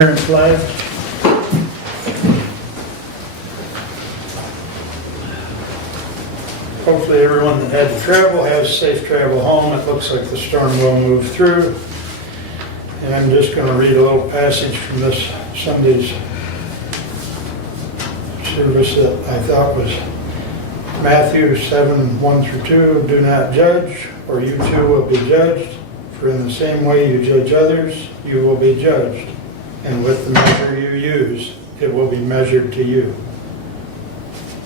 Flag. Hopefully everyone that had to travel has safe travel home. It looks like the storm will move through. And I'm just going to read a little passage from this Sunday's service that I thought was Matthew 7:1-2. Do not judge, or you too will be judged. For in the same way you judge others, you will be judged. And with the measure you use, it will be measured to you.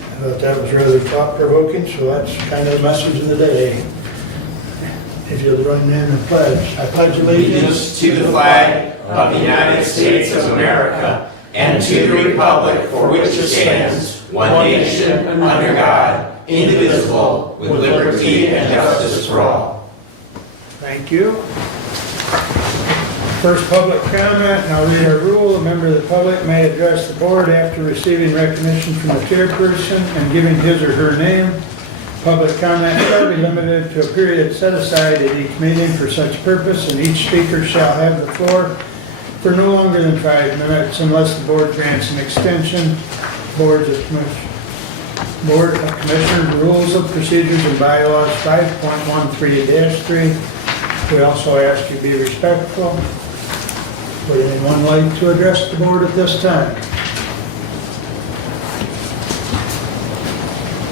I thought that was rather thought-provoking, so that's kind of the message of the day. If you'll join me in the pledge. I pledge allegiance to the flag of the United States of America and to the republic for which it stands, one nation, under God, indivisible, with liberty and justice for all. Thank you. First public comment, and I'll read our rule. A member of the public may address the board after receiving recognition from the chairperson and giving his or her name. Public comment shall be limited to a period set aside at each meeting for such purpose, and each speaker shall have the floor for no longer than 5 minutes unless the board grants an extension. Board of Commissioners Rules of Procedures and Bylaws 5.13-3. We also ask you to be respectful. Would anyone like to address the board at this time?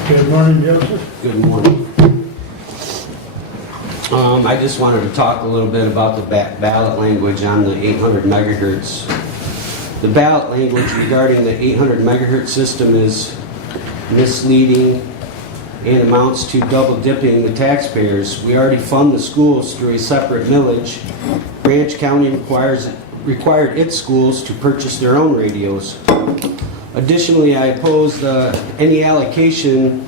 Good morning, Joseph. Good morning. I just wanted to talk a little bit about the ballot language on the 800 megahertz. The ballot language regarding the 800 megahertz system is misleading and amounts to double dipping the taxpayers. We already fund the schools through a separate millage. Branch County required its schools to purchase their own radios. Additionally, I oppose any allocation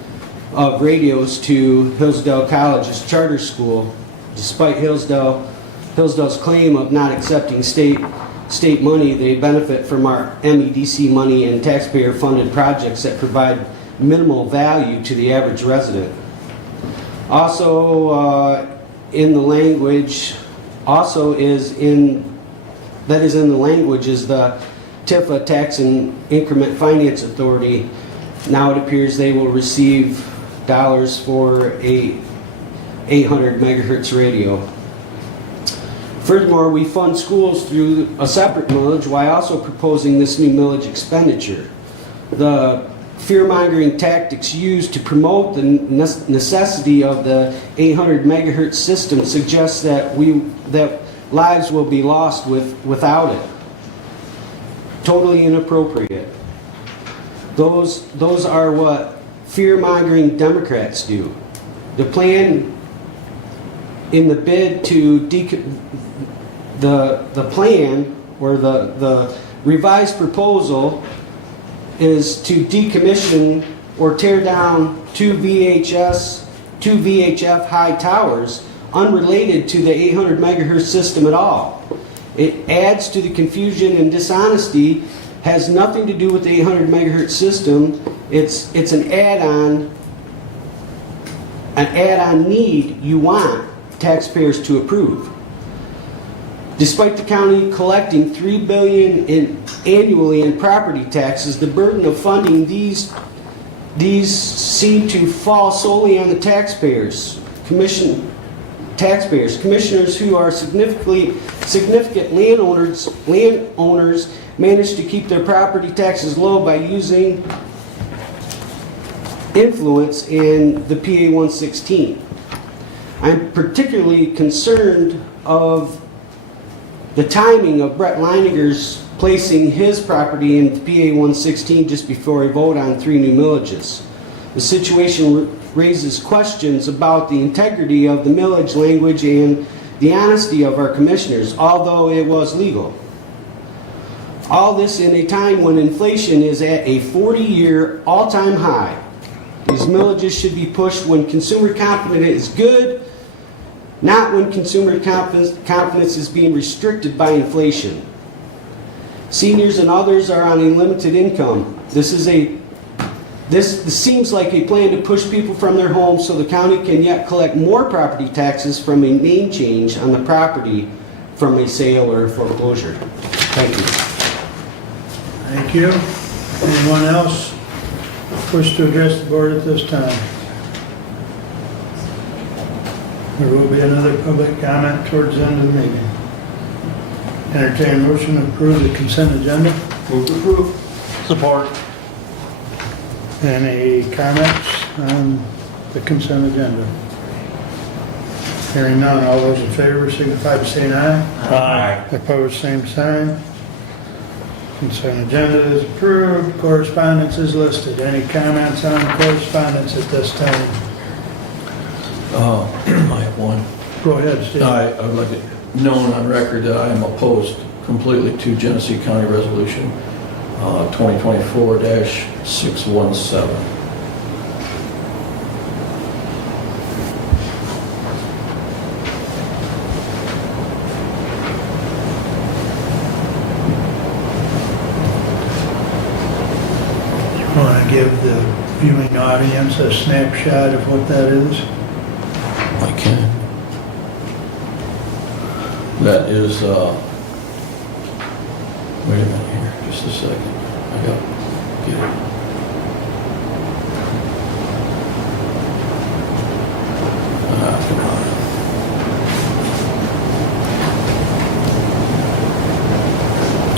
of radios to Hillsdale College's charter school, despite Hillsdale's claim of not accepting state money. They benefit from our MEDC money and taxpayer-funded projects that provide minimal value to the average resident. Also, in the language, that is in the language is the TIFA Tax and Increment Finance Authority. Now it appears they will receive dollars for a 800 megahertz radio. Furthermore, we fund schools through a separate millage while also proposing this new millage expenditure. The fear-mongering tactics used to promote the necessity of the 800 megahertz system suggests that lives will be lost without it. Totally inappropriate. Those are what fear-mongering Democrats do. The plan in the bid to the plan or the revised proposal is to decommission or tear down two VHF high towers unrelated to the 800 megahertz system at all. It adds to the confusion and dishonesty, has nothing to do with the 800 megahertz system. It's an add-on need you want taxpayers to approve. Despite the county collecting $3 billion annually in property taxes, the burden of funding these seem to fall solely on the taxpayers. Commissioners who are significant landowners manage to keep their property taxes low by using influence in the PA 116. I'm particularly concerned of the timing of Brett Leininger's placing his property in PA 116 just before a vote on 3 new millages. The situation raises questions about the integrity of the millage language and the honesty of our commissioners, although it was legal. All this in a time when inflation is at a 40-year all-time high. These millages should be pushed when consumer confidence is good, not when consumer confidence is being restricted by inflation. Seniors and others are on a limited income. This seems like a plan to push people from their homes so the county can yet collect more property taxes from a name change on the property from a sale or a foreclosure. Thank you. Thank you. Anyone else wish to address the board at this time? There will be another public comment towards the end of the meeting. Entertain a motion to approve the consent agenda. Move to approve. Support. Any comments on the consent agenda? Hearing none, all those in favor signify by saying aye. Aye. Opposed, same sign. Consent agenda is approved. Correspondence is listed. Any comments on correspondence at this time? I have one. Go ahead, Steve. I would like it known on record that I am opposed completely to Genesee County Resolution 2024-617. Want to give the viewing audience a snapshot of what that is? I can. That is, wait a minute here, just a second. I got, get it. Come on.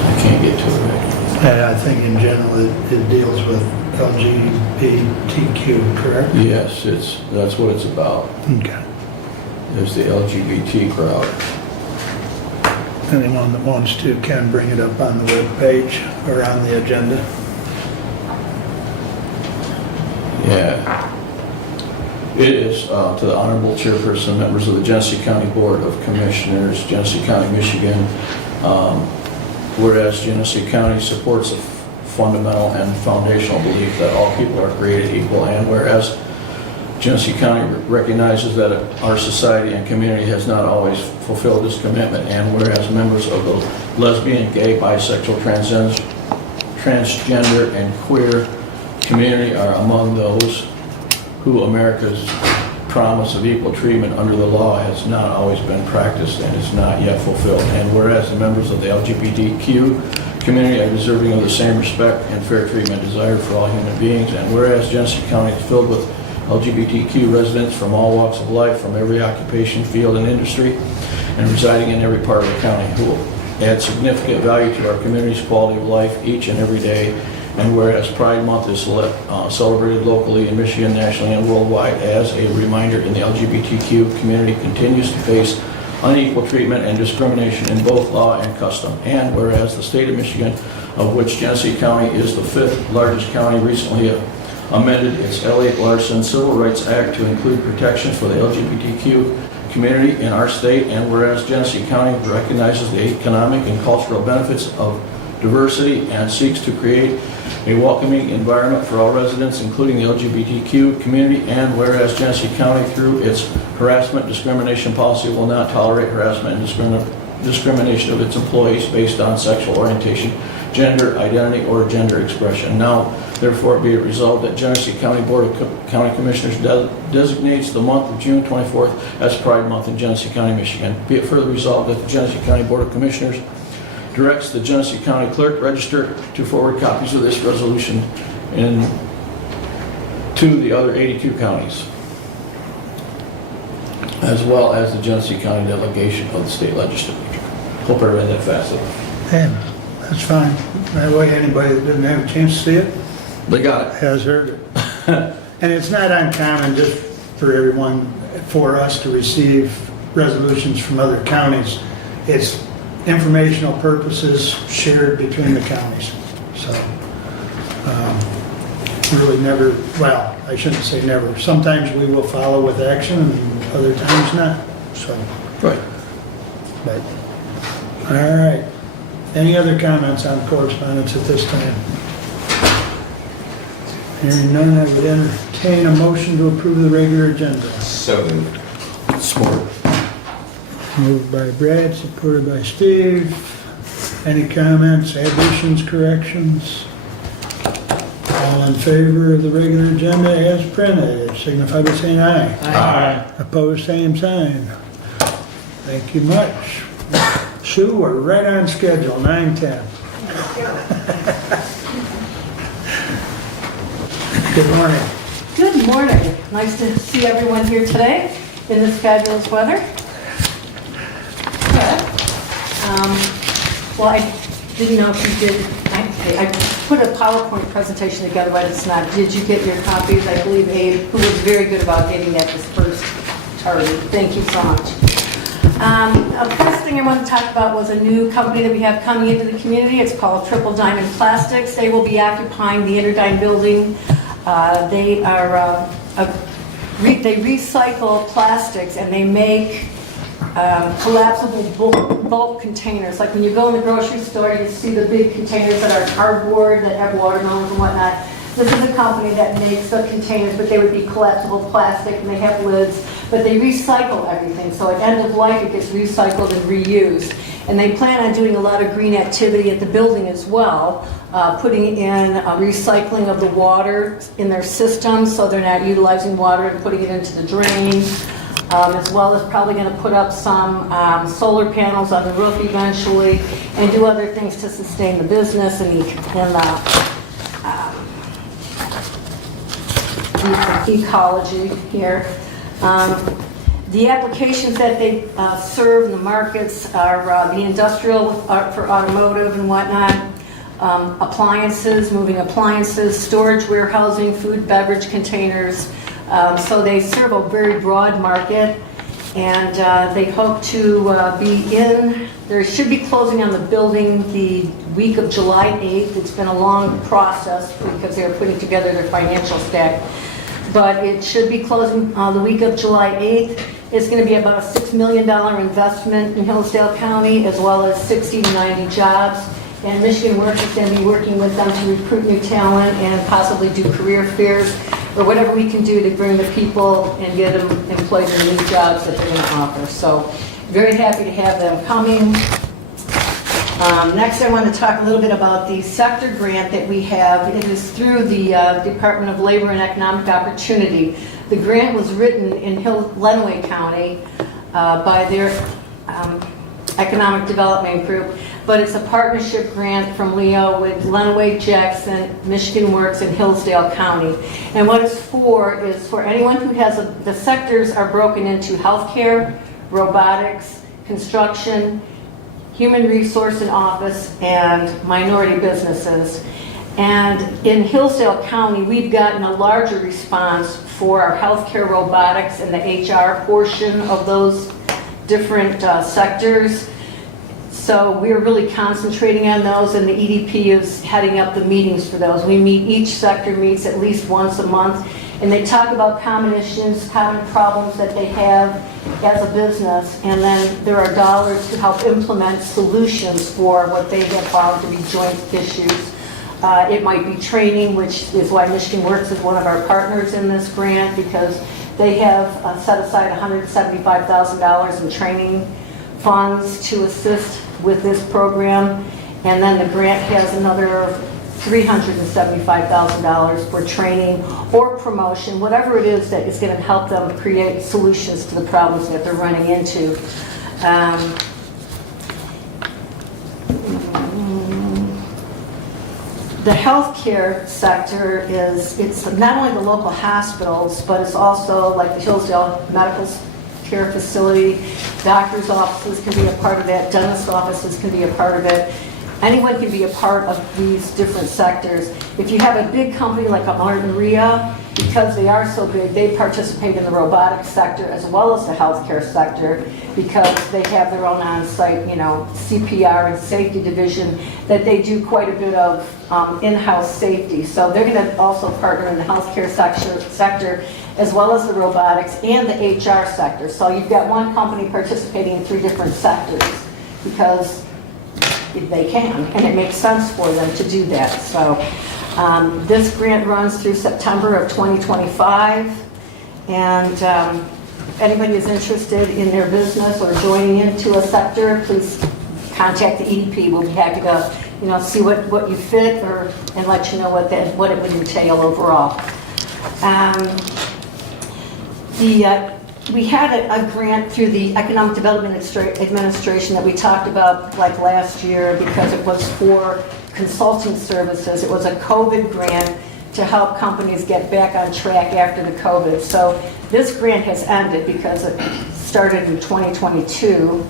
I can't get to it right And I think in general it deals with LGBTQ, correct? now. Yes, that's what it's about. Okay. There's the LGBT crowd. Anyone that wants to can bring it up on the webpage or on the agenda. Yeah. It is to the Honorable Chairperson, members of the Genesee County Board of Commissioners, Genesee County, Michigan. Whereas Genesee County supports a fundamental and foundational belief that all people are created equal, and whereas Genesee County recognizes that our society and community has not always fulfilled this commitment, and whereas members of the lesbian, gay, bisexual, transgender, and queer community are among those who America's promise of equal treatment under the law has not always been practiced and is not yet fulfilled, and whereas the members of the LGBTQ community are deserving of the same respect and fair treatment desired for all human beings, and whereas Genesee County is filled with LGBTQ residents from all walks of life, from every occupation, field, and industry, and residing in every part of the county, who will add significant value to our community's quality of life each and every day. And whereas Pride Month is celebrated locally in Michigan, nationally, and worldwide as a reminder in the LGBTQ community continues to face unequal treatment and discrimination in both law and custom. And whereas the state of Michigan, of which Genesee County is the 5th largest county, recently amended its Elliott Larson Civil Rights Act to include protections for the LGBTQ community in our state, and whereas Genesee County recognizes the economic and cultural benefits of diversity and seeks to create a welcoming environment for all residents, including the LGBTQ community, and whereas Genesee County, through its harassment discrimination policy, will not tolerate harassment and discrimination of its employees based on sexual orientation, gender identity, or gender expression. Now, therefore, be it resolved that Genesee County Board of County Commissioners designates the month of June 24th as Pride Month in Genesee County, Michigan. Be it further resolved that the Genesee County Board of Commissioners directs the Genesee County Clerk Register to forward copies of this resolution to the other 82 counties, as well as the Genesee County delegation of the state legislature. Hope I read that fast enough. And that's fine. That way anybody that didn't have a chance to see it They got it. has heard it. And it's not uncommon just for everyone, for us to receive resolutions from other counties. It's informational purposes shared between the counties. So, really never, well, I shouldn't say never. Sometimes we will follow with action and other times not, so. Right. But, all right. Any other comments on correspondence at this time? Hearing none, I would entertain a motion to approve the regular agenda. So moved. Support. Moved by Brad, supported by Steve. Any comments, additions, corrections? All in favor of the regular agenda as printed, signify by saying aye. Aye. Opposed, same sign. Thank you much. Sue, we're right on schedule, 9:10. Good morning. Good morning. Nice to see everyone here today in this fabulous weather. Good. Well, I didn't know if you did. I put a PowerPoint presentation together, but it's not. Did you get your copies? I believe Abe, who was very good about getting that this first target. Thank you so much. The first thing I want to talk about was a new company that we have coming into the community. It's called Triple Diamond Plastics. They will be occupying the Interdyne building. They recycle plastics and they make collapsible bulk containers. Like when you go in the grocery store, you see the big containers that are cardboard that have watermelons and whatnot. This is a company that makes the containers, but they would be collapsible plastic and they have lids, but they recycle everything. So at end of life, it gets recycled and reused. And they plan on doing a lot of green activity at the building as well, putting in recycling of the water in their system so they're not utilizing water and putting it into the drain, as well as probably going to put up some solar panels on the roof eventually and do other things to sustain the business and the ecology here. The applications that they serve in the markets are the industrial for automotive and whatnot, appliances, moving appliances, storage, warehousing, food, beverage containers. So they serve a very broad market, and they hope to they should be closing on the building the week of July 8th. It's been a long process because they're putting together their financial stack. But it should be closing the week of July 8th. It's going to be about a $6 million investment in Hillsdale County, as well as 60 to 90 jobs. And Michigan Works is going to be working with them to recruit new talent and possibly do career fairs or whatever we can do to bring the people and get them employed in the new jobs that they're going to offer. So very happy to have them coming. Next, I want to talk a little bit about the sector grant that we have. It is through the Department of Labor and Economic Opportunity. The grant was written in Lenawee County by their economic development group, but it's a partnership grant from Leo with Lenawee, Jackson, Michigan Works, and Hillsdale County. And what it's for is for anyone who has the sectors are broken into healthcare, robotics, construction, human resource and office, and minority businesses. And in Hillsdale County, we've gotten a larger response for our healthcare, robotics, and the HR portion of those different sectors. So we're really concentrating on those, and the EDP is heading up the meetings for those. Each sector meets at least once a month, and they talk about common issues, common problems that they have as a business, and then there are dollars to help implement solutions for what they have found to be joint issues. It might be training, which is why Michigan Works is one of our partners in this grant, because they have set aside $175,000 in training funds to assist with this program, and then the grant has another $375,000 for training or promotion, whatever it is that is going to help them create solutions to the problems that they're running into. The healthcare sector it's not only the local hospitals, but it's also like the Hillsdale Medical Care Facility. Doctors' offices can be a part of that. Dentist offices can be a part of it. Anyone can be a part of these different sectors. If you have a big company like a Martin Ria, because they are so big, they participate in the robotics sector as well as the healthcare sector, because they have their own on-site, CPR and safety division that they do quite a bit of in-house safety. So they're going to also partner in the healthcare sector as well as the robotics and the HR sector. So you've got one company participating in 3 different sectors because they can, and it makes sense for them to do that. So this grant runs through September of 2025, and if anybody is interested in their business or joining into a sector, please contact the EDP. We'll be happy to see what you fit and let you know what it would entail overall. We had a grant through the Economic Development Administration that we talked about like last year because it was for consulting services. It was a COVID grant to help companies get back on track after the COVID. So this grant has ended because it started in 2022.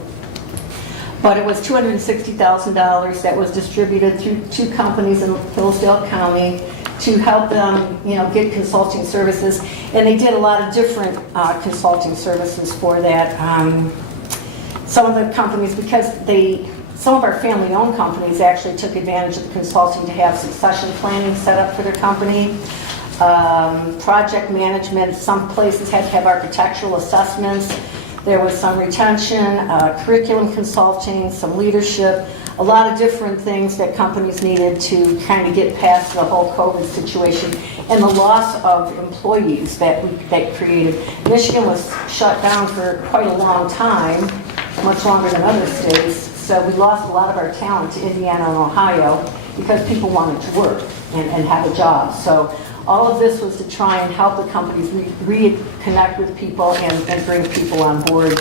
But it was $260,000 that was distributed through 2 companies in Hillsdale County to help them, get consulting services. And they did a lot of different consulting services for that. Some of the companies, because some of our family-owned companies actually took advantage of the consulting to have succession planning set up for their company. Project management, some places had to have architectural assessments. There was some retention, curriculum consulting, some leadership, a lot of different things that companies needed to kind of get past the whole COVID situation and the loss of employees that created. Michigan was shut down for quite a long time, much longer than other states, so we lost a lot of our talent to Indiana and Ohio because people wanted to work and have a job. So all of this was to try and help the companies reconnect with people and bring people on board.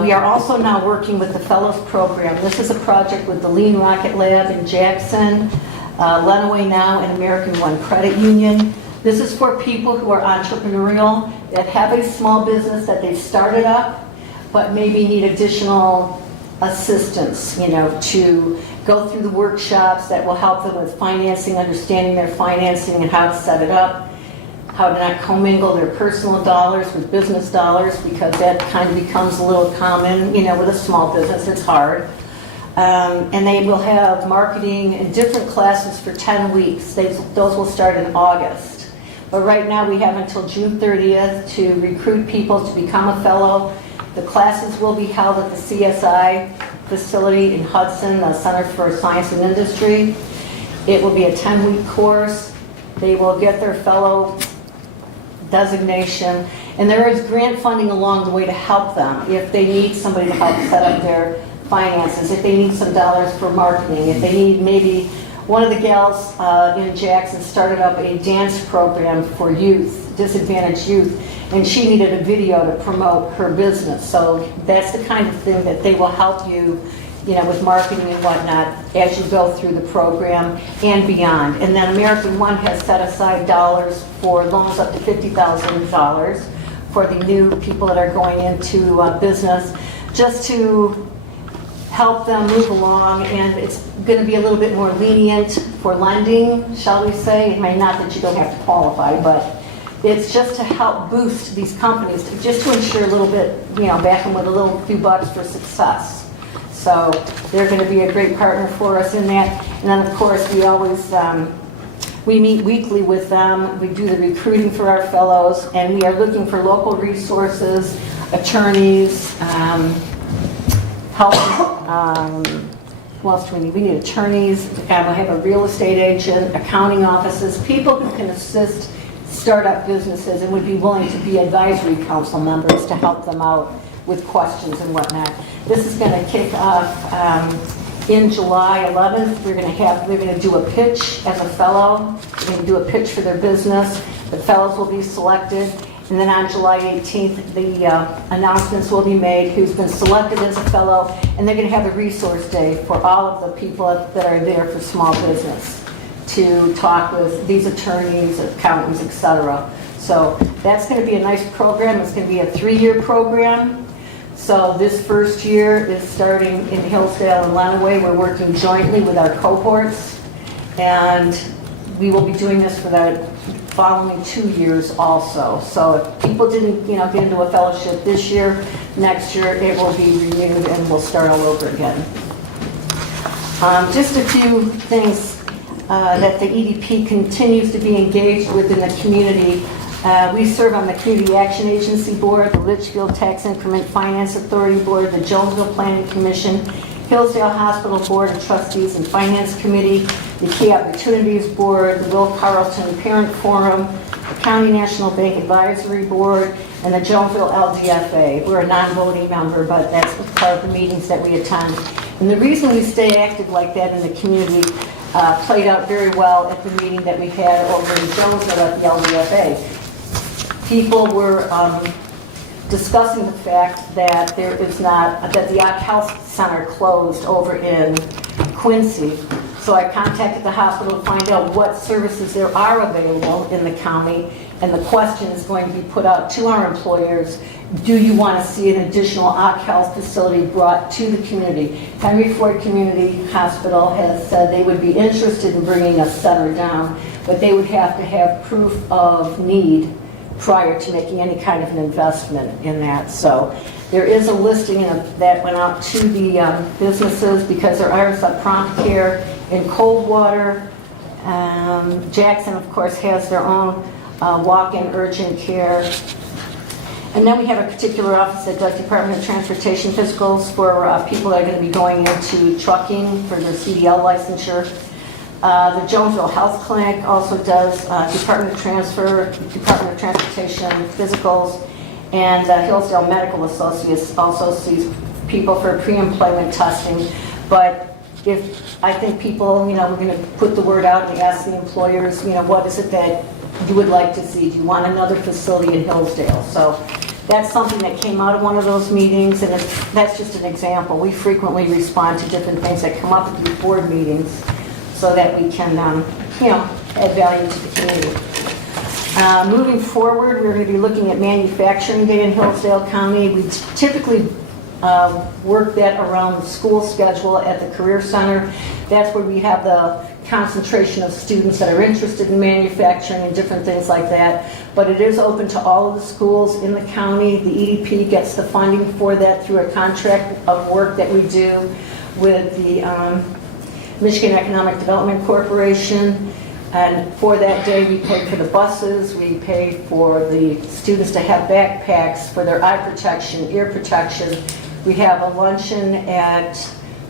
We are also now working with the Fellows Program. This is a project with the Lean Rocket Lab in Jackson, Lenawee Now, and American One Credit Union. This is for people who are entrepreneurial, that have a small business that they've started up, but maybe need additional assistance, to go through the workshops that will help them with financing, understanding their financing and how to set it up, how to not commingle their personal dollars with business dollars, because that kind of becomes a little common, with a small business, it's hard. And they will have marketing and different classes for 10 weeks. Those will start in August. But right now we have until June 30th to recruit people to become a fellow. The classes will be held at the CSI facility in Hudson, the Center for Science and Industry. It will be a 10-week course. They will get their fellow designation, and there is grant funding along the way to help them if they need somebody to help set up their finances, if they need some dollars for marketing, if they need maybe one of the gals in Jackson started up a dance program for youth, disadvantaged youth, and she needed a video to promote her business. So that's the kind of thing that they will help you, with marketing and whatnot as you go through the program and beyond. And then American One has set aside dollars for loans up to $50,000 for the new people that are going into business, just to help them move along. And it's going to be a little bit more lenient for lending, shall we say. It may not that you don't have to qualify, but it's just to help boost these companies, just to ensure a little bit, back them with a little few bucks for success. So they're going to be a great partner for us in that. And then, of course, we always, we meet weekly with them. We do the recruiting for our fellows, and we are looking for local resources, attorneys, help. What else do we need? We need attorneys. We have a real estate agent, accounting offices, people who can assist startup businesses and would be willing to be advisory council members to help them out with questions and whatnot. This is going to kick off in July 11th. We're going to do a pitch as a fellow. We're going to do a pitch for their business. The fellows will be selected. And then on July 18th, the announcements will be made who's been selected as a fellow, and they're going to have a resource day for all of the people that are there for small business to talk with these attorneys, accountants, etc. So that's going to be a nice program. It's going to be a 3-year program. So this first year is starting in Hillsdale and Lenawee. We're working jointly with our cohorts, and we will be doing this for the following 2 years also. So if people didn't, get into a fellowship this year, next year it will be renewed and we'll start all over again. Just a few things that the EDP continues to be engaged with in the community. We serve on the Community Action Agency Board, the Litchfield Tax Increment Finance Authority Board, the Jonesville Planning Commission, Hillsdale Hospital Board of Trustees and Finance Committee, the Key Opportunities Board, the Will Carlton Parent Forum, the County National Bank Advisory Board, and the Jonesville LDFA. We're a non-voting member, but that's part of the meetings that we attend. And the reason we stay active like that in the community played out very well at the meeting that we had over in Jonesville at the LDFA. People were discussing the fact that that the Ock Health Center closed over in Quincy. So I contacted the hospital to find out what services there are available in the county, and the question is going to be put out to our employers: do you want to see an additional OC Health facility brought to the community? Henry Ford Community Hospital has said they would be interested in bringing a center down, but they would have to have proof of need prior to making any kind of an investment in that. So there is a listing that went out to the businesses, because there are some prompt care in Coldwater. Jackson, of course, has their own walk-in urgent care. And then we have a particular office that does Department of Transportation physicals for people that are going to be going into trucking for their CDL licensure. The Jonesville Health Clinic also does Department of Transportation physicals, and Hillsdale Medical Associates also sees people for pre-employment testing. But I think people, we're going to put the word out and ask the employers, what is it that you would like to see? Do you want another facility in Hillsdale? So that's something that came out of one of those meetings, and that's just an example. We frequently respond to different things that come up at these board meetings so that we can, add value to the community. Moving forward, we're going to be looking at Manufacturing Day in Hillsdale County. We typically work that around the school schedule at the Career Center. That's where we have the concentration of students that are interested in manufacturing and different things like that. But it is open to all of the schools in the county. The EDP gets the funding for that through a contract of work that we do with the Michigan Economic Development Corporation. And for that day, we pay for the buses, we pay for the students to have backpacks for their eye protection, ear protection. We have a luncheon at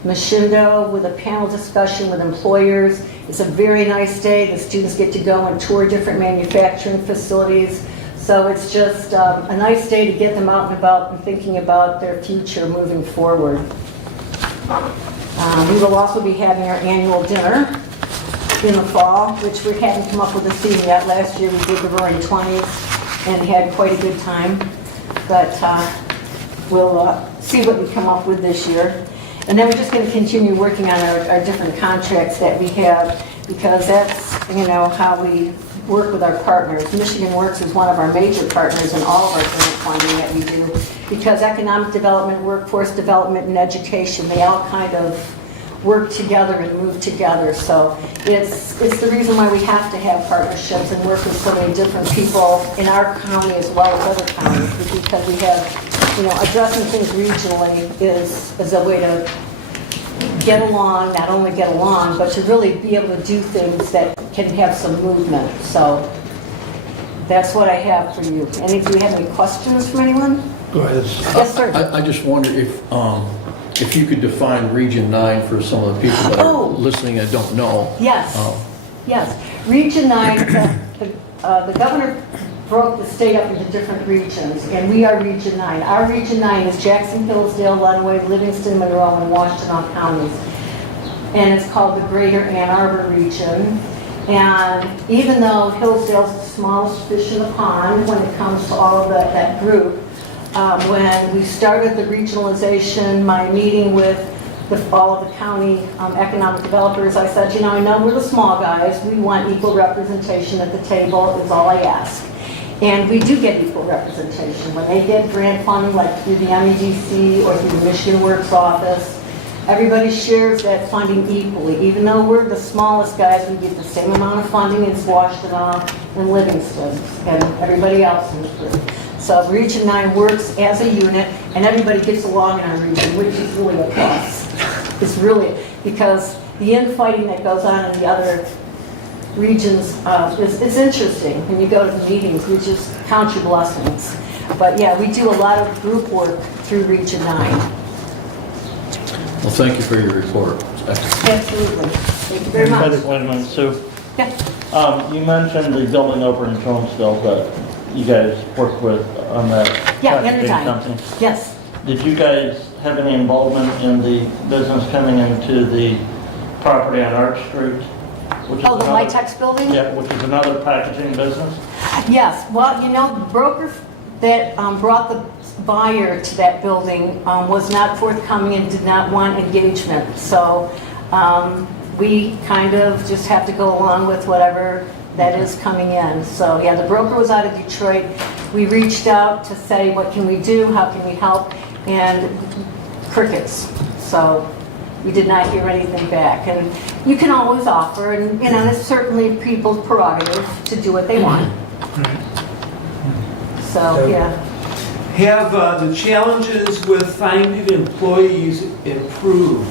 Machindo with a panel discussion with employers. It's a very nice day. The students get to go and tour different manufacturing facilities. So it's just a nice day to get them out and about and thinking about their future moving forward. We will also be having our annual dinner in the fall, which we hadn't come up with a theme yet. Last year we did the Roaring 20s and had quite a good time. But we'll see what we come up with this year. And then we're just going to continue working on our different contracts that we have, because that's, how we work with our partners. Michigan Works is one of our major partners in all of our grant funding that we do, because economic development, workforce development, and education, they all kind of work together and move together. So it's the reason why we have to have partnerships and work with so many different people in our county as well as other counties, because we have, addressing things regionally is a way to get along, not only get along, but to really be able to do things that can have some movement. So that's what I have for you. Do you have any questions from anyone? Go ahead. Yes, sir. I just wonder if you could define Region 9 for some of the people that are listening that don't know. Yes. Yes. Region 9, the governor broke the state up into different regions, and we are Region 9. Our Region 9 is Jackson, Hillsdale, Lenawee, Livingston, Monroe, and Washtenaw counties. And it's called the Greater Ann Arbor region. And even though Hillsdale's the smallest fish in the pond when it comes to all of that group, when we started the regionalization, my meeting with all of the county economic developers, I said, I know we're the small guys. We want equal representation at the table is all I ask. And we do get equal representation. When they get grant funding, like through the MEDC or through the Michigan Works office, everybody shares that funding equally. Even though we're the smallest guys, we get the same amount of funding as Washtenaw and Livingston and everybody else in the group. So Region 9 works as a unit, and everybody gets along in our region, which is really a plus. It's really, because the infighting that goes on in the other regions, it's interesting. When you go to the meetings, you just count your blessings. But yeah, we do a lot of group work through Region 9. Well, thank you for your report. Absolutely. Thank you very much. Wait a minute, Sue. Yeah. You mentioned the building over in Jonesville that you guys work with on that Yeah, packaging Energyne. company. Yes. Did you guys have any involvement in the business coming into the property on Arch Street? Which is Oh, the another- Litex building? Yeah, which is another packaging business? Yes. Well, the broker that brought the buyer to that building was not forthcoming and did not want engagement. So we kind of just have to go along with whatever that is coming in. So yeah, the broker was out of Detroit. We reached out to say, what can we do? How can we help? And crickets. So we did not hear anything back. And you can always offer, and you know, it's certainly people's prerogative to do what they want. So yeah. Have the challenges with finding employees improved?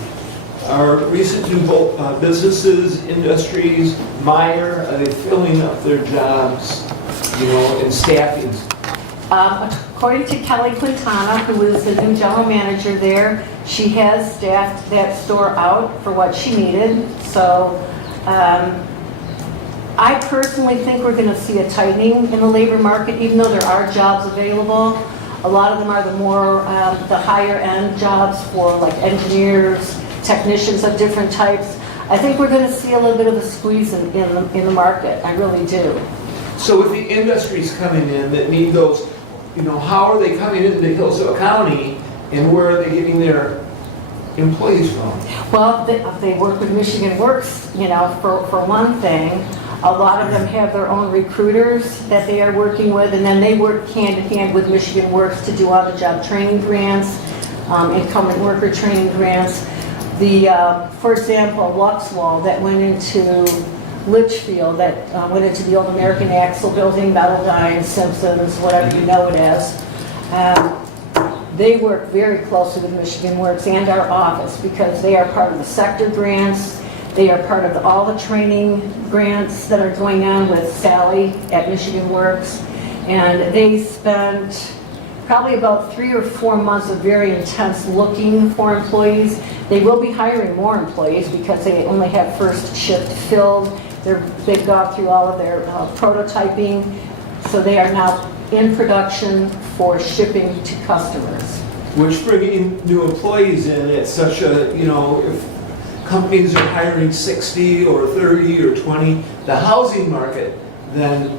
Are recent new businesses, industries, Meyer, are they filling up their jobs, and staffing? According to Kelly Quintana, who is the new general manager there, she has staffed that store out for what she needed. So I personally think we're going to see a tightening in the labor market, even though there are jobs available. A lot of them are the more, the higher end jobs for like engineers, technicians of different types. I think we're going to see a little bit of a squeeze in the market. I really do. So with the industries coming in that need those, how are they coming into Hillsdale County and where are they getting their employees from? Well, they work with Michigan Works, for one thing. A lot of them have their own recruiters that they are working with, and then they work hand in hand with Michigan Works to do all the job training grants, incumbent worker training grants. For example, Luxwall that went into Litchfield, that went into the old American Axle building, Metaldyne, Simpsons, whatever you know it as. They work very closely with Michigan Works and our office because they are part of the sector grants. They are part of all the training grants that are going on with Sally at Michigan Works. And they spent probably about 3 or 4 months of very intense looking for employees. They will be hiring more employees because they only have first shift filled. They've gone through all of their prototyping. So they are now in production for shipping to customers. Which bringing new employees in at such a, if companies are hiring 60 or 30 or 20, the housing market then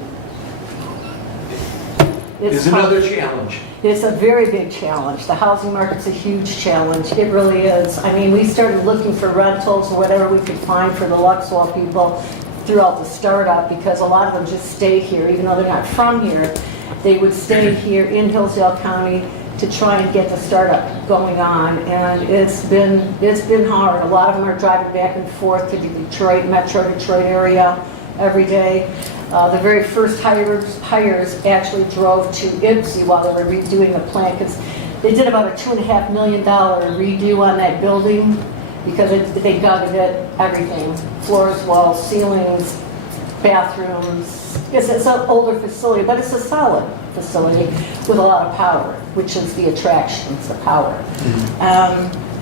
is another challenge. It's a very big challenge. The housing market's a huge challenge. It really is. I mean, we started looking for rentals or whatever we could find for the Luxwall people throughout the startup because a lot of them just stay here, even though they're not from here. They would stay here in Hillsdale County to try and get the startup going on, and it's been hard. A lot of them are driving back and forth to the Detroit, Metro Detroit area every day. The very first hires actually drove to Ypsi while they were redoing the plant because they did about a $2.5 million redo on that building because they gutted it, everything, floors, walls, ceilings, bathrooms. It's an older facility, but it's a solid facility with a lot of power, which is the attraction, it's the power.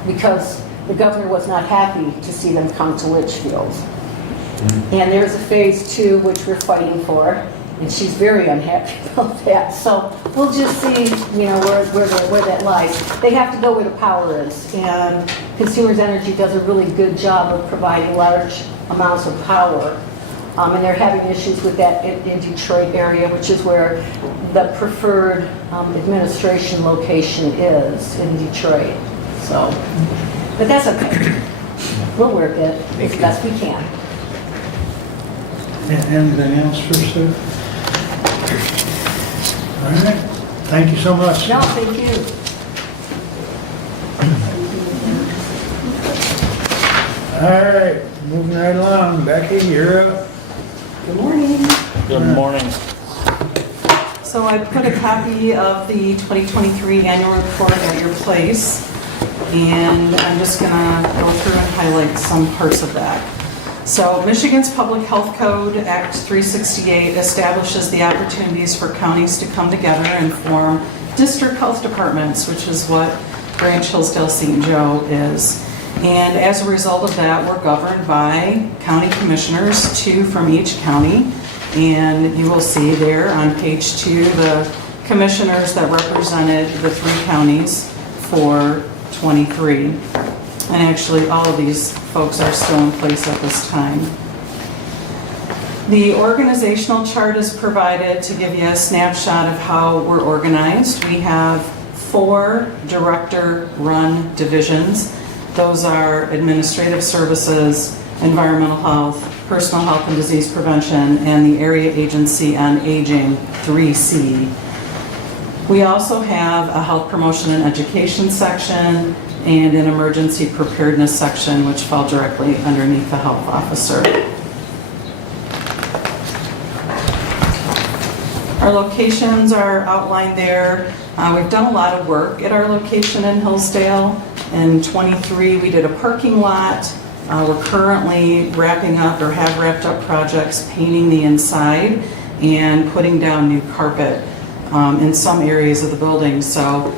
Because the governor was not happy to see them come to Litchfield. And there's a phase 2, which we're fighting for, and she's very unhappy about that. So we'll just see, where that lies. They have to go where the power is, and Consumers Energy does a really good job of providing large amounts of power. And they're having issues with that in Detroit area, which is where the preferred administration location is, in Detroit. So, but that's okay. We'll work it as best we can. Anything else for Sue? All right, thank you so much. No, thank you. All right, moving right along. Becky, you're up. Good morning. Good morning. So I put a copy of the 2023 annual report at your place, and I'm just going to go through and highlight some parts of that. So Michigan's Public Health Code, Act 368, establishes the opportunities for counties to come together and form district health departments, which is what Branch Hillsdale St. Joe is. And as a result of that, we're governed by county commissioners, 2 from each county. And you will see there on page 2 the commissioners that represented the 3 counties for 23. And actually all of these folks are still in place at this time. The organizational chart is provided to give you a snapshot of how we're organized. We have 4 director-run divisions. Those are administrative services, environmental health, personal health and disease prevention, and the Area Agency on Aging, 3C. We also have a health promotion and education section and an emergency preparedness section, which fall directly underneath the health officer. Our locations are outlined there. We've done a lot of work at our location in Hillsdale. In '23, we did a parking lot. We're currently wrapping up or have wrapped up projects painting the inside and putting down new carpet in some areas of the building. So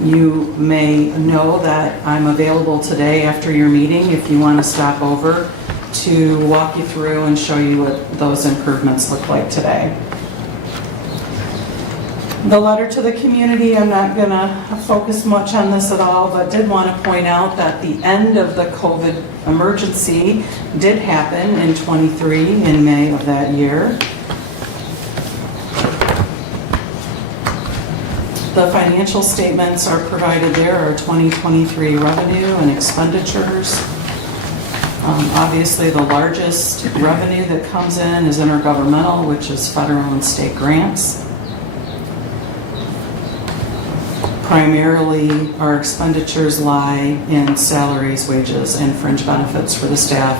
you may know that I'm available today after your meeting if you want to stop over to walk you through and show you what those improvements look like today. The letter to the community, I'm not going to focus much on this at all, but did want to point out that the end of the COVID emergency did happen in '23 in May of that year. The financial statements are provided there, our 2023 revenue and expenditures. Obviously, the largest revenue that comes in is intergovernmental, which is federal and state grants. Primarily, our expenditures lie in salaries, wages, and fringe benefits for the staff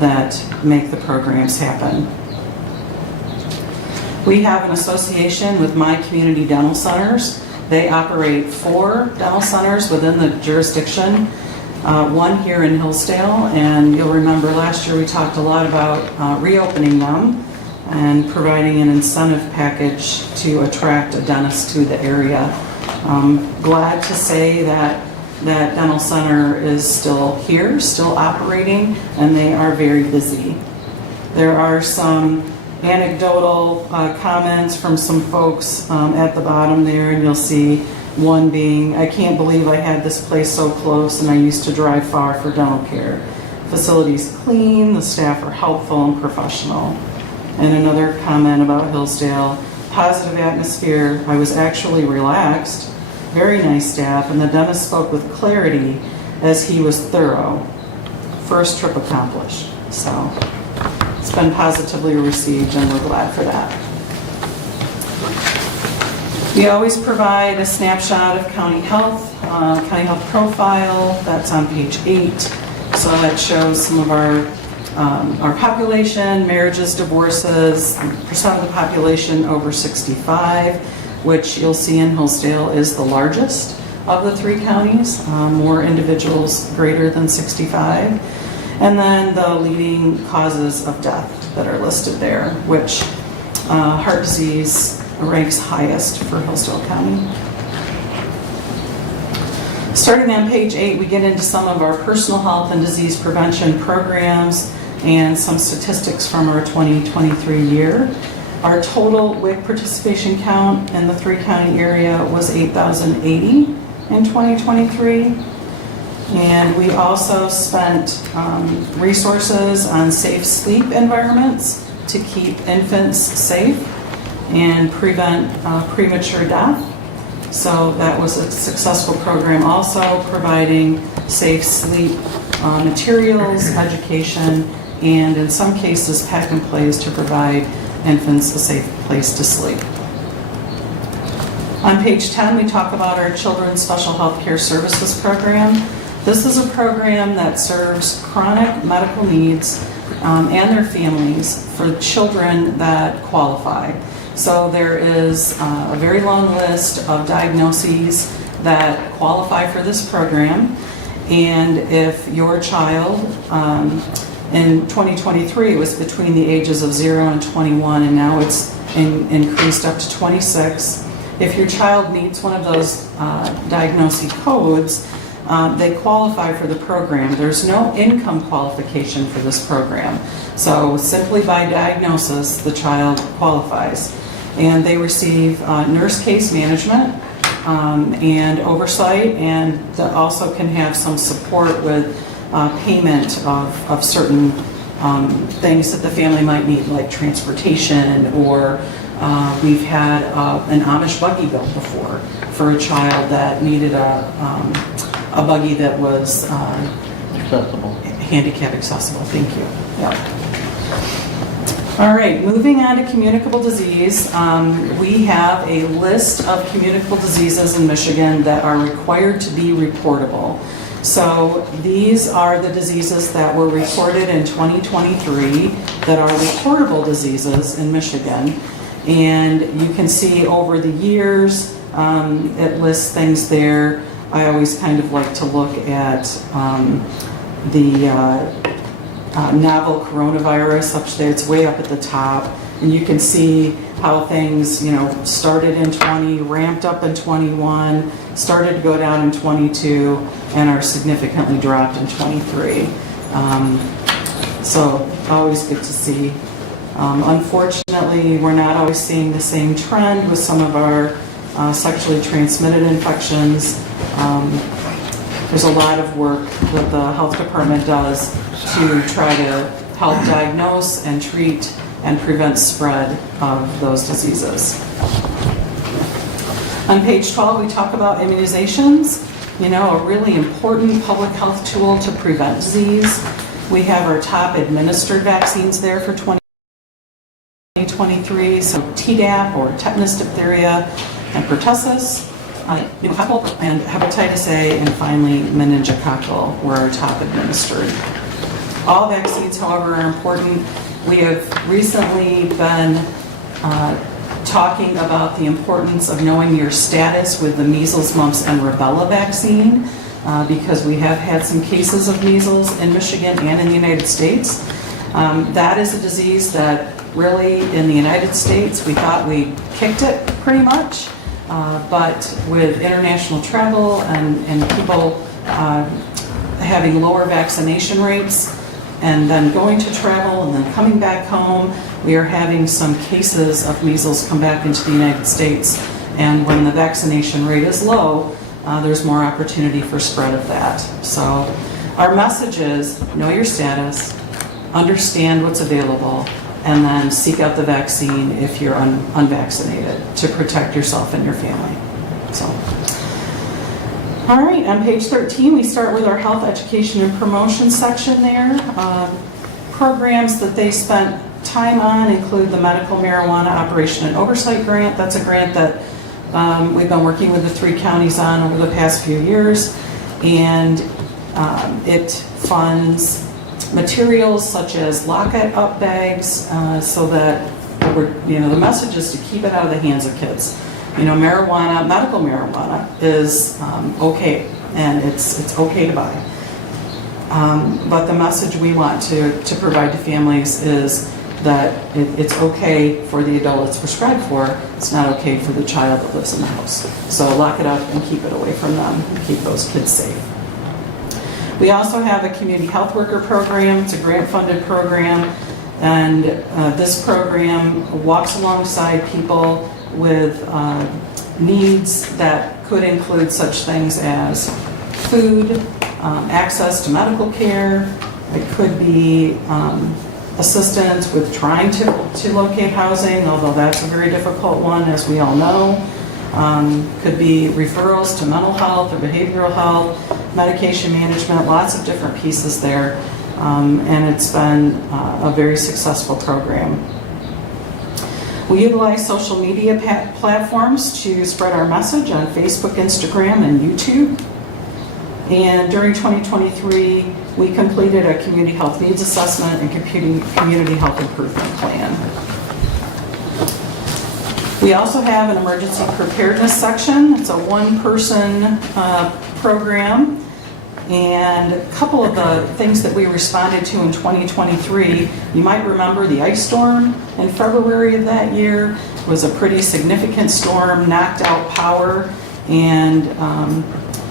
that make the programs happen. We have an association with My Community Dental Centers. They operate 4 dental centers within the jurisdiction, one here in Hillsdale, and you'll remember last year we talked a lot about reopening them and providing an incentive package to attract a dentist to the area. Glad to say that that dental center is still here, still operating, and they are very busy. There are some anecdotal comments from some folks at the bottom there, and you'll see one being, "I can't believe I had this place so close and I used to drive far for dental care. Facility's clean, the staff are helpful and professional." And another comment about Hillsdale, "Positive atmosphere, I was actually relaxed, very nice staff, and the dentist spoke with clarity as he was thorough. First trip accomplished." So it's been positively received and we're glad for that. We always provide a snapshot of county health profile. That's on page 8. So that shows some of our population, marriages, divorces, percent of the population over 65, which you'll see in Hillsdale is the largest of the 3 counties, more individuals greater than 65. And then the leading causes of death that are listed there, which heart disease ranks highest for Hillsdale County. Starting on page 8, we get into some of our personal health and disease prevention programs and some statistics from our 2023 year. Our total WIC participation count in the 3-county area was 8,080 in 2023. And we also spent resources on safe sleep environments to keep infants safe and prevent premature death. So that was a successful program, also providing safe sleep materials, education, and in some cases pack and plays to provide infants a safe place to sleep. On page 10, we talk about our Children's Special Health Care Services program. This is a program that serves chronic medical needs and their families for children that qualify. So there is a very long list of diagnoses that qualify for this program. And if your child, in 2023, it was between the ages of 0 and 21, and now it's increased up to 26. If your child meets one of those diagnosis codes, they qualify for the program. There's no income qualification for this program. So simply by diagnosis, the child qualifies. And they receive nurse case management and oversight, and also can have some support with payment of certain things that the family might need, like transportation, or we've had an Amish buggy built before for a child that needed a buggy that was accessible. Handicap accessible, thank you. Yep. All right, moving on to communicable disease. We have a list of communicable diseases in Michigan that are required to be reportable. So these are the diseases that were reported in 2023 that are reportable diseases in Michigan. And you can see over the years, it lists things there. I always kind of like to look at the novel coronavirus up there. It's way up at the top. And you can see how things, started in 20, ramped up in 21, started to go down in 22, and are significantly dropped in 23. So always good to see. Unfortunately, we're not always seeing the same trend with some of our sexually transmitted infections. There's a lot of work that the health department does to try to help diagnose and treat and prevent spread of those diseases. On page 12, we talk about immunizations, a really important public health tool to prevent disease. We have our top administered vaccines there for 2023, so Tdap or tetanus, diphtheria, and pertussis, pneumococcal, and hepatitis A, and finally meningococcal were our top administered. All vaccines, however, are important. We have recently been talking about the importance of knowing your status with the measles, mumps, and rubella vaccine because we have had some cases of measles in Michigan and in the United States. That is a disease that really in the United States we thought we kicked it pretty much, but with international travel and people having lower vaccination rates and then going to travel and then coming back home, we are having some cases of measles come back into the United States. And when the vaccination rate is low, there's more opportunity for spread of that. So our message is know your status, understand what's available, and then seek out the vaccine if you're unvaccinated to protect yourself and your family. So, all right, on page 13, we start with our health education and promotion section there. Programs that they spent time on include the Medical Marijuana Operation and Oversight Grant. That's a grant that we've been working with the 3 counties on over the past few years, and it funds materials such as lock-up bags so that the message is to keep it out of the hands of kids. Marijuana, medical marijuana is okay, and it's okay to buy. But the message we want to provide to families is that it's okay for the adult it's prescribed for. It's not okay for the child that lives in the house. So lock it up and keep it away from them and keep those kids safe. We also have a community health worker program. It's a grant-funded program, and this program walks alongside people with needs that could include such things as food, access to medical care. It could be assistance with trying to locate housing, although that's a very difficult one, as we all know. Could be referrals to mental health or behavioral health, medication management, lots of different pieces there. And it's been a very successful program. We utilize social media platforms to spread our message on Facebook, Instagram, and YouTube. And during 2023, we completed a community health needs assessment and community health improvement plan. We also have an emergency preparedness section. It's a one-person program. And a couple of the things that we responded to in 2023, you might remember the ice storm in February of that year. It was a pretty significant storm, knocked out power, and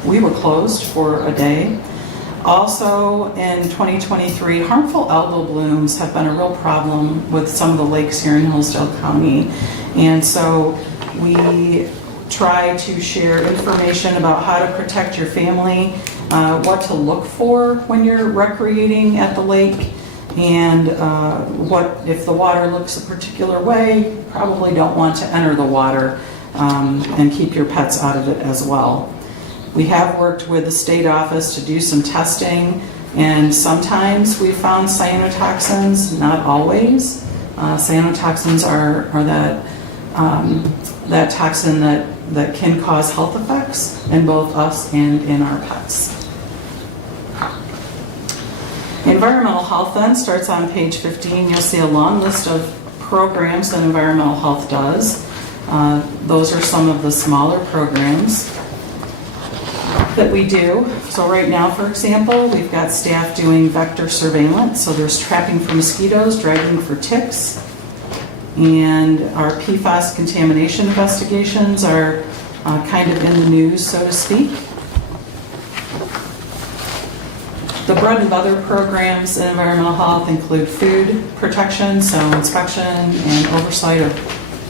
we were closed for a day. Also in 2023, harmful algal blooms have been a real problem with some of the lakes here in Hillsdale County. And so we try to share information about how to protect your family, what to look for when you're recreating at the lake, and what if the water looks a particular way, you probably don't want to enter the water, and keep your pets out of it as well. We have worked with the state office to do some testing And sometimes we found cyanotoxins, not always. Cyanotoxins are that toxin that can cause health effects in both us and in our pets. Environmental health then starts on page 15. You'll see a long list of programs that environmental health does. Those are some of the smaller programs that we do. So right now, for example, we've got staff doing vector surveillance. So there's trapping for mosquitoes, dragging for ticks. And our PFAS contamination investigations are kind of in the news, so to speak. The bread and butter programs in environmental health include food protection, so inspection and oversight of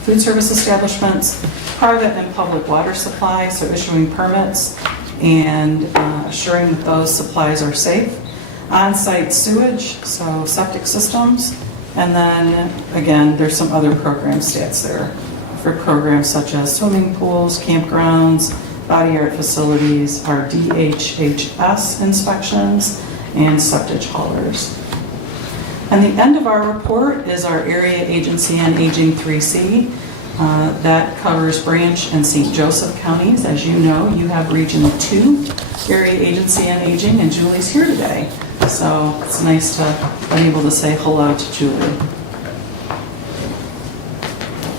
food service establishments, private and public water supply, so issuing permits and assuring that those supplies are safe, on-site sewage, so septic systems, and then again, there's some other program stats there for programs such as swimming pools, campgrounds, body art facilities, our DHHS inspections, and septic haulers. And the end of our report is our Area Agency on Aging 3C. That covers Branch and St. Joseph counties. As you know, you have Region 2 Area Agency on Aging, and Julie's here today. So it's nice to be able to say hello to Julie.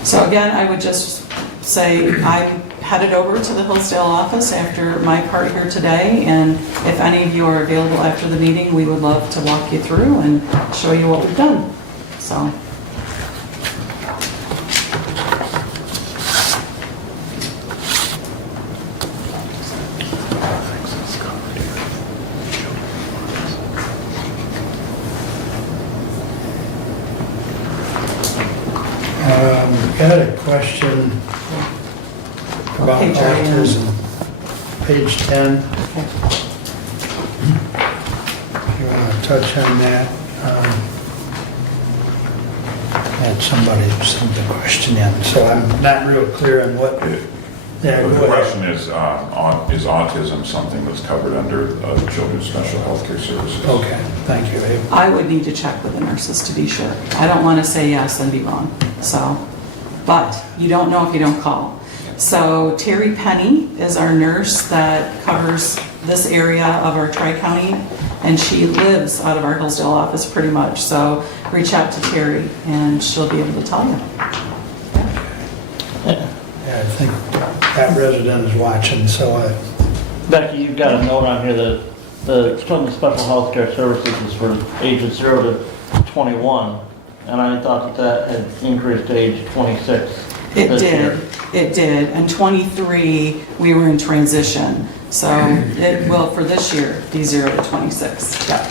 So again, I would just say I'm headed over to the Hillsdale office after my part here today, and if any of you are available after the meeting, we would love to walk you through and show you what we've done. So. I had a question about Page are you on? autism. Page 10. If you want to touch on that. Had somebody send the question in, so I'm not real clear on what. Yeah, The go ahead. question is autism something that's covered under the Children's Special Healthcare Services? Okay, thank you, Abe. I would need to check with the nurses to be sure. I don't want to say yes and be wrong, so, but you don't know if you don't call. So Terry Penny is our nurse that covers this area of our Tri-County, and she lives out of our Hillsdale office pretty much, so reach out to Terry and she'll be able to tell you. Yeah, I think that resident is watching, so Becky, you've got a note on here that the Children's Special Healthcare Services is for ages 0 to 21, and I thought that had increased to age 26 It this year. did, it did. And 23, we were in transition. So it will, for this year, be 0 to 26. Yep.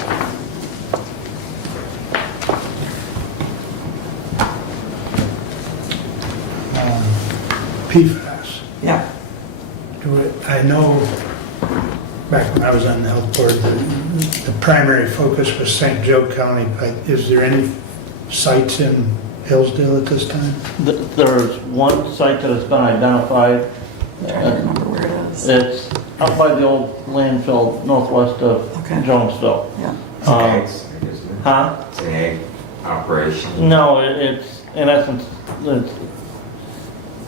PFAS. Yep. I know back when I was on the health board, the primary focus was St. Joe County. Is there any sites in Hillsdale at this time? There's one site that has been identified. I'm trying to remember where it is. It's up by the old landfill northwest of Okay. Jonesville. Yeah. Huh? It's an egg operation. No, it's, in essence,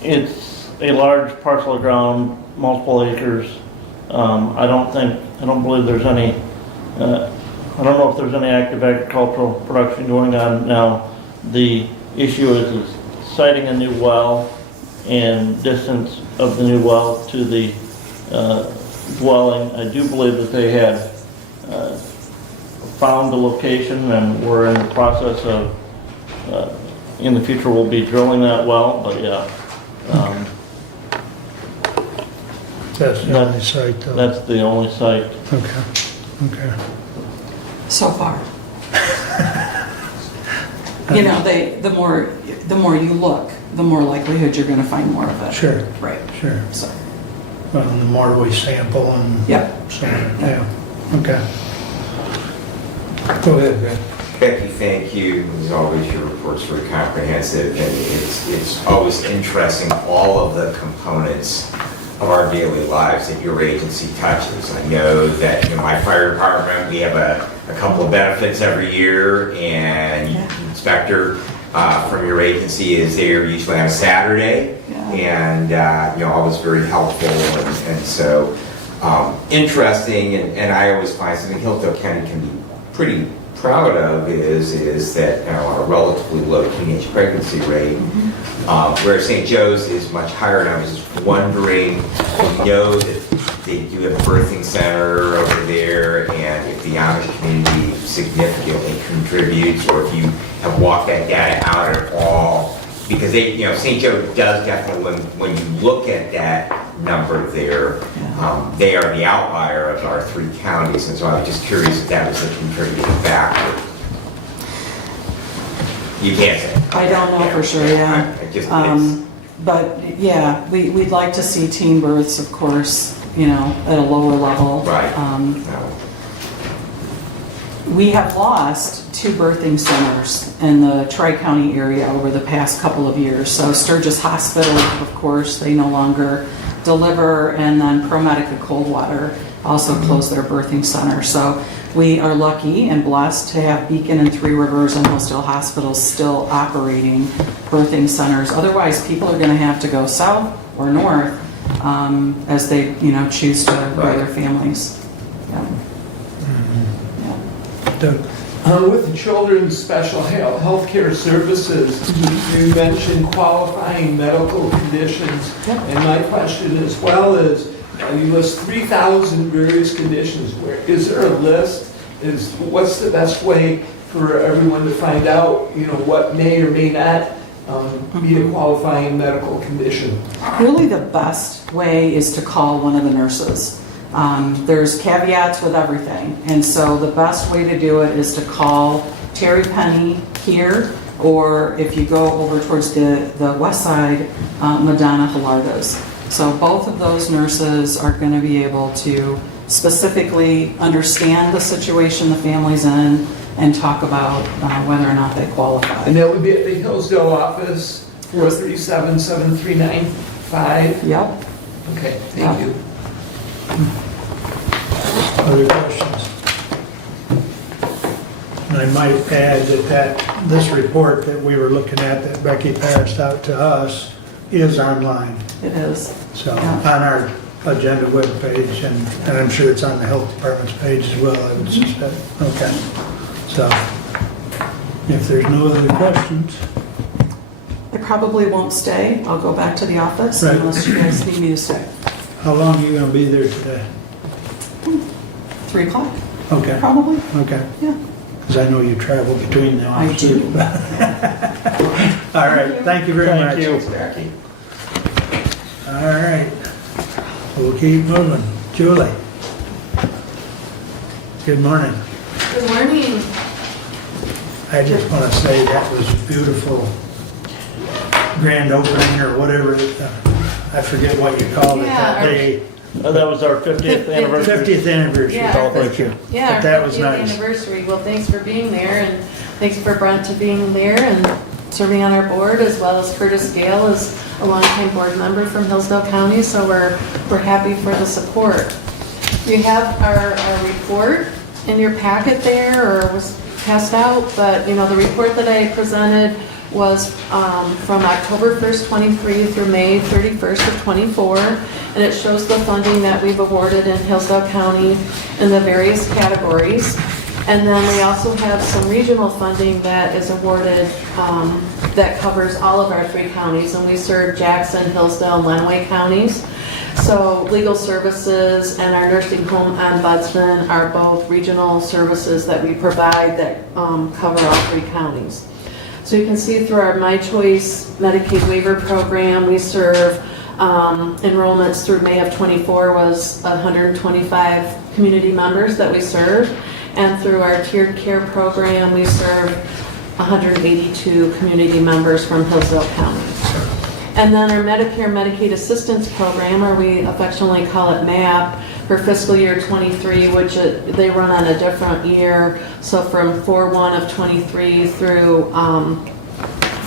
it's a large parcel of ground, multiple acres. I don't believe there's any, I don't know if there's any active agricultural production going on now. The issue is siting a new well and distance of the new well to the dwelling. I do believe that they had found the location, and we're in the process of, in the future, we'll be drilling that well, but yeah. That's the only site though? That's the only site. Okay. So far. You know, the more you look, the more likelihood you're going to find more of it. Sure. Right. Sure. So, Well, the more we sample and. yep. So, yeah, okay. Go ahead, Brad. Becky, thank you. As always, your report's very comprehensive, and it's always interesting, all of the components of our daily lives that your agency touches. I know that in my fire department, we have a a couple of benefits every year, and inspector from your agency is there usually on a Saturday, and always very helpful, and so interesting, and I always find something Hillsdale County can be pretty proud of is that a relatively low teenage pregnancy rate, whereas St. Joe's is much higher. And I was just wondering, we know that they do have a birthing center over there, and if the Amish community significantly contributes, or if you have walked that data out at all, because St. Joe does definitely, when you look at that number there, they are the outlier of our 3 counties, and so I was just curious if that was a contributing factor. You can't say. I don't know for sure, yeah. But yeah, we'd like to see teen births, of course, at a lower level. Right. We have lost 2 birthing centers in the Tri-County area over the past couple of years. So Sturgis Hospital, of course, they no longer deliver, and then ProMedica Coldwater also closed their birthing center. So we are lucky and blessed to have Beacon and Three Rivers and Hillsdale hospitals still operating birthing centers. Otherwise, people are going to have to go south or north as they, choose to rear their families. With the children's special health care services, you mentioned qualifying medical conditions. And my question as well is, you list 3,000 various conditions. Is there a list? What's the best way for everyone to find out, what may or may not be a qualifying medical condition? Really the best way is to call one of the nurses. There's caveats with everything, and so the best way to do it is to call Terry Penny here, or if you go over towards the west side, Madonna Hilardas. So both of those nurses are going to be able to specifically understand the situation the family's in and talk about whether or not they qualify. And that would be at the Hillsdale office, 437-7395? Yep. Okay, thank you. Other questions? And I might add that this report that we were looking at that Becky passed out to us is online. It is. So on our agenda webpage, and I'm sure it's on the health department's page as well, I would suspect. Okay. So if there's no other questions. I probably won't stay. I'll go back to the office unless you guys need me to stay. How long are you going to be there today? 3 o'clock, Okay. probably. Okay. Yeah. Because I know you travel between the I offices. do. All right. Thank you very much. Thank you. Becky. All right. We'll keep moving. Julie. Good morning. Good morning. I just want to say that was a beautiful grand opening or whatever. I forget what you called it that day. That was our 50th anniversary. 50th anniversary. Yeah. Oh, thank you. Yeah, But that was 50th nice. anniversary. Well, thanks for being there, and thanks for Brent to being there and serving on our board, as well as Curtis Gale is a longtime board member from Hillsdale County, so we're happy for the support. You have our report in your packet there, or was passed out, but the report that I presented was from October 1st, 23 through May 31st of 24, and it shows the funding that we've awarded in Hillsdale County in the various categories. And then we also have some regional funding that is awarded that covers all of our 3 counties, and we serve Jackson, Hillsdale, and Lenawee counties. So legal services and our nursing home ombudsman are both regional services that we provide that cover all 3 counties. So you can see through our My Choice Medicaid waiver program, we serve enrollments through May of 24 was 125 community members that we serve. And through our tiered care program, we serve 182 community members from Hillsdale County. And then our Medicare Medicaid Assistance Program, or we affectionately call it MAP, for fiscal year 23, which they run on a different year. So from 4/1 of 23 through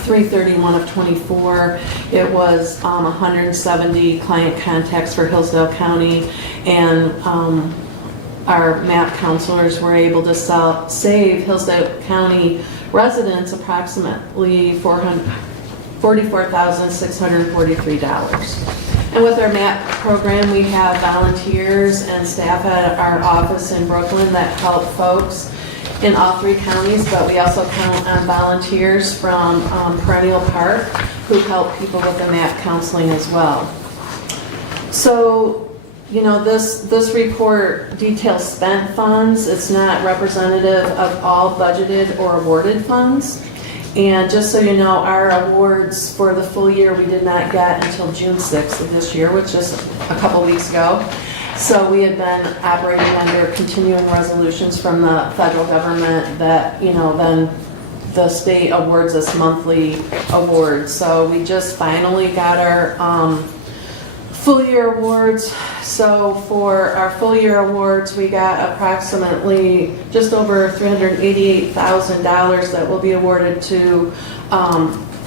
3/31 of 24, it was 170 client contacts for Hillsdale County, and our MAP counselors were able to save Hillsdale County residents approximately $44,643. And with our MAP program, we have volunteers and staff at our office in Brooklyn that help folks in all 3 counties, but we also count on volunteers from Perennial Park who help people with the MAP counseling as well. So, you know, this report details spent funds. It's not representative of all budgeted or awarded funds. And just so you know, our awards for the full year we did not get until June 6th of this year, which is a couple weeks ago. So we had been operating under continuing resolutions from the federal government that, you know, then the state awards us monthly awards. So we just finally got our full year awards. So for our full year awards, we got approximately just over $388,000 that will be awarded to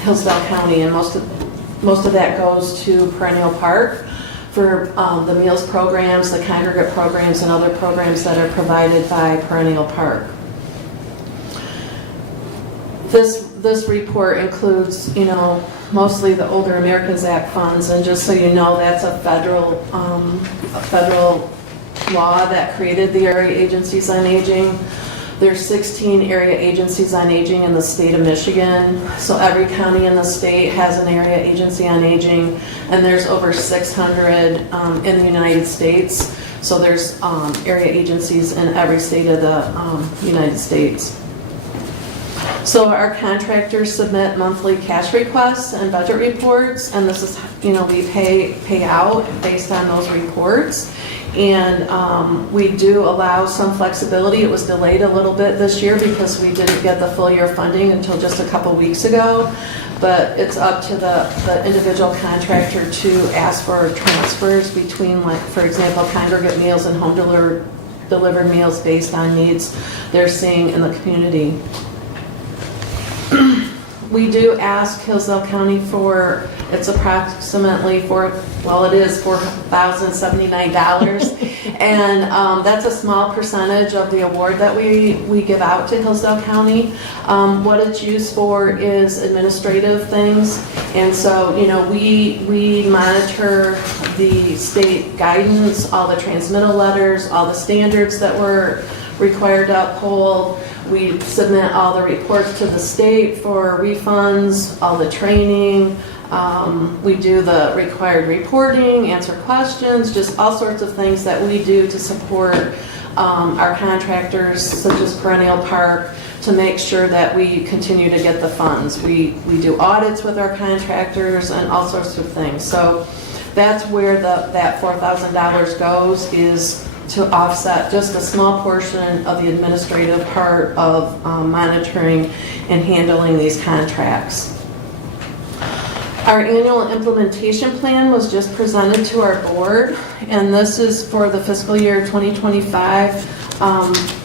Hillsdale County, and most of that goes to Perennial Park for the meals programs, the congregate programs, and other programs that are provided by Perennial Park. This report includes, you know, mostly the Older Americans Act funds, and just so you know, that's a federal law that created the area agencies on aging. There's 16 area agencies on aging in the state of Michigan, so every county in the state has an area agency on aging, and there's over 600 in the United States, so there's area agencies in every state of the United States. So our contractors submit monthly cash requests and budget reports, and this is, you know, we pay out based on those reports. And we do allow some flexibility. It was delayed a little bit this year because we didn't get the full year funding until just a couple weeks ago. But it's up to the individual contractor to ask for transfers between, like, for example, congregate meals and home delivered meals based on needs they're seeing in the community. We do ask Hillsdale County for, it's approximately $4,079, and that's a small percentage of the award that we give out to Hillsdale County. What it's used for is administrative things, and so, you know, we monitor the state guidance, all the transmittal letters, all the standards that we're required to uphold. We submit all the reports to the state for refunds, all the training. We do the required reporting, answer questions, just all sorts of things that we do to support our contractors, such as Perennial Park, to make sure that we continue to get the funds. We do audits with our contractors and all sorts of things. So that's where that $4,000 goes, is to offset just a small portion of the administrative part of monitoring and handling these contracts. Our annual implementation plan was just presented to our board, and this is for the fiscal year 2025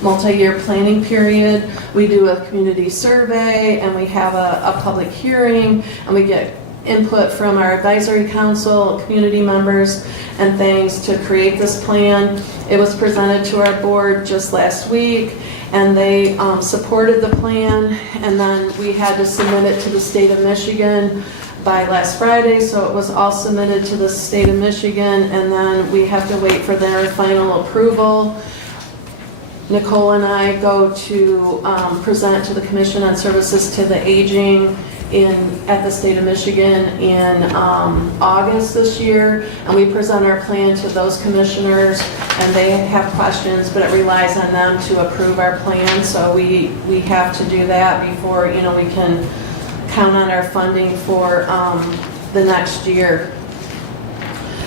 multi-year planning period. We do a community survey, and we have a public hearing, and we get input from our advisory council, community members, and things to create this plan. It was presented to our board just last week, and they supported the plan, and then we had to submit it to the state of Michigan by last Friday, so it was all submitted to the state of Michigan, and then we have to wait for their final approval. Nicole and I go to present to the Commission on Services to the Aging at the state of Michigan in August this year, and we present our plan to those commissioners, and they have questions, but it relies on them to approve our plan, so we have to do that before, you know, we can count on our funding for the next year.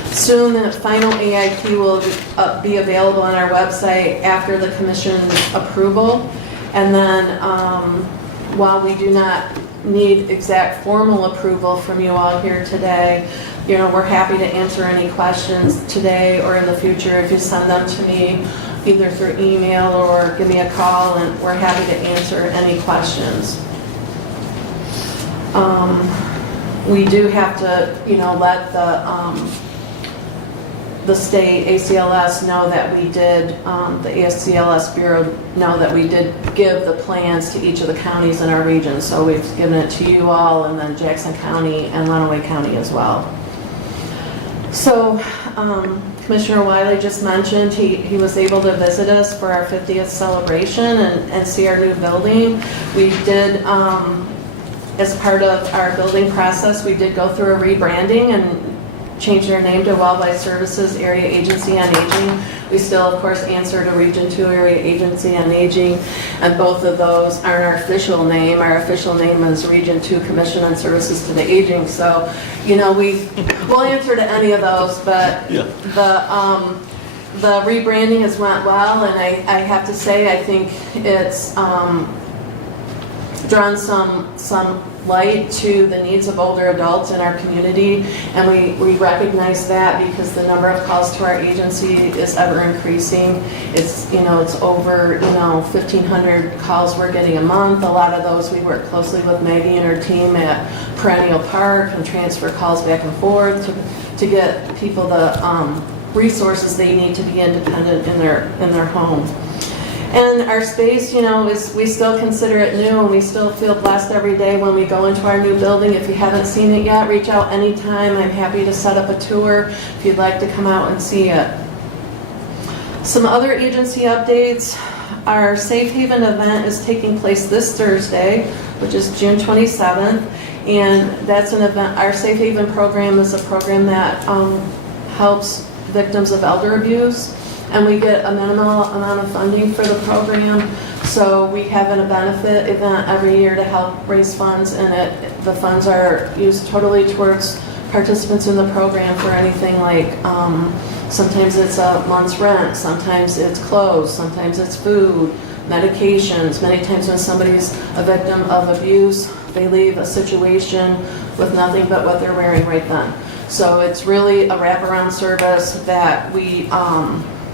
Soon the final AIP will be available on our website after the commission's approval, and then while we do not need exact formal approval from you all here today, you know, we're happy to answer any questions today or in the future if you send them to me either through email or give me a call, and we're happy to answer any questions. We do have to, you know, let the the state, ACLS, know that we did, the ACLS Bureau know that we did give the plans to each of the counties in our region. So we've given it to you all, and then Jackson County and Lenawee County as well. So Commissioner Wiley just mentioned he was able to visit us for our 50th celebration and see our new building. We did, as part of our building process, we did go through a rebranding and changed our name to Wildlife Services Area Agency on Aging. We still, of course, answer to Region 2 Area Agency on Aging, and both of those aren't our official name. Our official name is Region 2 Commission on Services to the Aging. So, you know, we'll answer to any of those, but the rebranding has went well, and I have to say, I think it's drawn some light to the needs of older adults in our community, and we recognize that because the number of calls to our agency is ever increasing. It's over 1,500 calls we're getting a month. A lot of those we work closely with Maggie and her team at Perennial Park and transfer calls back and forth to get people the resources they need to be independent in their home. And our space, we still consider it new, and we still feel blessed every day when we go into our new building. If you haven't seen it yet, reach out anytime. I'm happy to set up a tour if you'd like to come out and see it. Some other agency updates. Our Safe Haven event is taking place this Thursday, which is June 27th. And that's an event. Our Safe Haven program is a program that helps victims of elder abuse. And we get a minimal amount of funding for the program. So we have a benefit event every year to help raise funds, and the funds are used totally towards participants in the program for anything like, sometimes it's a month's rent, sometimes it's clothes, sometimes it's food, medications. Many times when somebody's a victim of abuse, they leave a situation with nothing but what they're wearing right then. So it's really a wraparound service that we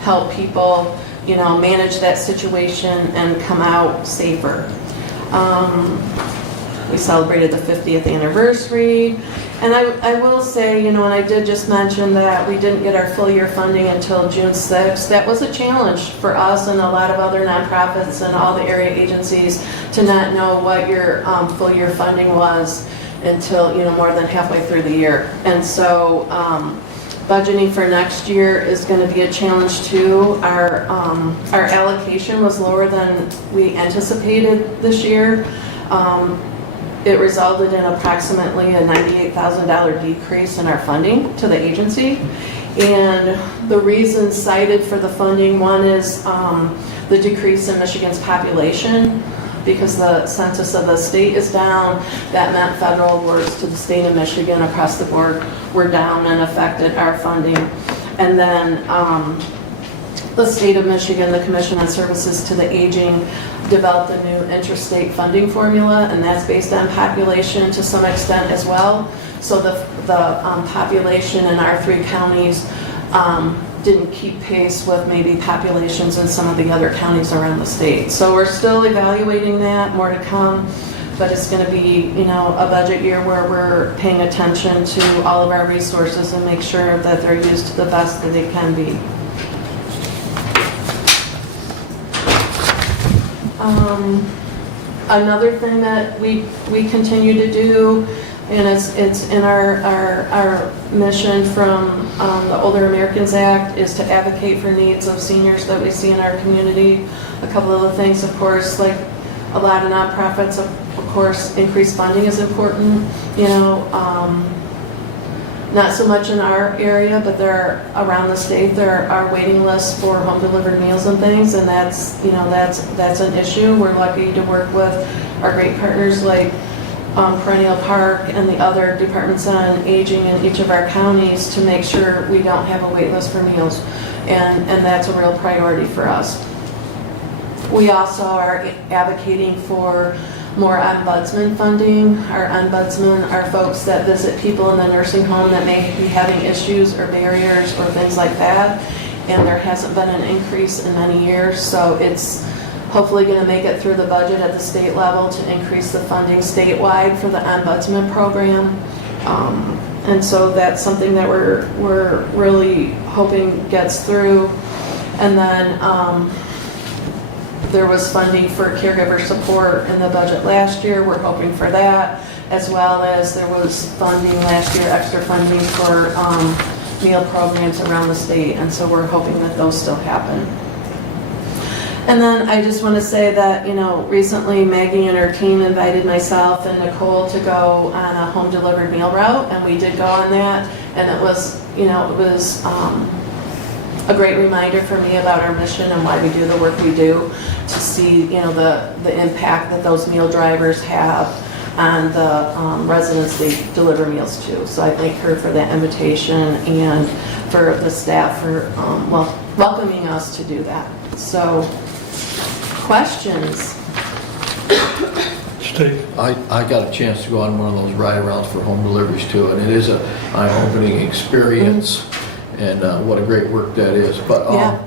help people, manage that situation and come out safer. We celebrated the 50th anniversary, and I will say, and I did just mention that we didn't get our full year funding until June 6th. That was a challenge for us and a lot of other nonprofits and all the area agencies to not know what your full year funding was until, more than halfway through the year. And so, budgeting for next year is going to be a challenge too. Our allocation was lower than we anticipated this year. It resulted in approximately a $98,000 decrease in our funding to the agency. And the reasons cited for the funding, one is the decrease in Michigan's population. Because the census of the state is down, that meant federal awards to the state of Michigan across the board were down and affected our funding. And then the state of Michigan, the Commission on Services to the Aging, developed a new interstate funding formula, and that's based on population to some extent as well. So the population in our 3 counties didn't keep pace with maybe populations in some of the other counties around the state. So we're still evaluating that, more to come, but it's going to be, a budget year where we're paying attention to all of our resources and make sure that they're used to the best that they can be. Another thing that we continue to do, and it's in our mission from the Older Americans Act, is to advocate for needs of seniors that we see in our community. A couple of the things, of course, like a lot of nonprofits, of course, increased funding is important. Not so much in our area, but there around the state there are waiting lists for home delivered meals and things, and that's an issue. We're lucky to work with our great partners like Perennial Park and the other departments on aging in each of our counties to make sure we don't have a wait list for meals, and that's a real priority for us. We also are advocating for more ombudsman funding. Our ombudsmen are folks that visit people in the nursing home that may be having issues or barriers or things like that, and there hasn't been an increase in many years, so it's hopefully going to make it through the budget at the state level to increase the funding statewide for the ombudsman program. And so that's something that we're really hoping gets through. And then there was funding for caregiver support in the budget last year. We're hoping for that, as well as there was funding last year, extra funding for meal programs around the state. And so we're hoping that those still happen. And then I just want to say that, recently Maggie and her team invited myself and Nicole to go on a home delivered meal route, and we did go on that, and it was a great reminder for me about our mission and why we do the work we do, to see, the impact that those meal drivers have on the residents they deliver meals to. So I thank her for that invitation and for the staff for welcoming us to do that. So, questions? Steve? I got a chance to go on one of those ride-arounds for home deliveries too, and it is an eye-opening experience, and what a great work that is. But Yeah.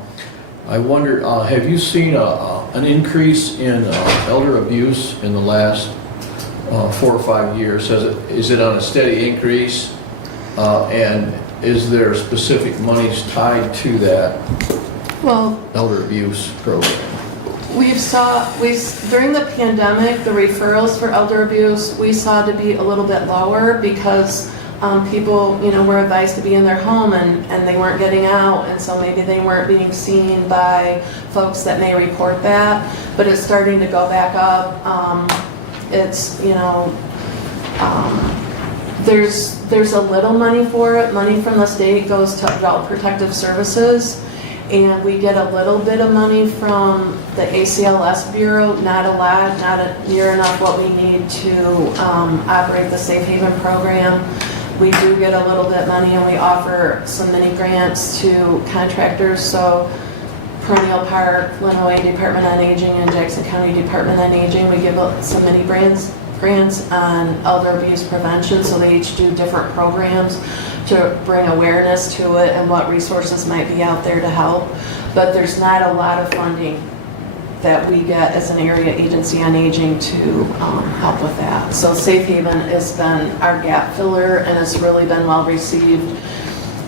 I wonder, have you seen an increase in elder abuse in the last 4 or 5 years? Is it on a steady increase? And is there specific monies tied to that Well, elder abuse program? during the pandemic, the referrals for elder abuse, we saw to be a little bit lower because people, were advised to be in their home and they weren't getting out, and so maybe they weren't being seen by folks that may report that, but it's starting to go back up. There's a little money for it. Money from the state goes to Adult Protective Services, and we get a little bit of money from the ACLS Bureau, not a lot, not near enough what we need to operate the Safe Haven program. We do get a little bit money, and we offer some mini grants to contractors. So Perennial Park, Lenawee Department on Aging, and Jackson County Department on Aging, we give some mini grants on elder abuse prevention. So they each do different programs to bring awareness to it and what resources might be out there to help. But there's not a lot of funding that we get as an area agency on aging to help with that. So Safe Haven has been our gap filler, and it's really been well received.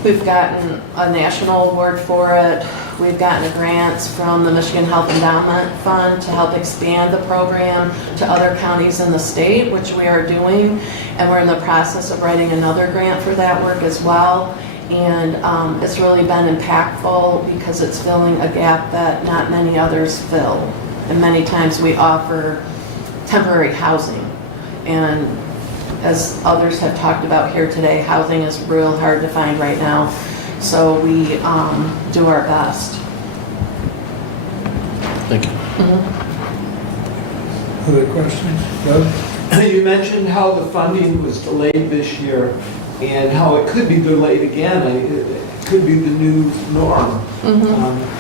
We've gotten a national award for it. We've gotten grants from the Michigan Health Endowment Fund to help expand the program to other counties in the state, which we are doing. And we're in the process of writing another grant for that work as well. And it's really been impactful because it's filling a gap that not many others fill. And many times we offer temporary housing. And as others have talked about here today, housing is real hard to find right now. So we do our best. Thank you. Other questions? Doug? You mentioned how the funding was delayed this year and how it could be delayed again. It could be the new norm.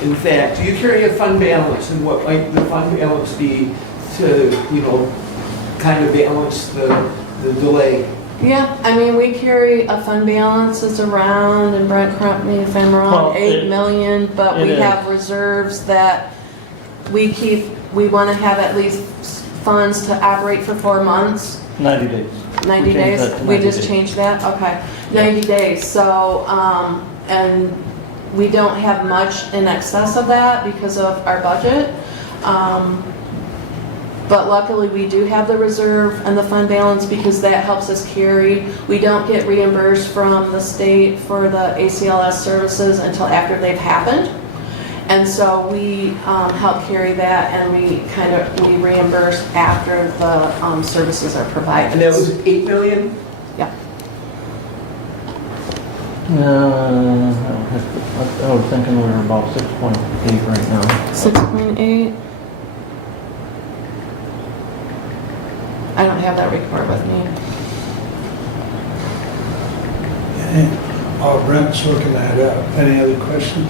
In fact, do you carry a fund balance, and what might the fund balance be to, kind of balance the delay? Yeah, we carry a fund balance that's around, and Brent, correct me if I'm wrong, Well, 8 million, but we is. have reserves that we keep. We want to have at least funds to operate for 4 months. 90 days. 90 We changed days? that to We 90 just days. changed that? Okay. 90 days. So, and we don't have much in excess of that because of our budget. But luckily we do have the reserve and the fund balance because that helps us carry. We don't get reimbursed from the state for the ACLS services until after they've happened. And so we help carry that, and we reimburse after the services are provided. And that was 8 million? Yeah. I was thinking we were about 6.8 right now. 6.8. I don't have that report with me. While Brent's looking that up, any other questions?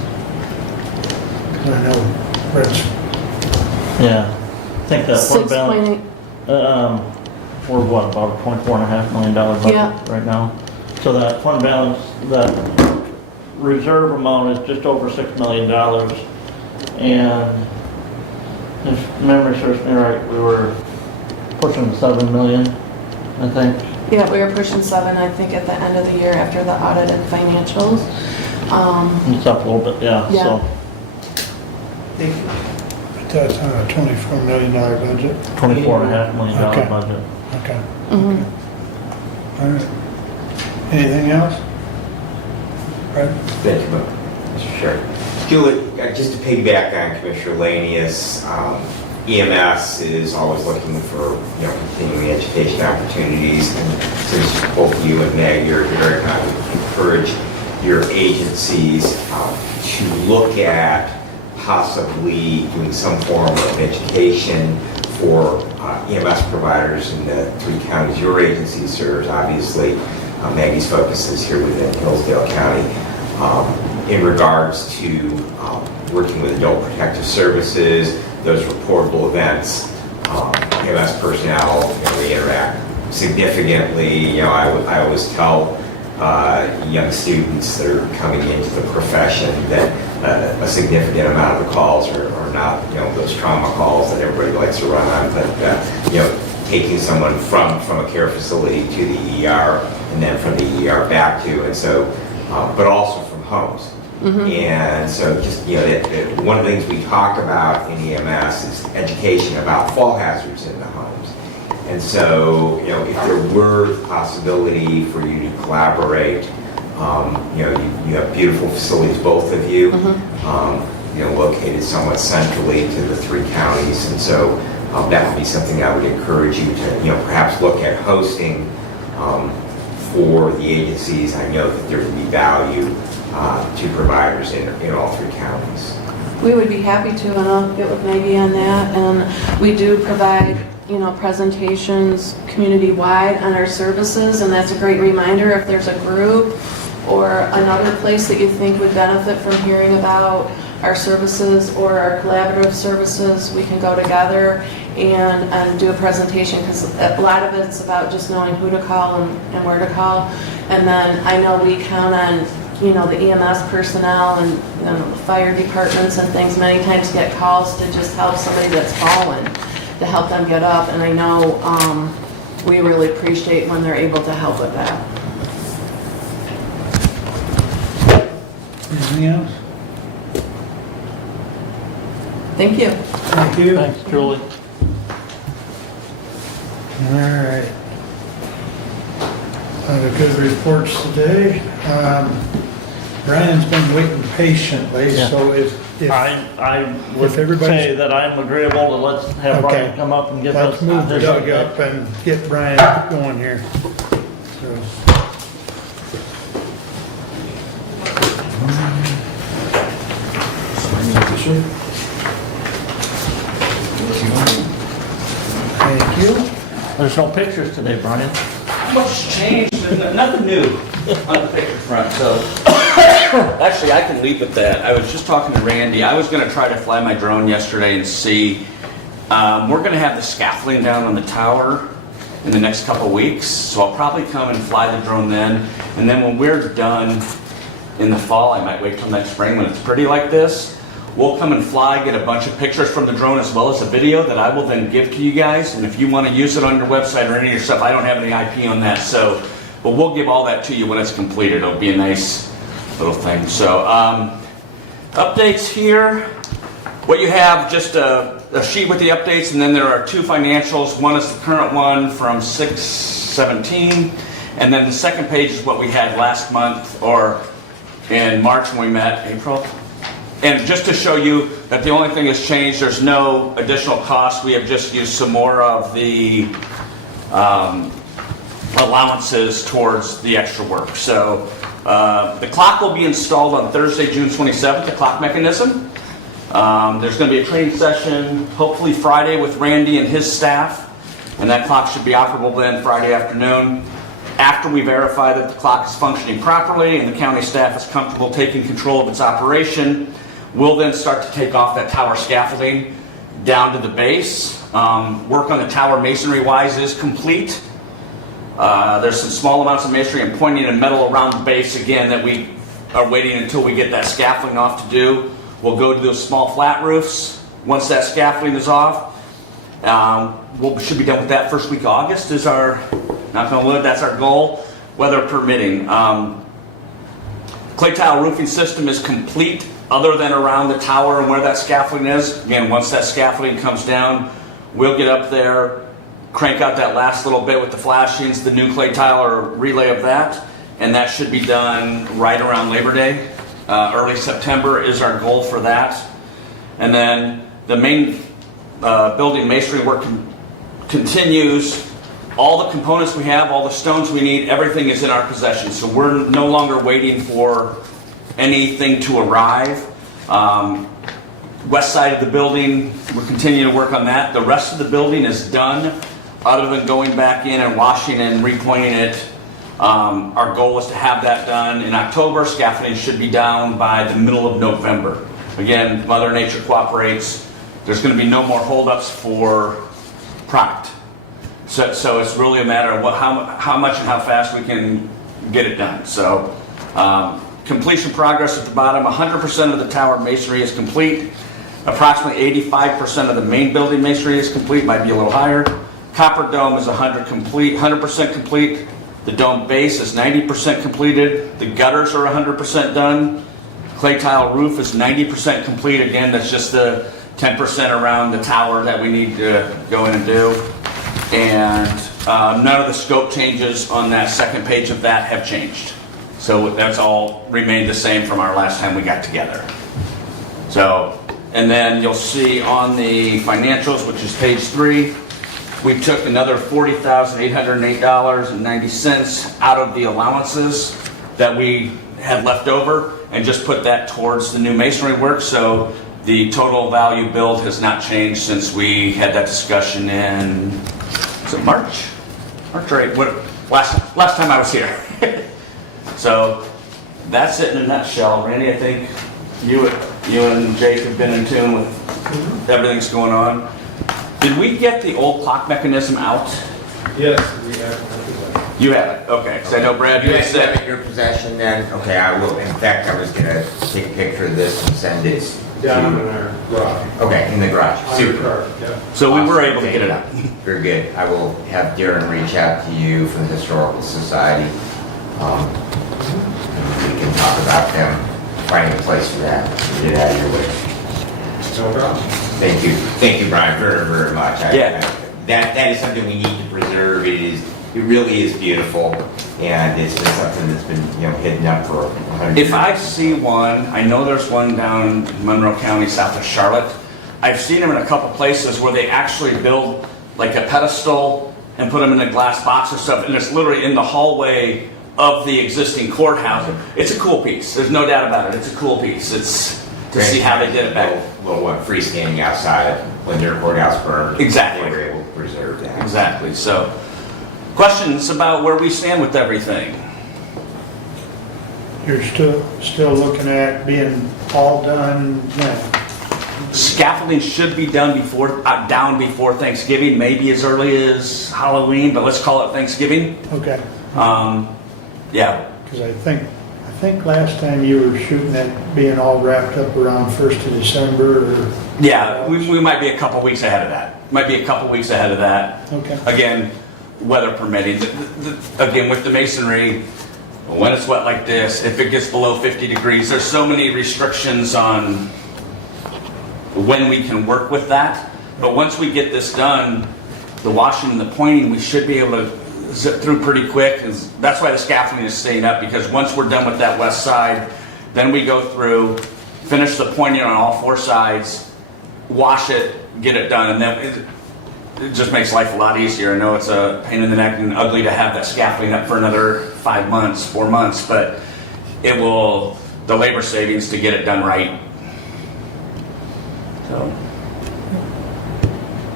Because I know Brent's, Yeah. I think that fund balance, 6.8. we're what, about a $24.5 million budget Yeah. right now? So that fund balance, that reserve amount is just over $6 million. And if memory serves me right, we were pushing 7 million, I think. Yeah, we were pushing 7, I think, at the end of the year after the audited financials. It's up a little bit, yeah, Yeah. so But that's on a $24 million budget. $24.5 million Okay. budget. Okay. Mhm. All right. Anything else? Right? Thank you, Mr. Chair. Julie, just to piggyback on Commissioner Lanius, EMS is always looking for, continuing education opportunities. And since both you and Meg, you're very kind, we encourage your agencies to look at possibly doing some form of education for EMS providers in the 3 counties your agency serves. Obviously, Maggie's focus is here within Hillsdale County. In regards to working with adult protective services, those reportable events, EMS personnel, they interact significantly. I always tell young students that are coming into the profession that a significant amount of the calls are not, those trauma calls that everybody likes to run on, but, taking someone from a care facility to the ER and then from the ER back to, and so, but also from homes. And so just, one of the things we talk about in EMS is education about fall hazards in the homes. And so, if there were the possibility for you to collaborate, you have beautiful facilities, both of you, located somewhat centrally to the 3 counties. And so that would be something I would encourage you to, perhaps look at hosting for the agencies. I know that there would be value to providers in all 3 counties. We would be happy to, and I'll get with Maggie on that. And we do provide, presentations community-wide on our services, and that's a great reminder if there's a group or another place that you think would benefit from hearing about our services or our collaborative services, we can go together and do a presentation, because a lot of it's about just knowing who to call and where to call. And then I know we count on the EMS personnel and the fire departments and things many times get calls to just help somebody that's fallen, to help them get up. And I know we really appreciate when they're able to help with that. Anything else? Thank you. Thank you. Thanks, Julie. All right. Good reports today. Brian's been waiting patiently, Yeah. so if I would if everybody's- say that I'm agreeable to let's have Brian Okay. come up and get let's us. move this Doug update. up and get Brian going here. So. Thank you. There's no pictures today, Brian. Much changed, nothing new on the picture front, so. Actually, I can leave with that. I was just talking to Randy. I was gonna try to fly my drone yesterday and see, we're gonna have the scaffolding down on the tower in the next couple of weeks, so I'll probably come and fly the drone then. And then when we're done in the fall, I might wait till next spring when it's pretty like this. We'll come and fly, get a bunch of pictures from the drone as well as a video that I will then give to you guys. And if you want to use it on your website or any of your stuff, I don't have any IP on that. So, but we'll give all that to you when it's completed. It'll be a nice little thing. So, updates here. What you have, just a sheet with the updates, and then there are 2 financials. One is the current one from 6/17, and then the second page is what we had last month or in March when we met, April. And just to show you that the only thing that's changed, there's no additional cost. We have just used some more of the allowances towards the extra work. So the clock will be installed on Thursday, June 27th, the clock mechanism. There's going to be a training session, hopefully Friday, with Randy and his staff. And that clock should be operable then Friday afternoon. After we verify that the clock is functioning properly and the county staff is comfortable taking control of its operation, we'll then start to take off that tower scaffolding down to the base. Work on the tower masonry-wise is complete. There's some small amounts of masonry and pointing and metal around the base again that we are waiting until we get that scaffolding off to do. We'll go to those small flat roofs. Once that scaffolding is off, we should be done with that first week of August is our, knock on wood, that's our goal, weather permitting. Clay tile roofing system is complete other than around the tower and where that scaffolding is. Again, once that scaffolding comes down, we'll get up there, crank out that last little bit with the flashings, the new clay tile or relay of that, and that should be done right around Labor Day. Early September is our goal for that. And then the main building masonry work continues. All the components we have, all the stones we need, everything is in our possession. So we're no longer waiting for anything to arrive. West side of the building, we're continuing to work on that. The rest of the building is done, other than going back in and washing and repointing it. Our goal is to have that done in October. Scaffolding should be down by the middle of November. Again, Mother Nature cooperates. There's going to be no more holdups for product. So it's really a matter of how much and how fast we can get it done. So completion progress at the bottom, 100% of the tower masonry is complete. Approximately 85% of the main building masonry is complete, might be a little higher. Copper dome is 100% complete. The dome base is 90% completed. The gutters are 100% done. Clay tile roof is 90% complete. Again, that's just the 10% around the tower that we need to go in and do. And none of the scope changes on that second page of that have changed. So that's all remained the same from our last time we got together. So, and then you'll see on the financials, which is page 3, we took another $40,808.90 out of the allowances that we had left over and just put that towards the new masonry work. So the total value billed has not changed since we had that discussion in, was it March? March or April? Last time I was here. So that's it in a nutshell. Randy, I think you and Jake have been in tune with everything's going on. Did we get the old clock mechanism out? Yes, we have. You have it, okay. Because I know Brad, you had have said. it in your possession then? Okay, I will. In fact, I was gonna take a picture of this and send it Down to. in our garage. Okay, in the garage. On your Super. car, yeah. So we were Awesome. able to get it out. Very good. I will have Darren reach out to you from the Historical Society. And we can talk about them finding a place for that. Get it out of your way. No problem. Thank you. Thank you, Brian, very, very much. Yeah. That is something we need to preserve. It really is beautiful, and it's been something that's been, hidden up for 100 years. If I see one, I know there's one down in Monroe County, south of Charlotte. I've seen them in a couple places where they actually build like a pedestal and put them in a glass box or stuff, and it's literally in the hallway of the existing courthouse. It's a cool piece. There's no doubt about it. It's a cool piece. It's to see how they did it back. Little one freestanding outside when their courthouse burned. Exactly. They were able to preserve that. Exactly. So, questions about where we stand with everything? You're still looking at being all done when? Scaffolding should be done down before Thanksgiving, maybe as early as Halloween, but let's call it Thanksgiving. Okay, Yeah. because I think last time you were shooting at being all wrapped up around 1st of December or... Yeah, we might be a couple weeks ahead of that. Okay. Again, weather permitting. Again, with the masonry, when it's wet like this, if it gets below 50 degrees, there's so many restrictions on when we can work with that. But once we get this done, the washing and the pointing, we should be able to zip through pretty quick. That's why the scaffolding is staying up, because once we're done with that west side, then we go through, finish the pointing on all 4 sides, wash it, get it done, and then it just makes life a lot easier. I know it's a pain in the neck and ugly to have that scaffolding up for another 4 months, but it will, the labor savings to get it done right. So.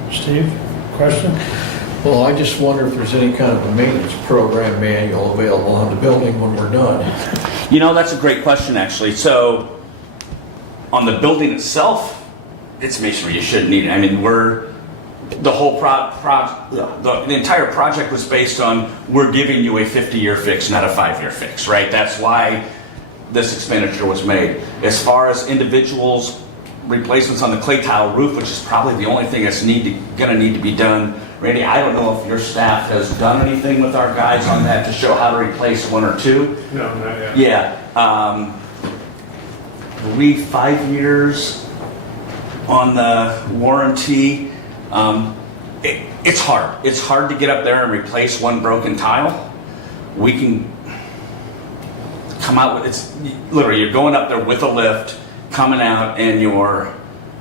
Steve, question? Well, I just wonder if there's any kind of a maintenance program manual available on the building when we're done. That's a great question, actually. So, on the building itself, it's masonry. You shouldn't need it. I mean, the whole the entire project was based on we're giving you a 50-year fix, not a 5-year fix, right? That's why this expenditure was made. As far as individuals, replacements on the clay tile roof, which is probably the only thing that's going to need to be done Randy, I don't know if your staff has done anything with our guys on that to show how to replace one or two. No, not yet. Yeah, I believe 5 years on the warranty. It's hard. It's hard to get up there and replace one broken tile. We can come out with, it's literally, you're going up there with a lift, coming out, and you're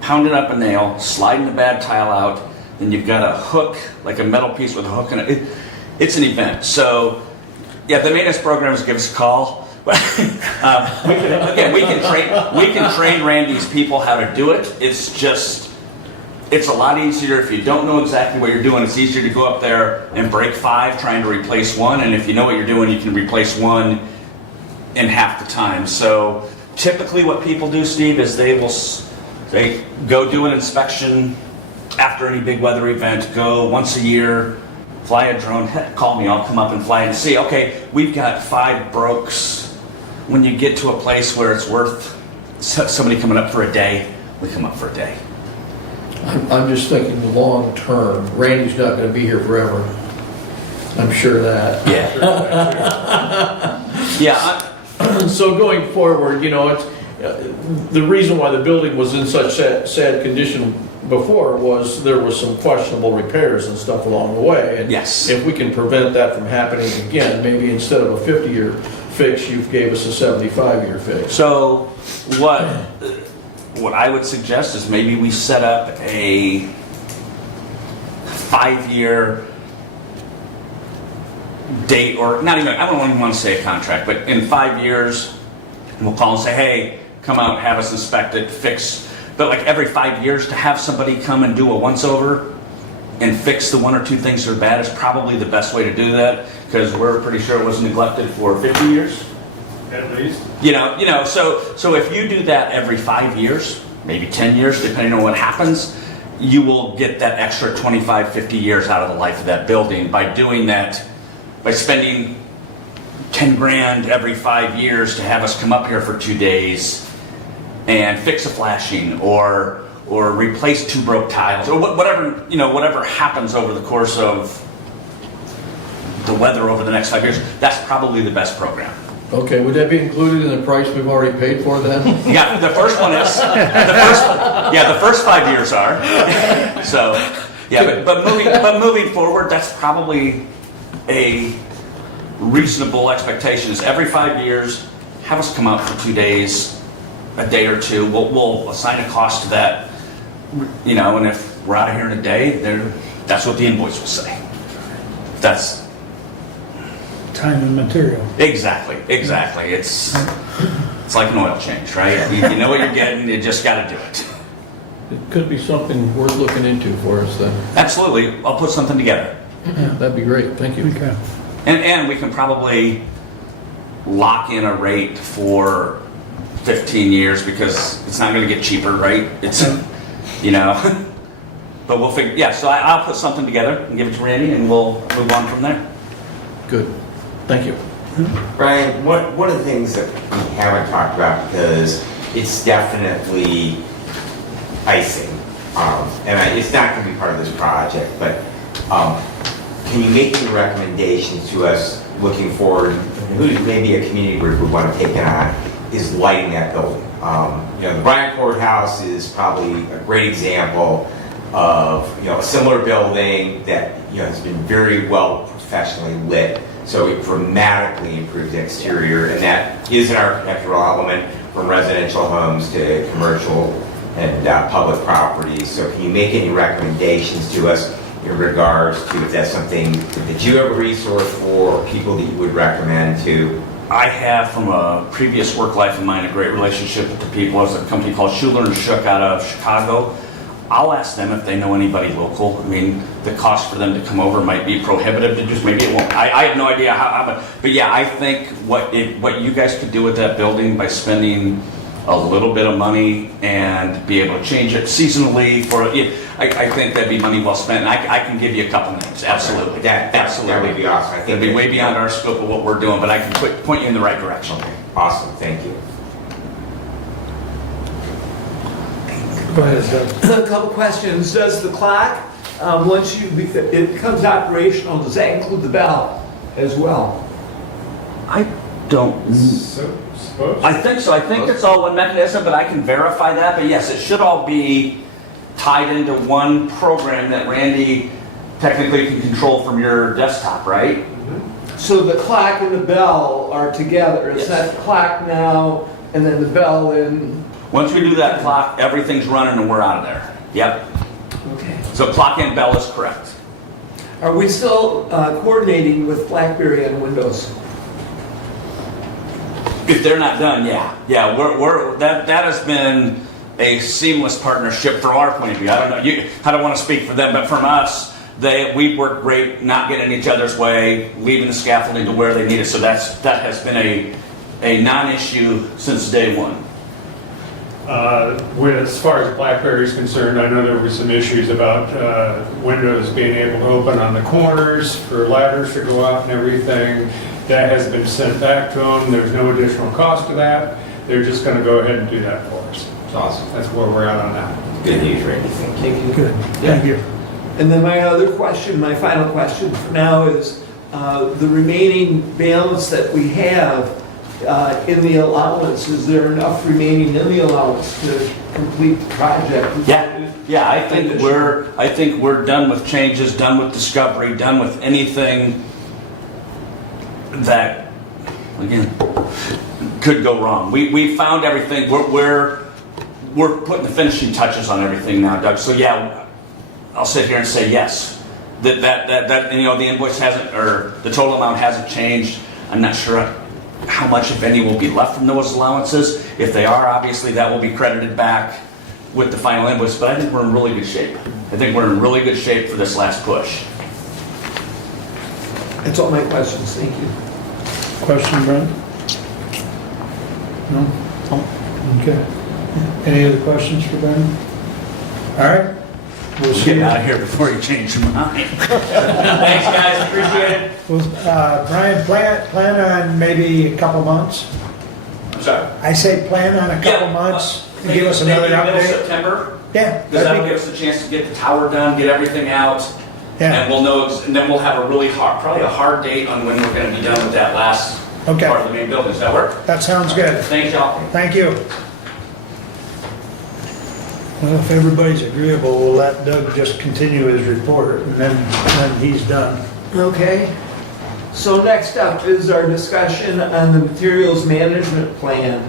pounding up a nail, sliding the bad tile out, then you've got a hook, like a metal piece with a hook in it. It's an event. So, yeah, the maintenance programs give us a call. We can train Randy's people how to do it. It's a lot easier if you don't know exactly what you're doing. It's easier to go up there and break 5 trying to replace 1, and if you know what you're doing, you can replace 1 in half the time. So typically what people do, Steve, is they go do an inspection after any big weather event, go once a year, fly a drone, heck, call me, I'll come up and fly and see, okay, we've got 5 brokes. When you get to a place where it's worth somebody coming up for a day, we come up for a day. I'm just thinking the long term. Randy's not going to be here forever. I'm sure of that. Yeah. So going forward, you know, it's the reason why the building was in such sad condition before was there was some questionable repairs and stuff along the way. And yes. If we can prevent that from happening again, maybe instead of a 50-year fix, you gave us a 75-year fix. So what I would suggest is maybe we set up a 5-year date, or not even, I don't even want to say a contract, but in 5 years, we'll call and say, hey, come out, have us inspect it, fix. But like every 5 years to have somebody come and do a once over and fix the 1 or 2 things that are bad is probably the best way to do that, because we're pretty sure it was neglected for 50 years. At least. You know, so if you do that every 5 years, maybe 10 years, depending on what happens, you will get that extra 25, 50 years out of the life of that building by doing that, by spending 10 grand every 5 years to have us come up here for 2 days and fix a flashing or replace 2 broke tiles or whatever happens over the course of the weather over the next 5 years. That's probably the best program. Okay, would that be included in the price we've already paid for then? Yeah, the first one is. The first 5 years are. So, yeah, but moving forward, that's probably a reasonable expectation. Is every 5 years, have us come out for 2 days, a day or two. We'll assign a cost to that, and if we're out of here in a day, that's what the invoice will say. That's Time and material. Exactly. It's like an oil change, right? You know what you're getting, you just got to do it. It could be something worth looking into for us then. Absolutely. I'll put something together. Yeah, that'd be great. Thank you. Okay. And we can probably lock in a rate for 15 years because it's not going to get cheaper, right? It's, but we'll figure, yeah, so I'll put something together and give it to Randy and we'll move on from there. Good. Thank you. Brian, one of the things that we haven't talked about, because it's definitely icing, and it's not going to be part of this project, but can you make any recommendations to us looking forward, who maybe a community group would want to take it on, is lighting that building? The Bryan Courthouse is probably a great example of a similar building that has been very well professionally lit. So it dramatically improves the exterior, and that is an architectural element from residential homes to commercial and public properties. So can you make any recommendations to us in regards to if that's something that you have a resource for, or people that you would recommend to? I have, from a previous work life of mine, a great relationship with the people. There's a company called Schuler & Shook out of Chicago. I'll ask them if they know anybody local. I mean, the cost for them to come over might be prohibitive to just, maybe it won't. I have no idea how, but yeah, I think what you guys could do with that building by spending a little bit of money and be able to change it seasonally I think that'd be money well spent. I can give you a couple names, absolutely. Absolutely. That would be awesome. I think it'd be way beyond our scope of what we're doing, but I can point you in the right direction. Okay, awesome, thank you. Go ahead, Doug. A couple questions. Does the clock once it becomes operational, does that include the bell as well? I don't, Suppose. I think so. I think it's all one mechanism, but I can verify that. But yes, it should all be tied into one program that Randy technically can control from your desktop, right? So the clock and the bell are together. It's Yes. not the clock now and then the bell in. Once we do that clock, everything's running and we're out of there. Yep. Okay. So clock and bell is correct. Are we still coordinating with BlackBerry and Windows? If they're not done, yeah. Yeah, that has been a seamless partnership from our point of view. I don't know, I don't want to speak for them, but from us, we've worked great, not getting in each other's way, leaving the scaffolding to where they need it. So that has been a non-issue since day one. As far as BlackBerry is concerned, I know there were some issues about Windows being able to open on the corners for ladders to go out and everything. That has been sent back to them. There's no additional cost to that. They're just going to go ahead and do that for us. It's awesome. That's where we're at on that. Good news, Randy. Thank you. Good, thank you. And then my other question, my final question for now is the remaining balance that we have in the allowance, is there enough remaining in the allowance to complete the project? Yeah, I think we're done with changes, done with discovery, done with anything that, again, could go wrong. We found everything. We're putting the finishing touches on everything now, Doug. So yeah, I'll sit here and say yes. That the invoice hasn't, or the total amount hasn't changed. I'm not sure how much, if any, will be left from those allowances. If they are, obviously that will be credited back with the final invoice. But I think we're in really good shape. I think we're in really good shape for this last push. That's all my questions. Thank you. Question, Brent? No? Okay. Any other questions for Brent? All right. We'll see Get you. out of here before you change your mind. Thanks, guys. Appreciate it. Well, Brian, plan on maybe a couple months. I'm sorry. I say plan on a couple months and give us another maybe middle update. September. Yeah. Because that'll give us a chance to get the tower done, get everything out, Yeah. and we'll know. And then we'll have a really probably a hard date on when we're going to be done with that last Okay. part of the main building. Does that work? That sounds good. Thanks, y'all. Thank you. Well, if everybody's agreeable, we'll let Doug just continue his report and then he's done. Okay. So next up is our discussion on the materials management plan.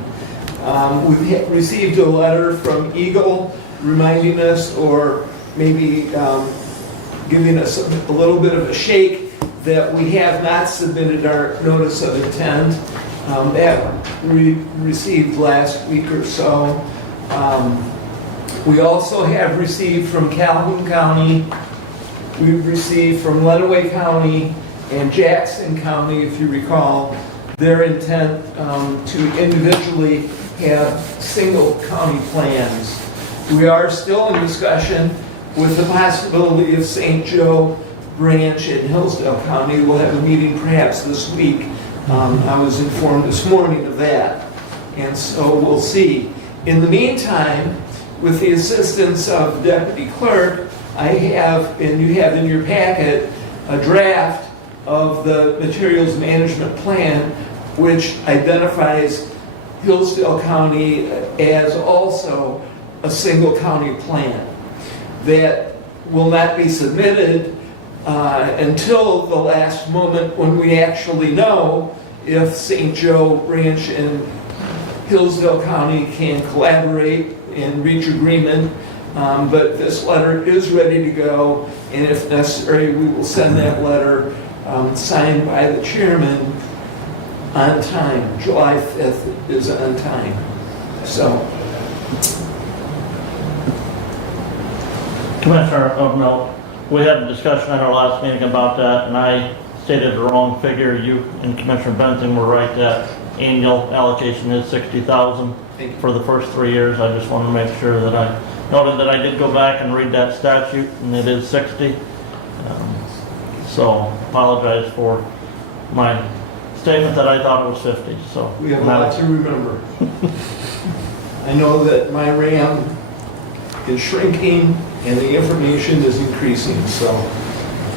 We've received a letter from Eagle reminding us, or maybe giving us a little bit of a shake, that we have not submitted our notice of intent. That we received last week or so. We also have received from Calhoun County, we've received from Lenawee County and Jackson County, if you recall, their intent to individually have single county plans. We are still in discussion with the possibility of St. Joe branch in Hillsdale County. We'll have a meeting perhaps this week. I was informed this morning of that. And so we'll see. In the meantime, with the assistance of Deputy Clerk, I have, and you have in your packet, a draft of the materials management plan, which identifies Hillsdale County as also a single county plan that will not be submitted until the last moment when we actually know if St. Joe branch and Hillsdale County can collaborate and reach agreement. But this letter is ready to go, and if necessary, we will send that letter signed by the chairman on time. July 5th is on time. So, Commissioner of note, we had a discussion at our last meeting about that, and I stated the wrong figure. You and Commissioner Benson were right that annual allocation is $60,000 for the first 3 years. I just wanted to make sure that I noted that I did go back and read that statute, and it is 60. So apologize for my statement that I thought it was 50. So we have a lot to remember. I know that my RAM is shrinking, and the information is increasing, so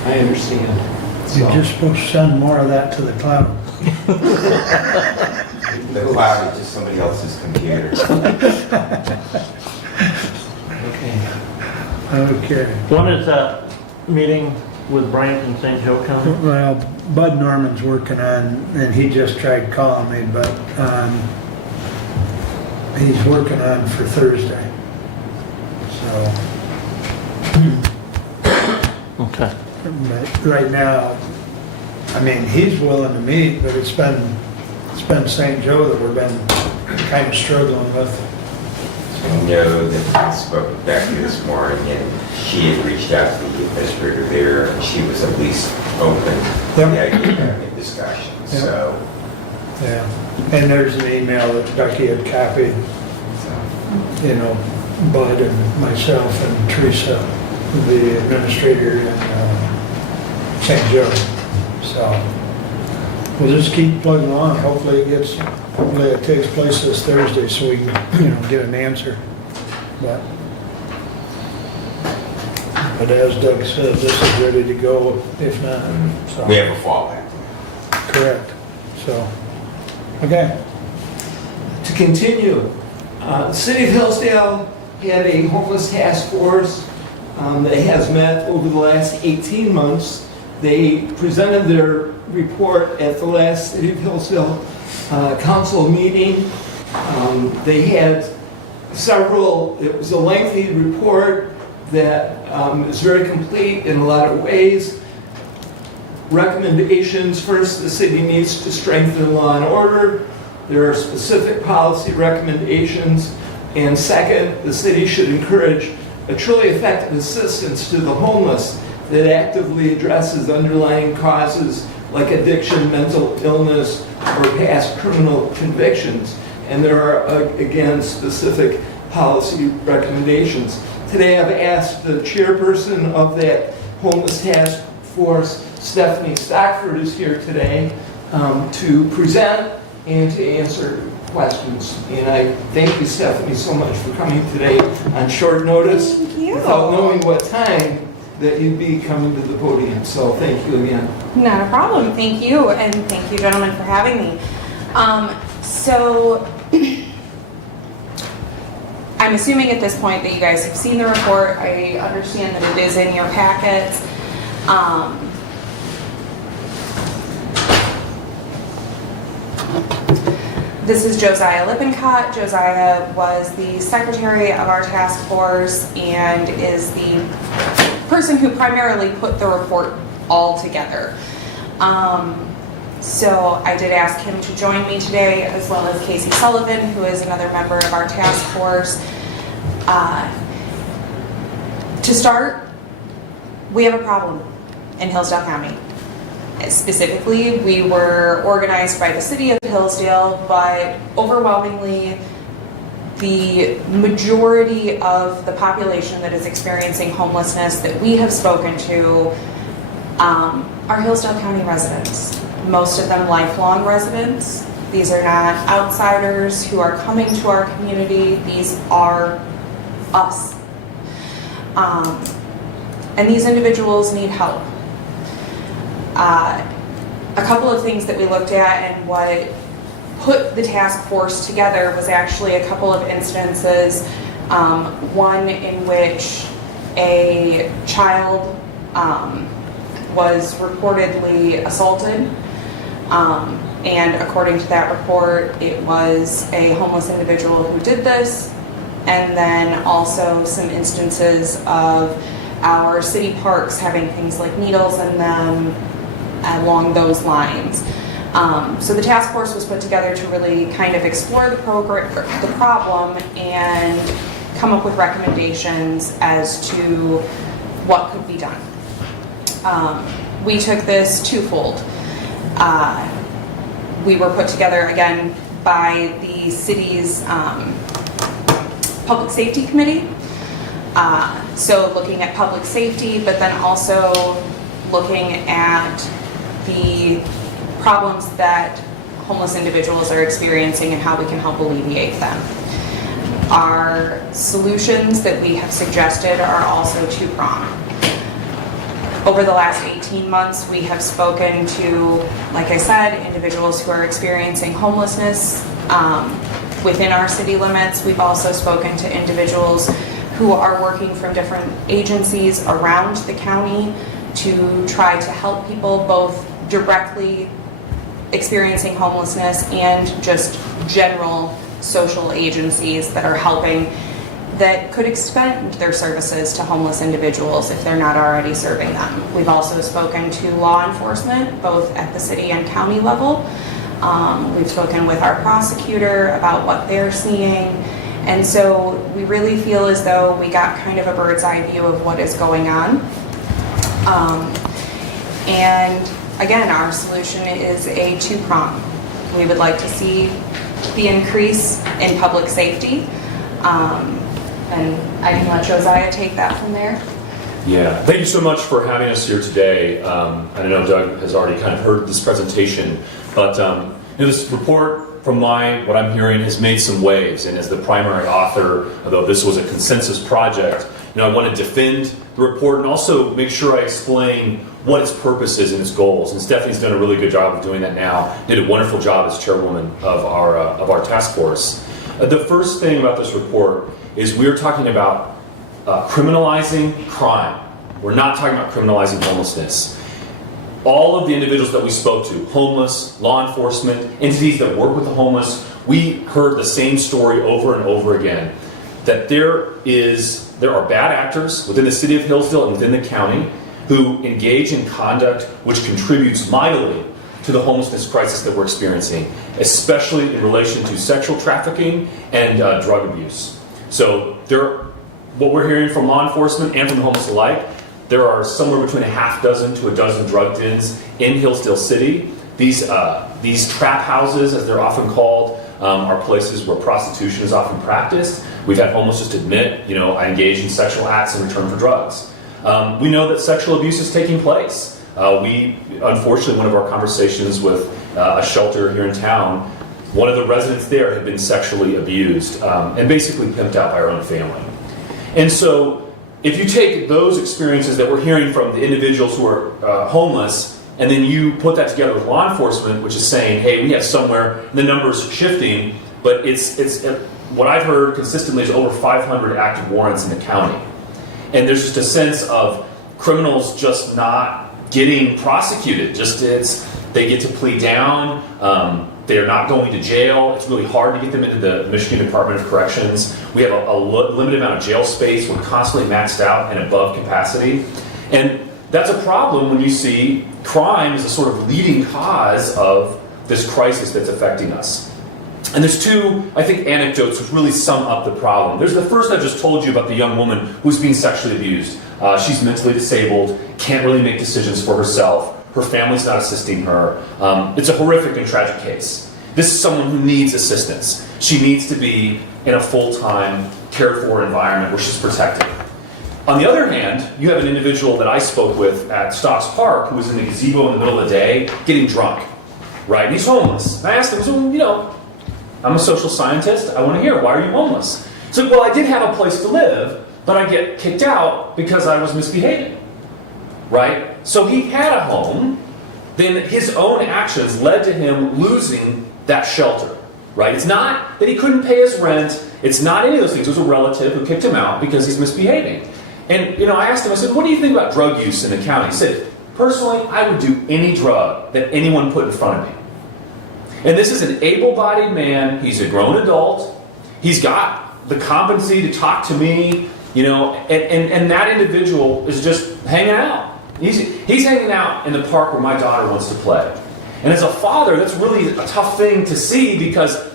I understand. You're So, just supposed to send more of that to the cloud. The cloud is just somebody else's computer. okay. Okay. When is that meeting with Bryant and St. Joe County? Well, Bud Norman's working on, and he just tried calling me, but he's working on for Thursday. So, Okay. but right now, I mean, he's willing to meet, but it's been St. Joe that we've been kind of struggling with. I know that I spoke with Becky this morning, and she had reached out to the administrator there, and she was at least open to the idea of having a discussion, so. Yeah, and there's an email that Becky had copied, you know, Bud and myself and Teresa, the administrator in St. Joe. So we'll just keep plugging along. Hopefully it takes place this Thursday so we can, you know, get an answer. But as Doug said, this is ready to go if not. So. We have a fallback. Correct. So, okay. To continue, the City of Hillsdale had a homeless task force that has met over the last 18 months. They presented their report at the last City of Hillsdale council meeting. They had it was a lengthy report that is very complete in a lot of ways. Recommendations: first, the city needs to strengthen law and order. There are specific policy recommendations. And second, the city should encourage a truly effective assistance to the homeless that actively addresses underlying causes like addiction, mental illness, or past criminal convictions. And there are, again, specific policy recommendations. Today I've asked the chairperson of that homeless task force, Stephanie Stockford, is here today to present and to answer questions. And I thank you, Stephanie, so much for coming today on short notice. Thank you. Without knowing what time that you'd be coming to the podium. So thank you again. Not a problem. Thank you, and thank you, gentlemen, for having me. So I'm assuming at this point that you guys have seen the report. I understand that it is in your packets. This is Josiah Lippincott. Josiah was the secretary of our task force and is the person who primarily put the report all together. So I did ask him to join me today, as well as Casey Sullivan, who is another member of our task force. To start, we have a problem in Hillsdale County. Specifically, we were organized by the city of Hillsdale, but overwhelmingly, the majority of the population that is experiencing homelessness that we have spoken to are Hillsdale County residents. Most of them lifelong residents. These are not outsiders who are coming to our community. These are us. And these individuals need help. A couple of things that we looked at and what put the task force together was actually a couple of instances. One in which a child was reportedly assaulted, and according to that report, it was a homeless individual who did this, and then also some instances of our city parks having things like needles in them along those lines. So the task force was put together to really kind of explore the problem and come up with recommendations as to what could be done. We took this twofold. We were put together again by the city's public safety committee. So looking at public safety, but then also looking at the problems that homeless individuals are experiencing and how we can help alleviate them. Our solutions that we have suggested are also two-pronged. Over the last 18 months, we have spoken to, like I said, individuals who are experiencing homelessness within our city limits. We've also spoken to individuals who are working from different agencies around the county to try to help people both directly experiencing homelessness and just general social agencies that are helping, that could expand their services to homeless individuals if they're not already serving them. We've also spoken to law enforcement, both at the city and county level. We've spoken with our prosecutor about what they're seeing. And so we really feel as though we got kind of a bird's eye view of what is going on. And again, our solution is a two-prong. We would like to see the increase in public safety. And I can let Josiah take that from there. Yeah, thank you so much for having us here today. I know Doug has already kind of heard this presentation, but this report, from what I'm hearing, has made some waves. And as the primary author, although this was a consensus project, I want to defend the report and also make sure I explain what its purpose is and its goals. And Stephanie's done a really good job of doing that now. Did a wonderful job as chairwoman of our task force. The first thing about this report is we're talking about criminalizing crime. We're not talking about criminalizing homelessness. All of the individuals that we spoke to, homeless, law enforcement, entities that work with the homeless, we heard the same story over and over again, that there are bad actors within the city of Hillsdale and within the county who engage in conduct which contributes mightily to the homelessness crisis that we're experiencing, especially in relation to sexual trafficking and drug abuse. So what we're hearing from law enforcement and from the homeless alike, there are somewhere between a half dozen to a dozen drug dens in Hillsdale City. These trap houses, as they're often called, are places where prostitution is often practiced. We've had homeless just admit, I engage in sexual acts in return for drugs. We know that sexual abuse is taking place. Unfortunately, one of our conversations with a shelter here in town, one of the residents there had been sexually abused and basically pimped out by her own family. And so if you take those experiences that we're hearing from the individuals who are homeless, and then you put that together with law enforcement, which is saying, hey, we have somewhere, the numbers shifting, but it's what I've heard consistently is over 500 active warrants in the county. And there's just a sense of criminals just not getting prosecuted. They get to plead down. They're not going to jail. It's really hard to get them into the Michigan Department of Corrections. We have a limited amount of jail space. We're constantly maxed out and above capacity. And that's a problem when you see crime as a sort of leading cause of this crisis that's affecting us. And there's two, I think, anecdotes which really sum up the problem. There's the first I just told you about the young woman who's being sexually abused. She's mentally disabled, can't really make decisions for herself. Her family's not assisting her. It's a horrific and tragic case. This is someone who needs assistance. She needs to be in a full-time, cared-for environment where she's protected. On the other hand, you have an individual that I spoke with at Stocks Park who was in the gazebo in the middle of the day getting drunk, right? And he's homeless. And I asked him, so, I'm a social scientist. I want to hear, why are you homeless? He said, well, I did have a place to live, but I get kicked out because I was misbehaving, right? So he had a home, then his own actions led to him losing that shelter, right? It's not that he couldn't pay his rent, it's not any of those things. It was a relative who kicked him out because he's misbehaving. And, I asked him, I said, what do you think about drug use in the county? He said, personally, I would do any drug that anyone put in front of me. And this is an able-bodied man, he's a grown adult, he's got the competency to talk to me, and that individual is just hanging out. He's hanging out in the park where my daughter wants to play. And as a father, that's really a tough thing to see because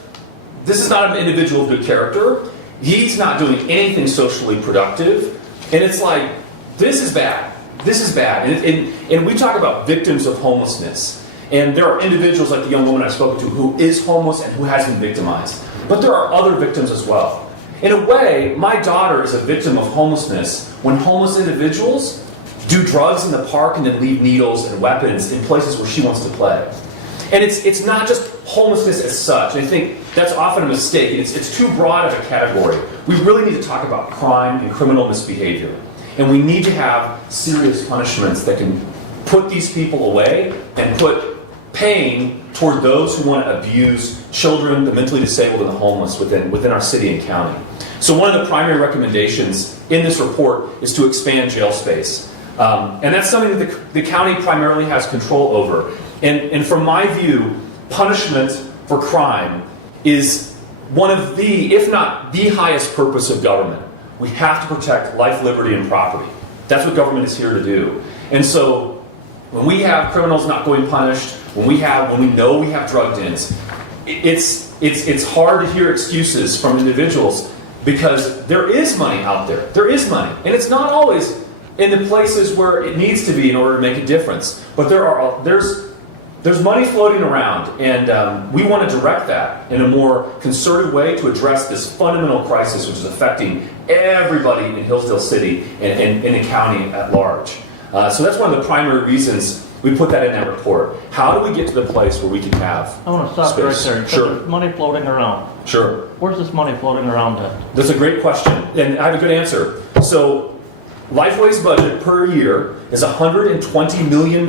this is not an individual of good character. He's not doing anything socially productive. And it's like, this is bad. This is bad. And we talk about victims of homelessness. And there are individuals like the young woman I spoke to who is homeless and who has been victimized. But there are other victims as well. In a way, my daughter is a victim of homelessness when homeless individuals do drugs in the park and then leave needles and weapons in places where she wants to play. And it's not just homelessness as such. I think that's often a mistake. It's too broad of a category. We really need to talk about crime and criminal misbehavior. And we need to have serious punishments that can put these people away and put pain toward those who want to abuse children, the mentally disabled, and the homeless within our city and county. So one of the primary recommendations in this report is to expand jail space. And that's something that the county primarily has control over. And from my view, punishment for crime is one of the, if not the highest purpose of government. We have to protect life, liberty, and property. That's what government is here to do. And so when we have criminals not going punished, when we know we have drug dens, it's hard to hear excuses from individuals because there is money out there. There is money. And it's not always in the places where it needs to be in order to make a difference. But there's money floating around, and we want to direct that in a more concerted way to address this fundamental crisis which is affecting everybody in Hillsdale City and in the county at large. So that's one of the primary reasons we put that in that report. How do we get to the place where we can have I want to stop right space? there. Sure. There's money floating around. Sure. Where's this money floating around at? That's a great question, and I have a good answer. So Lifeway's budget per year is $120 million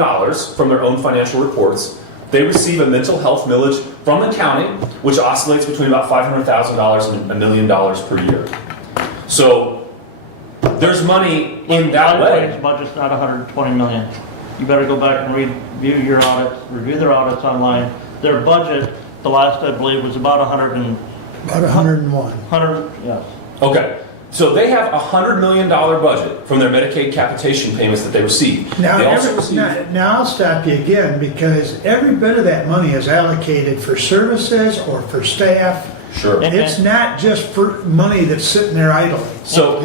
from their own financial reports. They receive a mental health millage from the county, which oscillates between about $500,000 and $1 million per year. So there's money in that way. Lifeway's budget's not $120 million. You better go back and review your audits, review their audits online. Their budget, the last I believe, was about 101. Yes. Okay. So they have a $100 million budget from their Medicaid capitation payments that they receive. Now, They also receive, now I'll stop you again because every bit of that money is allocated for services or for staff. Sure. It's not just for money that's sitting there idle. So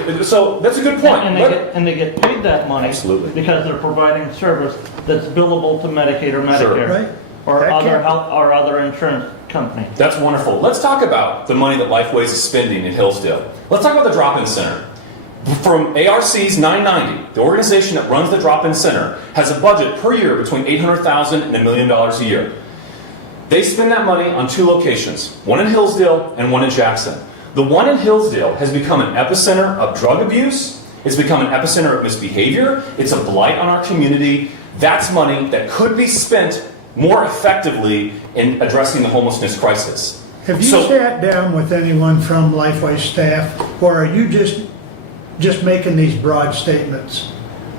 that's a good point. And they get paid that money Absolutely. because they're providing service that's billable to Medicaid or Medicare. Right. Or That other can't- health or other insurance company. That's wonderful. Let's talk about the money that Lifeways is spending in Hillsdale. Let's talk about the drop-in center. From ARC's 990, the organization that runs the drop-in center has a budget per year between $800,000 and $1 million a year. They spend that money on two locations, one in Hillsdale and one in Jackson. The one in Hillsdale has become an epicenter of drug abuse. It's become an epicenter of misbehavior. It's a blight on our community. That's money that could be spent more effectively in addressing the homelessness crisis. Have you sat down with anyone from Lifeway staff, or are you just making these broad statements?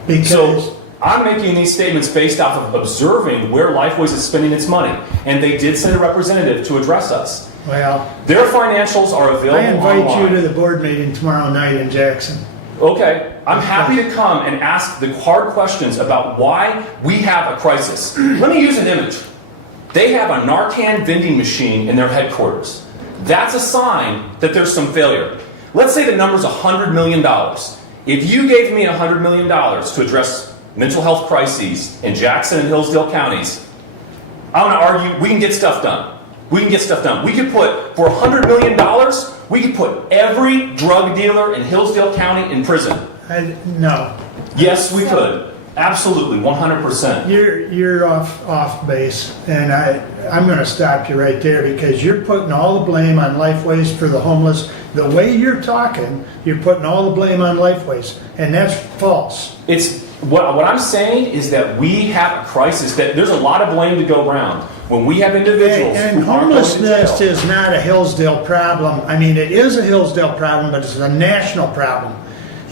Because So I'm making these statements based off of observing where Lifeways is spending its money, and they did send a representative to address us. well, Their financials are available I invite online. you to the board meeting tomorrow night in Jackson. Okay, I'm happy to come and ask the hard questions about why we have a crisis. Let me use an image. They have a Narcan vending machine in their headquarters. That's a sign that there's some failure. Let's say the number's $100 million. If you gave me $100 million to address mental health crises in Jackson and Hillsdale counties, I want to argue we can get stuff done. We can get stuff done. We could put, for $100 million, we could put every drug dealer in Hillsdale County in prison. No, Yes, we could. Absolutely, 100%. you're off base, and I'm going to stop you right there because you're putting all the blame on Lifeways for the homeless. The way you're talking, you're putting all the blame on Lifeways, and that's false. It's what I'm saying is that we have a crisis, that there's a lot of blame to go around. When we have individuals And who aren't going to homelessness jail. is not a Hillsdale problem. I mean, it is a Hillsdale problem, but it's a national problem.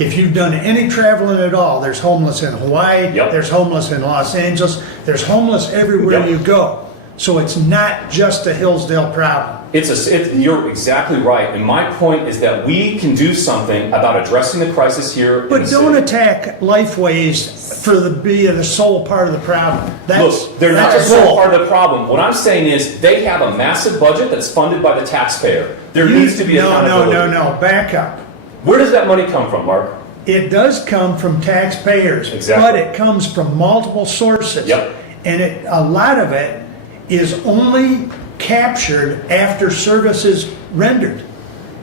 If you've done any traveling at all, there's homeless in Hawaii, Yep. there's homeless in Los Angeles, there's homeless everywhere Yep. you go. So it's not just a Hillsdale problem. You're exactly right. And my point is that we can do something about addressing the crisis here in But the don't city. attack Lifeways for being the sole part of the problem. Look, they're not that's the sole bull. part of the problem. What I'm saying is they have a massive budget that's funded by the taxpayer. There needs to be accountability. No, back up. Where does that money come from, Mark? It does come from taxpayers, Exactly. but it comes from multiple sources. Yep. And a lot of it is only captured after service is rendered.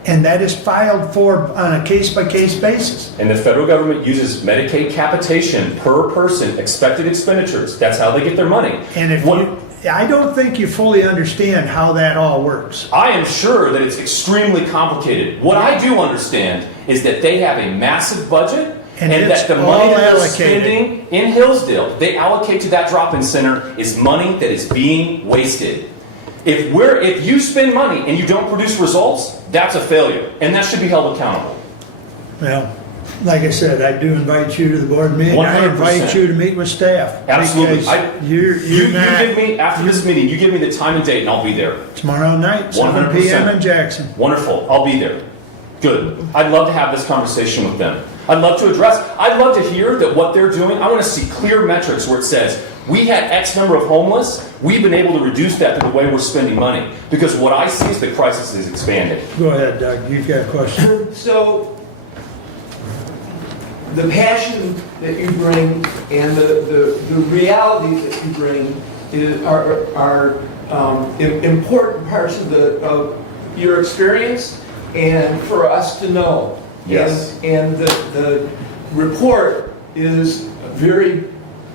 And that is filed for on a case-by-case basis. And the federal government uses Medicaid capitation per person expected expenditures. That's how they get their money. And if I don't think you fully understand how that all works. I am sure that it's extremely complicated. What I do understand is that they have a massive budget And and it's that the all money that they're allocated. spending in Hillsdale, they allocate to that drop-in center is money that is being wasted. If you spend money and you don't produce results, that's a failure, and that should be held accountable. Well, like I said, I do invite you to the board meeting. I 100%. invite you to meet with staff. Absolutely. Because you're You not, give me, after this meeting, you give me the time and date and I'll be there. tomorrow night, 7 p.m. in Jackson. Wonderful, I'll be there. Good. I'd love to have this conversation with them. I'd love to hear that what they're doing, I want to see clear metrics where it says, we had X number of homeless, we've been able to reduce that to the way we're spending money. Because what I see is the crisis is expanding. Go ahead, Doug, you've got a question. So, the passion that you bring and the realities that you bring are important parts of your experience and for us to know. Yes. And the report is very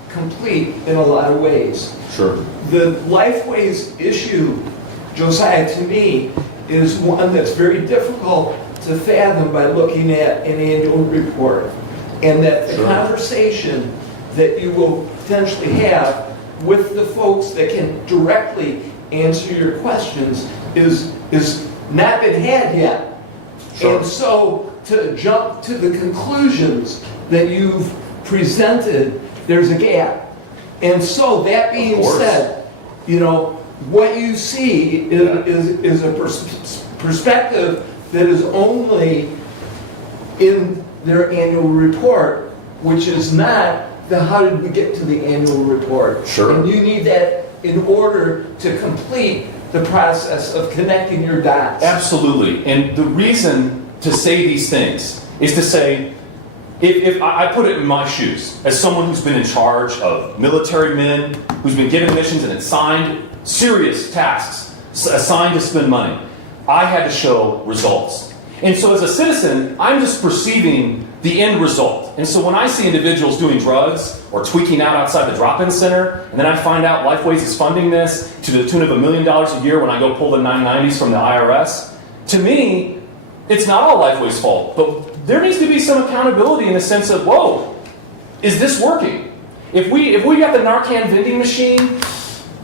complete in a lot of ways. Sure. The Lifeways issue, Josiah, to me, is one that's very difficult to fathom by looking at an annual report. And that the conversation that you will potentially have with the folks that can directly answer your questions is not been had yet. Sure. And so to jump to the conclusions that you've presented, there's a gap. And so that being said, what you see is a perspective that is only in their annual report, which is not the how did we get to the annual report. Sure. And you need that in order to complete the process of connecting your dots. Absolutely. And the reason to say these things is to say, if I put it in my shoes, as someone who's been in charge of military men, who's been given missions and assigned serious tasks, assigned to spend money, I had to show results. And so as a citizen, I'm just perceiving the end result. And so when I see individuals doing drugs or tweaking out outside the drop-in center, and then I find out Lifeways is funding this to the tune of $1 million a year when I go pull the 990s from the IRS, to me, it's not all Lifeways' fault. But there needs to be some accountability in the sense of, whoa, is this working? If we got the Narcan vending machine,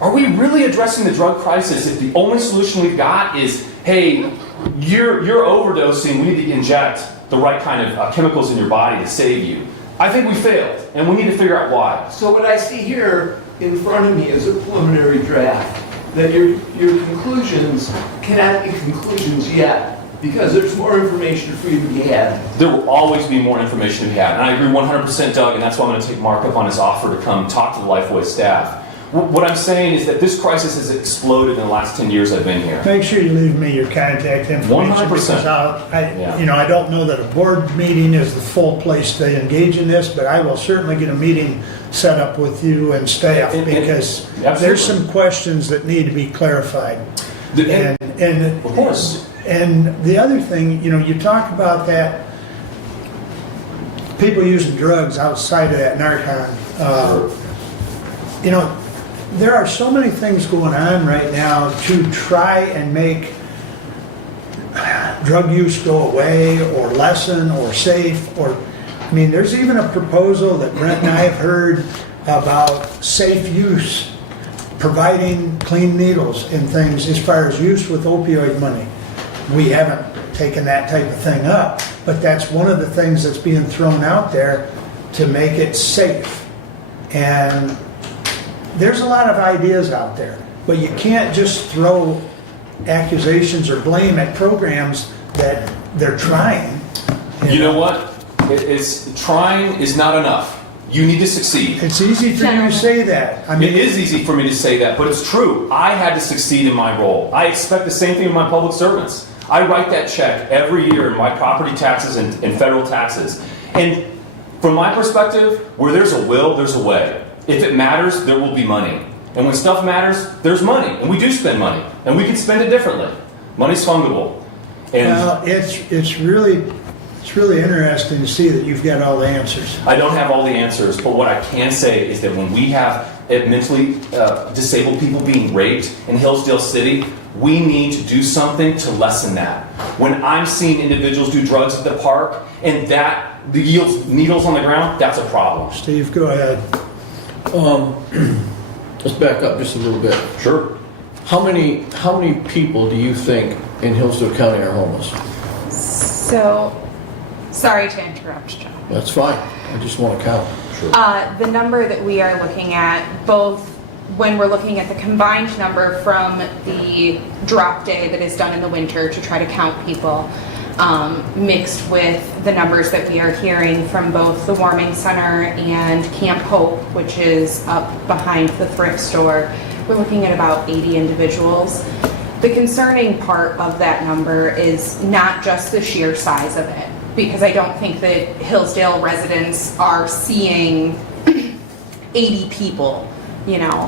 are we really addressing the drug crisis if the only solution we've got is, hey, you're overdosing, we need to inject the right kind of chemicals in your body to save you? I think we failed, and we need to figure out why. So what I see here in front of me is a preliminary draft, that your conclusions cannot be conclusions yet, because there's more information for you to be had. There will always be more information to be had, and I agree 100%, Doug, and that's why I'm going to take Mark up on his offer to come talk to the Lifeway staff. What I'm saying is that this crisis has exploded in the last 10 years I've been here. Make sure you leave me your contact information. 100%. Because I don't know that a board meeting is the full place to engage in this, but I will certainly get a meeting set up with you and staff because there's some questions that need to be clarified. And of course. And the other thing, you talk about that, people using drugs outside of that Narcan. There are so many things going on right now to try and make drug use go away or lessen or safe there's even a proposal that Brent and I have heard about safe use, providing clean needles and things as far as use with opioid money. We haven't taken that type of thing up, but that's one of the things that's being thrown out there to make it safe. And there's a lot of ideas out there, but you can't just throw accusations or blame at programs that they're trying. You know what? Trying is not enough. You need to succeed. It's easy for you to say that. It is easy for me to say that, but it's true. I had to succeed in my role. I expect the same thing of my public servants. I write that check every year in my property taxes and federal taxes. And from my perspective, where there's a will, there's a way. If it matters, there will be money. And when stuff matters, there's money. And we do spend money. And we can spend it differently. Money's fungible. And it's really interesting to see that you've got all the answers. I don't have all the answers, but what I can say is that when we have at mentally disabled people being raped in Hillsdale City. We need to do something to lessen that. When I'm seeing individuals do drugs at the park and that yields needles on the ground, that's a problem. Steve, go ahead. Let's back up just a little bit. Sure. How many people do you think in Hillsdale County are homeless? So, sorry to interrupt, John. That's fine. I just want to count. Sure. The number that we are looking at, both when we're looking at the combined number from the drop day that is done in the winter to try to count people, mixed with the numbers that we are hearing from both the Warming Center and Camp Hope, which is up behind the thrift store, we're looking at about 80 individuals. The concerning part of that number is not just the sheer size of it, because I don't think that Hillsdale residents are seeing 80 people, you know.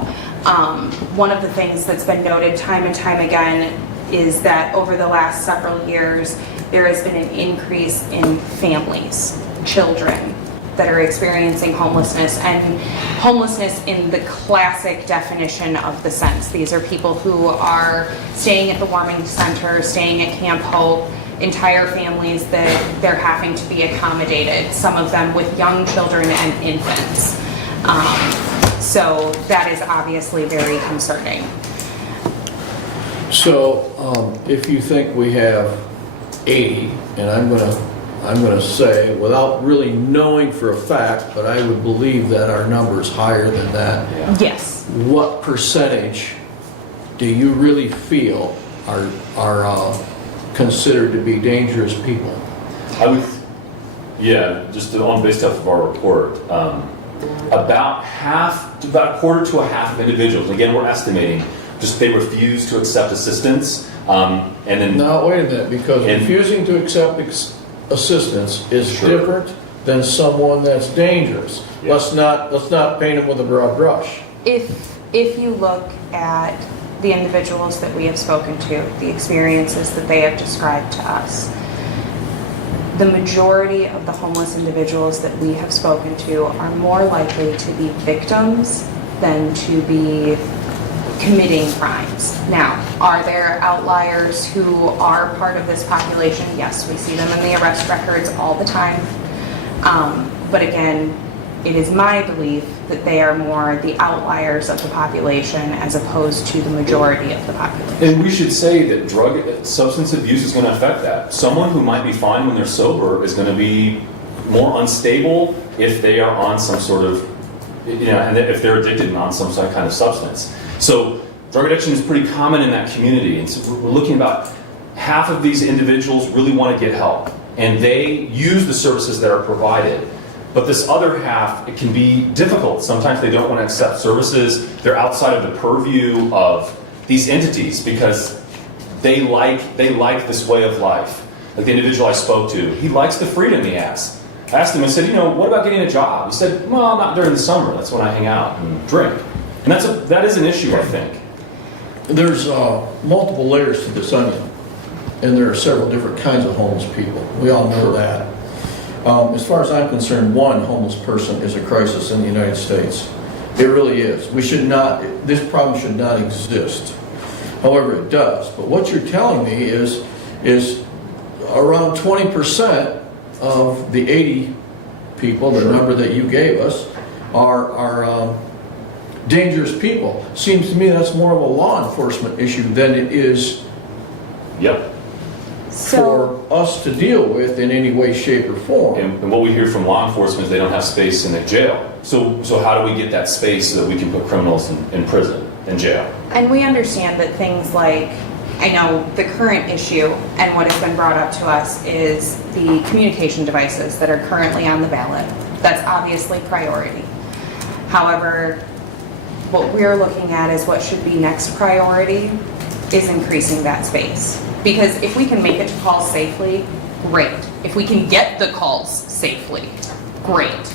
One of the things that's been noted time and time again is that over the last several years, there has been an increase in families, children, that are experiencing homelessness, and homelessness in the classic definition of the sense. These are people who are staying at the Warming Center, staying at Camp Hope, entire families that they're having to be accommodated, some of them with young children and infants. So that is obviously very concerning. So if you think we have 80, and I'm gonna say, without really knowing for a fact, but I would believe that our number is higher than that. Yeah. Yes. What percentage do you really feel are considered to be dangerous people? I would, yeah, just based off of our report, about a quarter to a half of individuals, again, we're estimating, just they refuse to accept assistance, and then... No, wait a minute, because refusing to accept assistance is Sure. different than someone that's dangerous. Yeah. Let's not paint them with a broad brush. If you look at the individuals that we have spoken to, the experiences that they have described to us, the majority of the homeless individuals that we have spoken to are more likely to be victims than to be committing crimes. Now, are there outliers who are part of this population? Yes, we see them in the arrest records all the time. But again, it is my belief that they are more the outliers of the population as opposed to the majority of the population. And we should say that substance abuse is going to affect that. Someone who might be fine when they're sober is going to be more unstable if they are on some sort of, and if they're addicted and on some kind of substance. So drug addiction is pretty common in that community. And so we're looking about half of these individuals really want to get help. And they use the services that are provided. But this other half, it can be difficult. Sometimes they don't want to accept services. They're outside of the purview of these entities because they like this way of life. Like the individual I spoke to, he likes the freedom he has. I asked him, I said, what about getting a job? He said, well, not during the summer. That's when I hang out and drink. And that is an issue, I think. There's multiple layers to this onion, and there are several different kinds of homeless people. We all know that. As far as I'm concerned, one homeless person is a crisis in the United States. It really is. This problem should not exist. However, it does. But what you're telling me is around 20% of the 80 people, the number that you gave us, are dangerous people. Seems to me that's more of a law enforcement issue than it is for us to deal with in any way, shape, or form. And what we hear from law enforcement is they don't have space in the jail. So how do we get that space so that we can put criminals in prison, in jail? And we understand that things like, I know the current issue and what has been brought up to us is the communication devices that are currently on the ballot. That's obviously priority. However, what we're looking at is what should be next priority is increasing that space. Because if we can make it to calls safely, great. If we can get the calls safely, great.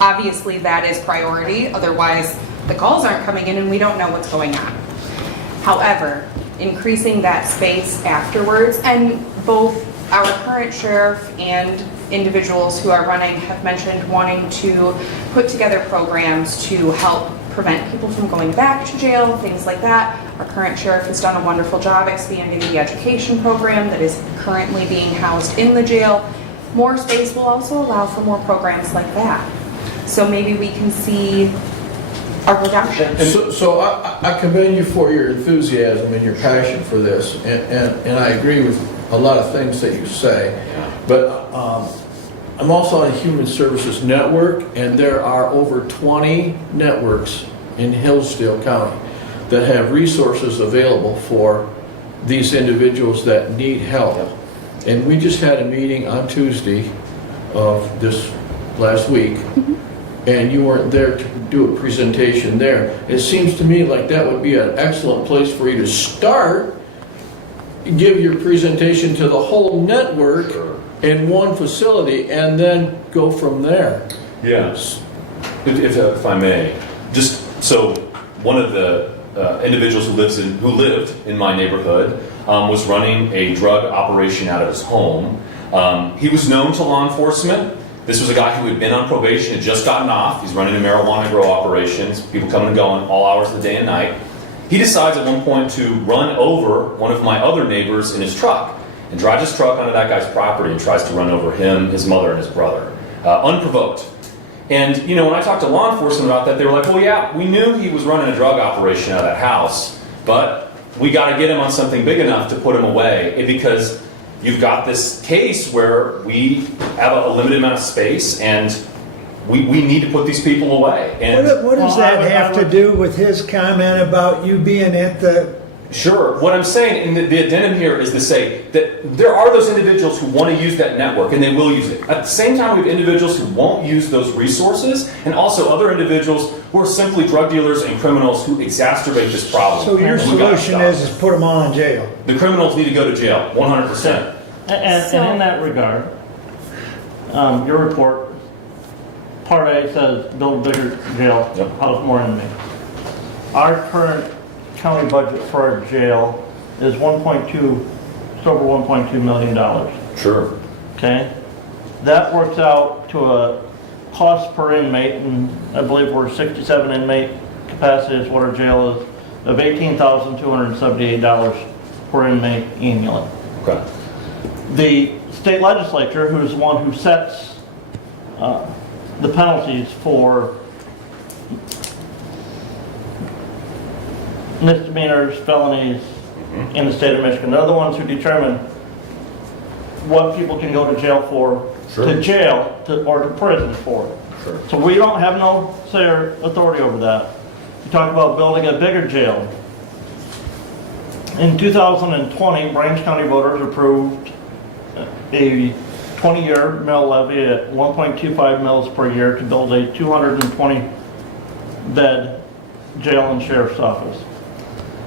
Obviously that is priority, otherwise the calls aren't coming in and we don't know what's going on. However, increasing that space afterwards, and both our current sheriff and individuals who are running have mentioned wanting to put together programs to help prevent people from going back to jail, things like that. Our current sheriff has done a wonderful job expanding the education program that is currently being housed in the jail. More space will also allow for more programs like that. So maybe we can see a reduction. So I commend you for your enthusiasm and your passion for this, and I agree with a lot of things that you say, but I'm also on a Human Services Network, and there are over 20 networks in Hillsdale County that have resources available for these individuals that need help. And we just had a meeting on Tuesday of this last week, and you weren't there to do a presentation there. It seems to me like that would be an excellent place for you to start, give your presentation to the whole network in one facility, and then go from there. Yes. If I may, just so one of the individuals who lived in my neighborhood was running a drug operation out of his home. He was known to law enforcement. This was a guy who had been on probation, had just gotten off. He's running a marijuana grow operations, people coming and going all hours of the day and night. He decides at one point to run over one of my other neighbors in his truck and drives his truck onto that guy's property and tries to run over him, his mother, and his brother, unprovoked. And, you know, when I talked to law enforcement about that, they were like, well, yeah, we knew he was running a drug operation out of that house, but we got to get him on something big enough to put him away, because you've got this case where we have a limited amount of space, and we need to put these people away. And what does that have to do with his comment about you being at the... Sure. What I'm saying, and the addendum here is to say that there are those individuals who want to use that network, and they will use it. At the same time, we have individuals who won't use those resources, and also other individuals who are simply drug dealers and criminals who exacerbate this problem. So your solution is put them all in jail? The criminals need to go to jail, 100%. And in that regard, your report, Part A says build a bigger jail, house more inmates. Our current county budget for our jail is just over $1.2 million. Sure. Okay? That works out to a cost per inmate, and I believe we're 67 inmate capacity is what our jail is, of $18,278 per inmate annually. Okay. The state legislature, who is the one who sets the penalties for misdemeanors, felonies in the state of Michigan, they're the ones who determine what people can go to jail for, to jail, or to prison for. Sure. So we don't have no say or authority over that. You talk about building a bigger jail. In 2020, Branch County voters approved a 20-year mill levy at 1.25 mills per year to build a 220-bed jail and sheriff's office.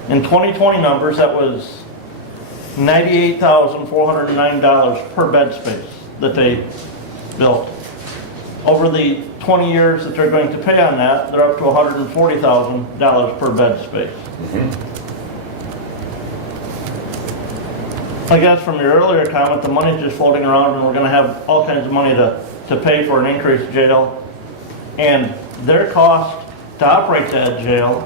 In 2020 numbers, that was $98,409 per bed space that they built. Over the 20 years that they're going to pay on that, they're up to $140,000 per bed space. I guess from your earlier comment, the money's just floating around, and we're going to have all kinds of money to pay for an increased jail. And their cost to operate that jail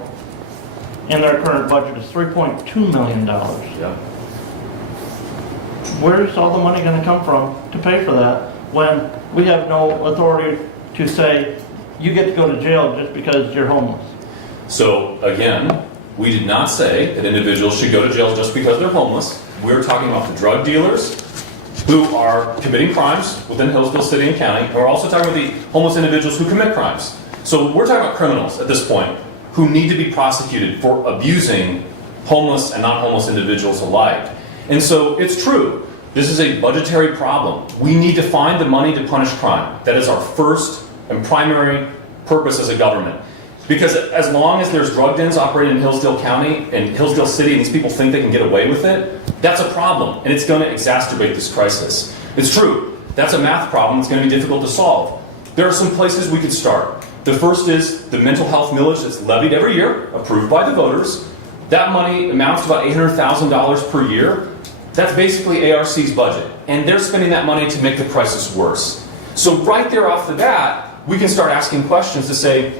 in their current budget is $3.2 million. Yeah. Where's all the money going to come from to pay for that when we have no authority to say you get to go to jail just because you're homeless? So again, we did not say that individuals should go to jail just because they're homeless. We're talking about the drug dealers who are committing crimes within Hillsdale City and County, and we're also talking about the homeless individuals who commit crimes. So we're talking about criminals at this point who need to be prosecuted for abusing homeless and non-homeless individuals alike. And so it's true, this is a budgetary problem. We need to find the money to punish crime. That is our first and primary purpose as a government. Because as long as there's drug dens operating in Hillsdale County and Hillsdale City and these people think they can get away with it, that's a problem, and it's going to exacerbate this crisis. It's true, that's a math problem that's going to be difficult to solve. There are some places we could start. The first is the mental health millage that's levied every year, approved by the voters. That money amounts to about $800,000 per year. That's basically ARC's budget, and they're spending that money to make the crisis worse. So right there off the bat, we can start asking questions to say,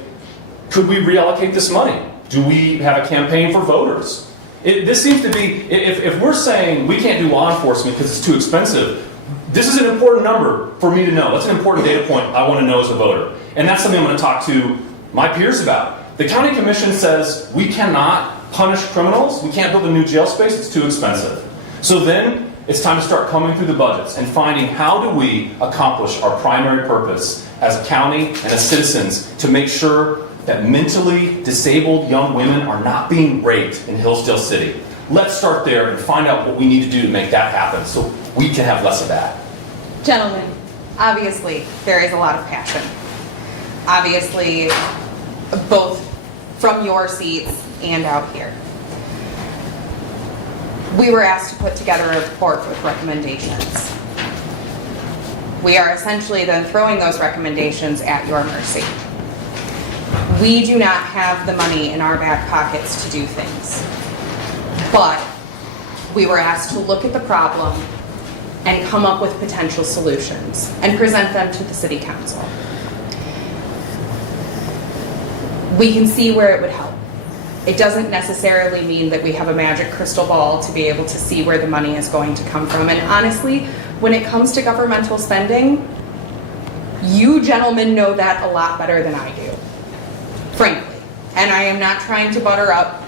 Could we reallocate this money? Do we have a campaign for voters? This seems to be, if we're saying we can't do law enforcement because it's too expensive, this is an important number for me to know. That's an important data point I want to know as a voter. And that's something I'm going to talk to my peers about. The county commission says we cannot punish criminals. We can't build a new jail space. It's too expensive. So then it's time to start combing through the budgets and finding how do we accomplish our primary purpose as a county and as citizens to make sure that mentally disabled young women are not being raped in Hillsdale City. Let's start there and find out what we need to do to make that happen so we can have less of that. Gentlemen, obviously, there is a lot of passion. Obviously, both from your seats and out here. We were asked to put together a report with recommendations. We are essentially then throwing those recommendations at your mercy. We do not have the money in our back pockets to do things. But we were asked to look at the problem and come up with potential solutions and present them to the city council. We can see where it would help. It doesn't necessarily mean that we have a magic crystal ball to be able to see where the money is going to come from. And honestly, when it comes to governmental spending, you gentlemen know that a lot better than I do, frankly. And I am not trying to butter up.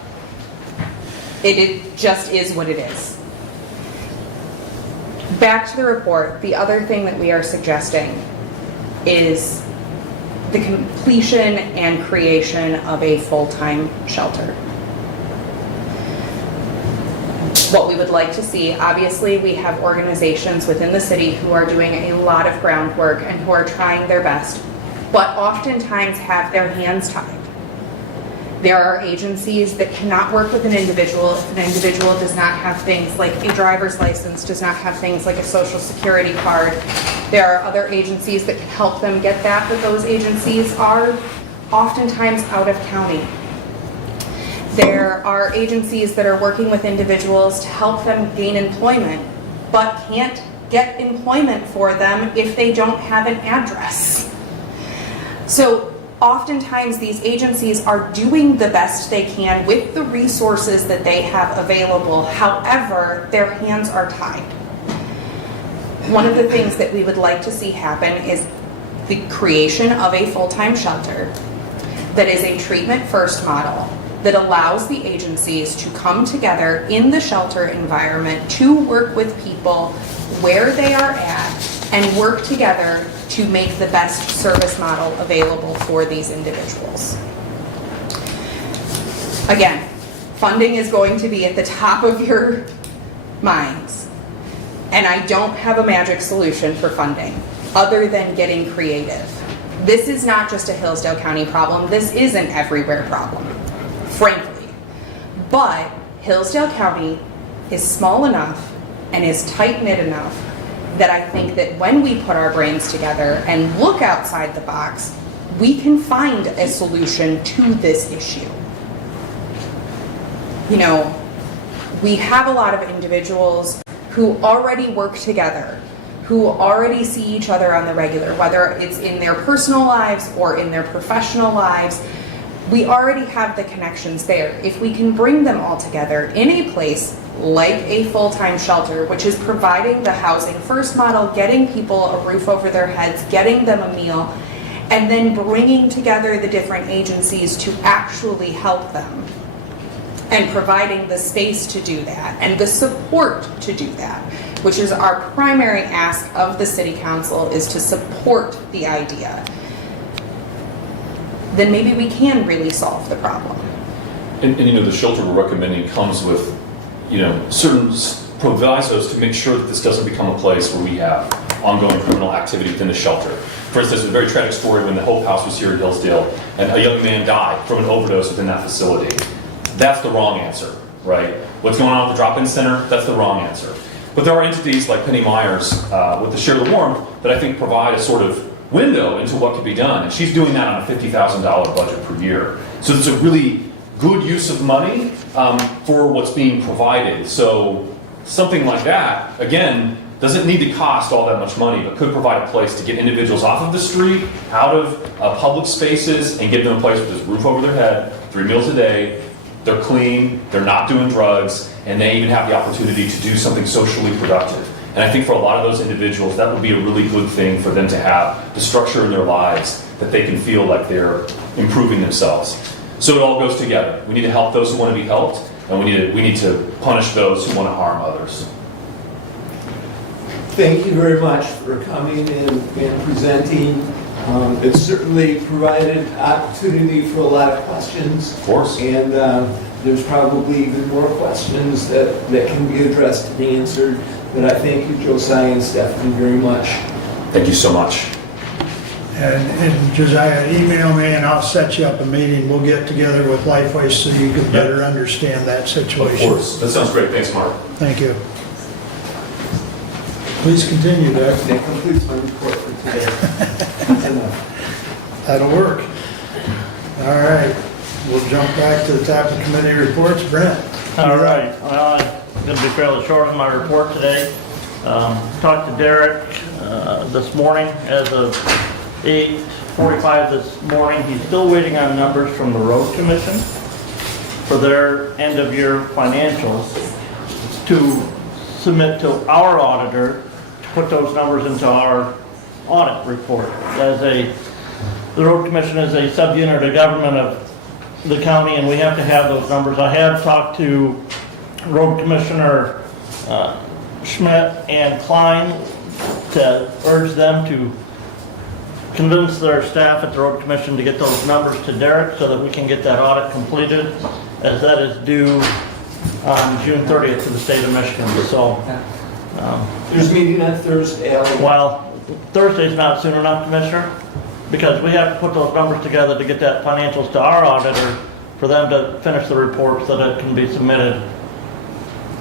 It just is what it is. Back to the report, the other thing that we are suggesting is the completion and creation of a full-time shelter. What we would like to see, obviously we have organizations within the city who are doing a lot of groundwork and who are trying their best, but oftentimes have their hands tied. There are agencies that cannot work with an individual if an individual does not have things like a driver's license, does not have things like a social security card. There are other agencies that can help them get that, but those agencies are oftentimes out of county. There are agencies that are working with individuals to help them gain employment, but can't get employment for them if they don't have an address. So oftentimes these agencies are doing the best they can with the resources that they have available. However, their hands are tied. One of the things that we would like to see happen is the creation of a full-time shelter that is a treatment-first model that allows the agencies to come together in the shelter environment to work with people where they are at and work together to make the best service model available for these individuals. Again, funding is going to be at the top of your minds. And I don't have a magic solution for funding other than getting creative. This is not just a Hillsdale County problem. This is an everywhere problem, frankly. But Hillsdale County is small enough and is tight-knit enough that I think that when we put our brains together and look outside the box, we can find a solution to this issue. You know, we have a lot of individuals who already work together, who already see each other on the regular, whether it's in their personal lives or in their professional lives. We already have the connections there. If we can bring them all together in a place like a full-time shelter, which is providing the housing first model, getting people a roof over their heads, getting them a meal, and then bringing together the different agencies to actually help them, and providing the space to do that and the support to do that, which is our primary ask of the City Council, is to support the idea, then maybe we can really solve the problem. And you know, the shelter we're recommending comes with, you know, certain provisos to make sure that this doesn't become a place where we have ongoing criminal activity within the shelter. For instance, a very tragic story when the Hope House was here in Hillsdale and a young man died from an overdose within that facility. That's the wrong answer, right? What's going on with the drop-in center? That's the wrong answer. But there are entities like Penny Myers with the Share the Warmth that I think provide a sort of window into what could be done. And she's doing that on a $50,000 budget per year. So it's a really good use of money for what's being provided. So something like that, again, doesn't need to cost all that much money, but could provide a place to get individuals off of the street, out of public spaces, and give them a place with this roof over their head, 3 meals a day. They're clean, they're not doing drugs, and they even have the opportunity to do something socially productive. And I think for a lot of those individuals, that would be a really good thing for them to have, the structure in their lives that they can feel like they're improving themselves. So it all goes together. We need to help those who want to be helped, and we need to punish those who want to harm others. Thank you very much for coming and presenting. It certainly provided opportunity for a lot of questions. Of course. And there's probably even more questions that can be addressed and answered. But I thank you, Josiah and Stephanie, very much. Thank you so much. And Josiah, email me and I'll set you up a meeting. We'll get together with Lifeway so you can better understand that situation. Of course. That sounds great. Thanks, Mark. Thank you. Please continue, Doug. That completes my report for today. That's enough. That'll work. All right, we'll jump back to the top of committee reports. Brent? All right, well, I'm going to be fairly short in my report today. Talked to Derek this morning as of 8:45 this morning. He's still waiting on numbers from the Road Commission for their end-of-year financials to submit to our auditor to put those numbers into our audit report. The Road Commission is a subunit of government of the county, and we have to have those numbers. I have talked to Road Commissioner Schmidt and Klein to urge them to convince their staff at the Road Commission to get those numbers to Derek so that we can get that audit completed, as that is due on June 30th to the state of Michigan. So, There's a meeting on Thursday. well, Thursday's not soon enough, Commissioner, because we have to put those numbers together to get that financials to our auditor for them to finish the report so that it can be submitted.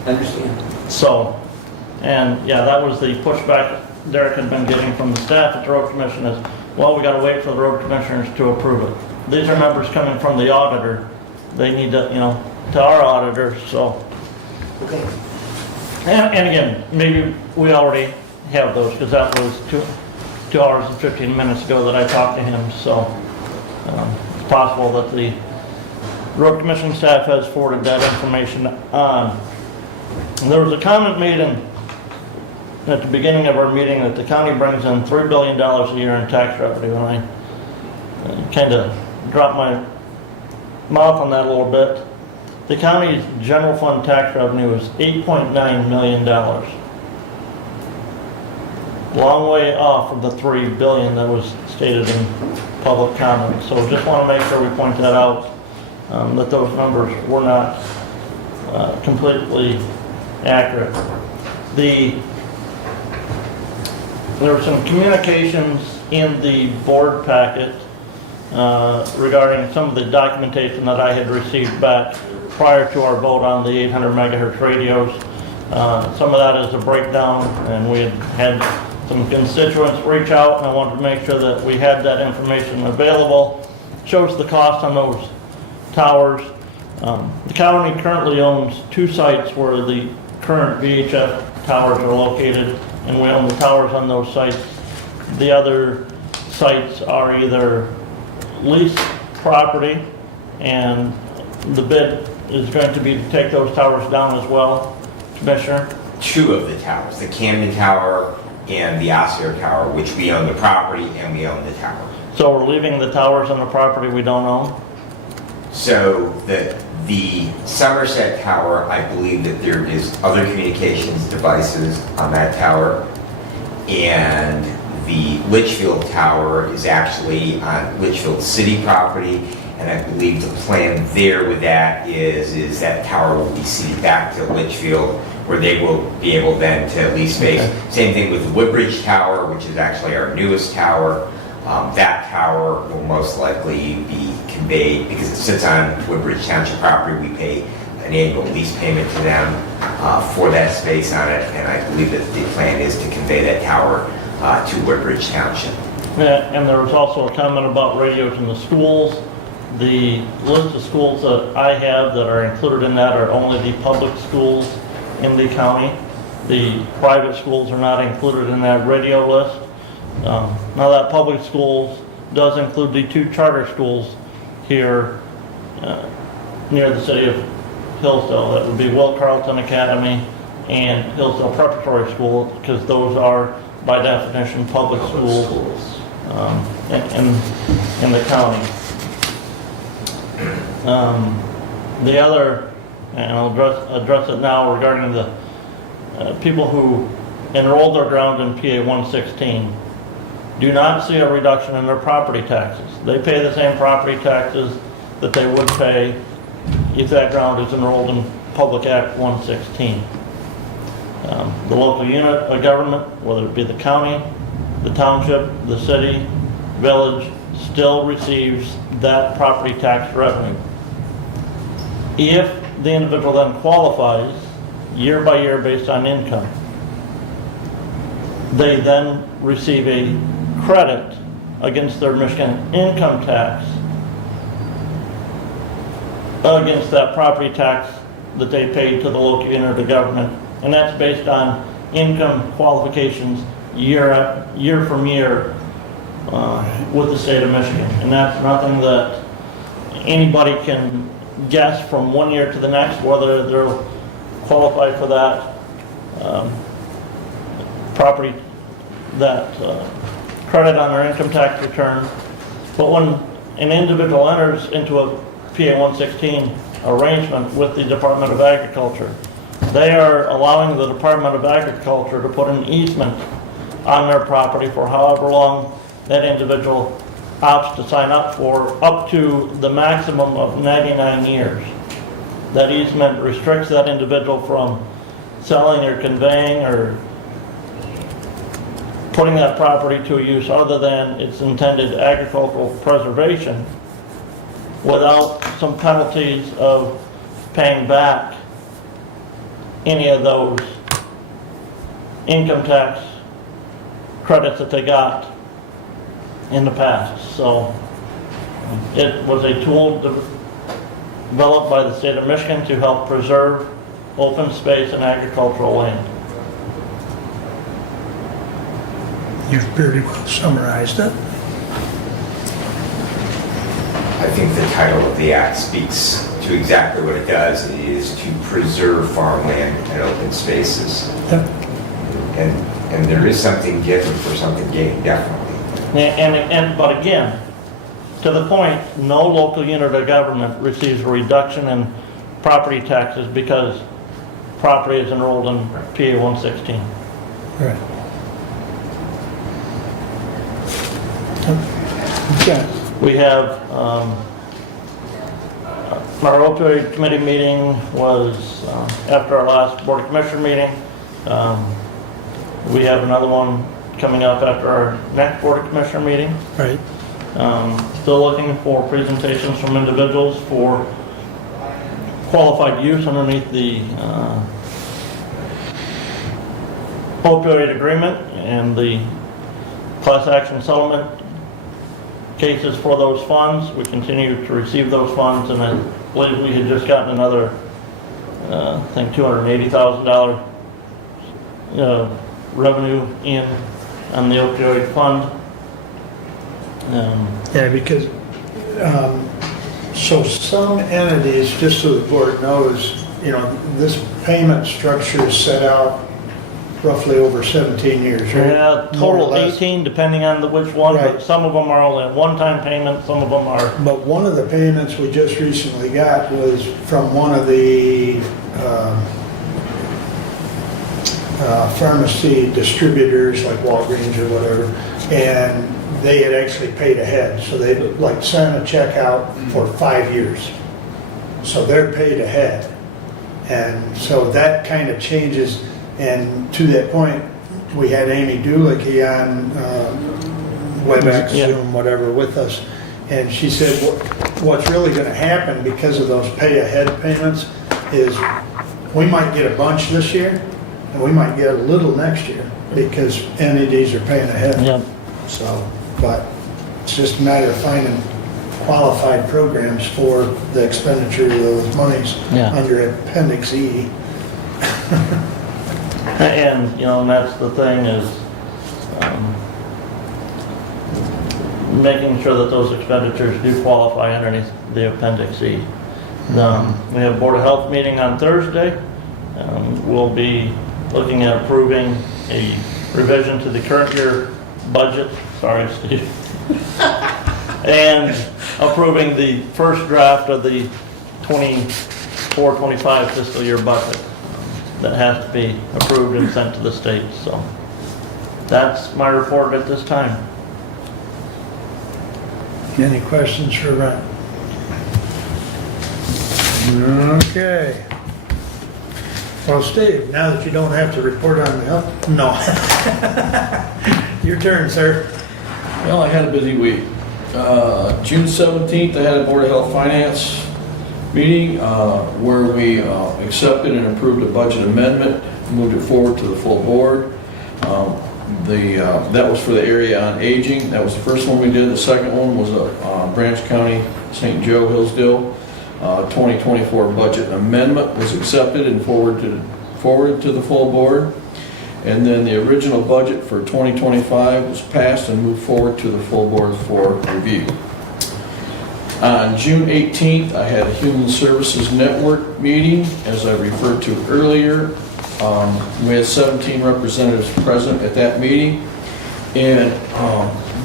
I understand. So, and yeah, that was the pushback Derek had been getting from the staff at the Road Commission is, well, we got to wait for the road commissioners to approve it. These are numbers coming from the auditor. They need to, to our auditor, so. Okay. And again, maybe we already have those because that was 2 hours and 15 minutes ago that I talked to him, so it's possible that the Road Commission staff has forwarded that information on. And there was a comment made at the beginning of our meeting that the county brings in $3 billion a year in tax revenue, and I kind of dropped my mouth on that a little bit. The county's general fund tax revenue is $8.9 million. Long way off of the $3 billion that was stated in public comment. So just want to make sure we point that out, that those numbers were not completely accurate. There were some communications in the board packet regarding some of the documentation that I had received back prior to our vote on the 800 megahertz radios. Some of that is a breakdown, and we had some constituents reach out, and I wanted to make sure that we had that information available. Shows the cost on those towers. The county currently owns 2 sites where the current VHF towers are located, and we own the towers on those sites. The other sites are either leased property, and the bid is going to be to take those towers down as well. Commissioner? 2 of the towers, the Camden Tower and the Ossier Tower, which we own the property and we own the tower. So we're leaving the towers on the property we don't own? So the Somerset Tower, I believe that there is other communications devices on that tower. And the Litchfield Tower is actually on Litchfield City property. And I believe the plan there with that is that tower will be ceded back to Litchfield, where they will be able then to at least make. Okay. Same thing with the Woodbridge Tower, which is actually our newest tower. That tower will most likely be conveyed, because it sits on Woodbridge Township property. We pay an annual lease payment to them for that space on it, and I believe that the plan is to convey that tower to Woodbridge Township. Yeah, and there was also a comment about radios in the schools. The list of schools that I have that are included in that are only the public schools in the county. The private schools are not included in that radio list. Now that public schools does include the 2 charter schools here near the city of Hillsdale. That would be Will Carlton Academy and Hillsdale Preparatory School, because those are by definition public schools in the county. The other, and I'll address it now regarding the people who enrolled their ground in PA 116 do not see a reduction in their property taxes. They pay the same property taxes that they would pay if that ground is enrolled in Public Act 116. The local unit of government, whether it be the county, the township, the city, village, still receives that property tax revenue. If the individual then qualifies year by year based on income, they then receive a credit against their Michigan income tax against that property tax that they paid to the local unit of government, and that's based on income qualifications year from year with the state of Michigan. And that's nothing that anybody can guess from one year to the next whether they'll qualify for that property, that credit on their income tax return. But when an individual enters into a PA 116 arrangement with the Department of Agriculture, they are allowing the Department of Agriculture to put an easement on their property for however long that individual opts to sign up for, up to the maximum of 99 years. That easement restricts that individual from selling or conveying or putting that property to a use other than its intended agricultural preservation, without some penalties of paying back any of those income tax credits that they got in the past. So it was a tool developed by the state of Michigan to help preserve open space and agricultural land. You've pretty well summarized it. I think the title of the act speaks to exactly what it does. It is to preserve farmland and open spaces. Yep. And there is something given for something gained, definitely. But again, to the point, no local unit of government receives a reduction in property taxes because property is enrolled in PA 116. Right. Okay. We have, our opioid committee meeting was after our last board of commissioner meeting. We have another one coming up after our next board of commissioner meeting. Right. Still looking for presentations from individuals for qualified use underneath the opioid agreement and the class action settlement cases for those funds. We continue to receive those funds, and I believe we had just gotten another, I think $280,000 revenue in on the opioid fund. Yeah, because, so some entities, just so the board knows, you know, this payment structure is set out roughly over 17 years, right? Yeah, More or total less. 18, depending on which one, Right. but some of them are only a one-time payment, some of them are. But one of the payments we just recently got was from one of the pharmacy distributors like Walgreens or whatever, and they had actually paid ahead. So they like sent a check out for 5 years. So they're paid ahead. And so that kind of changes. And to that point, we had Amy Dulicky on WebEx, Yeah. Zoom, whatever, with us. And she said what's really going to happen because of those pay-ahead payments is we might get a bunch this year, and we might get a little next year because entities are paying ahead. Yep. So, but it's just a matter of finding qualified programs for the expenditure of those monies Yeah. under Appendix E. And, and that's the thing is, making sure that those expenditures do qualify underneath the Appendix E. We have Board of Health meeting on Thursday. We'll be looking at approving a revision to the current year budget. Sorry, Steve. And approving the first draft of the 24-25 fiscal year budget that has to be approved and sent to the state. So that's my report at this time. Any questions for Ron? Okay. Well, Steve, now that you don't have to report on the health, no. Your turn, sir. Well, I had a busy week. June 17th, I had a Board of Health Finance meeting where we accepted and approved a budget amendment, moved it forward to the full board. That was for the area on aging. That was the first one we did. The second one was a Branch County, St. Joe, Hillsdale 2024 budget amendment was accepted and forwarded to the full board. And then the original budget for 2025 was passed and moved forward to the full board for review. On June 18th, I had a Human Services Network meeting, as I referred to earlier. We had 17 representatives present at that meeting, and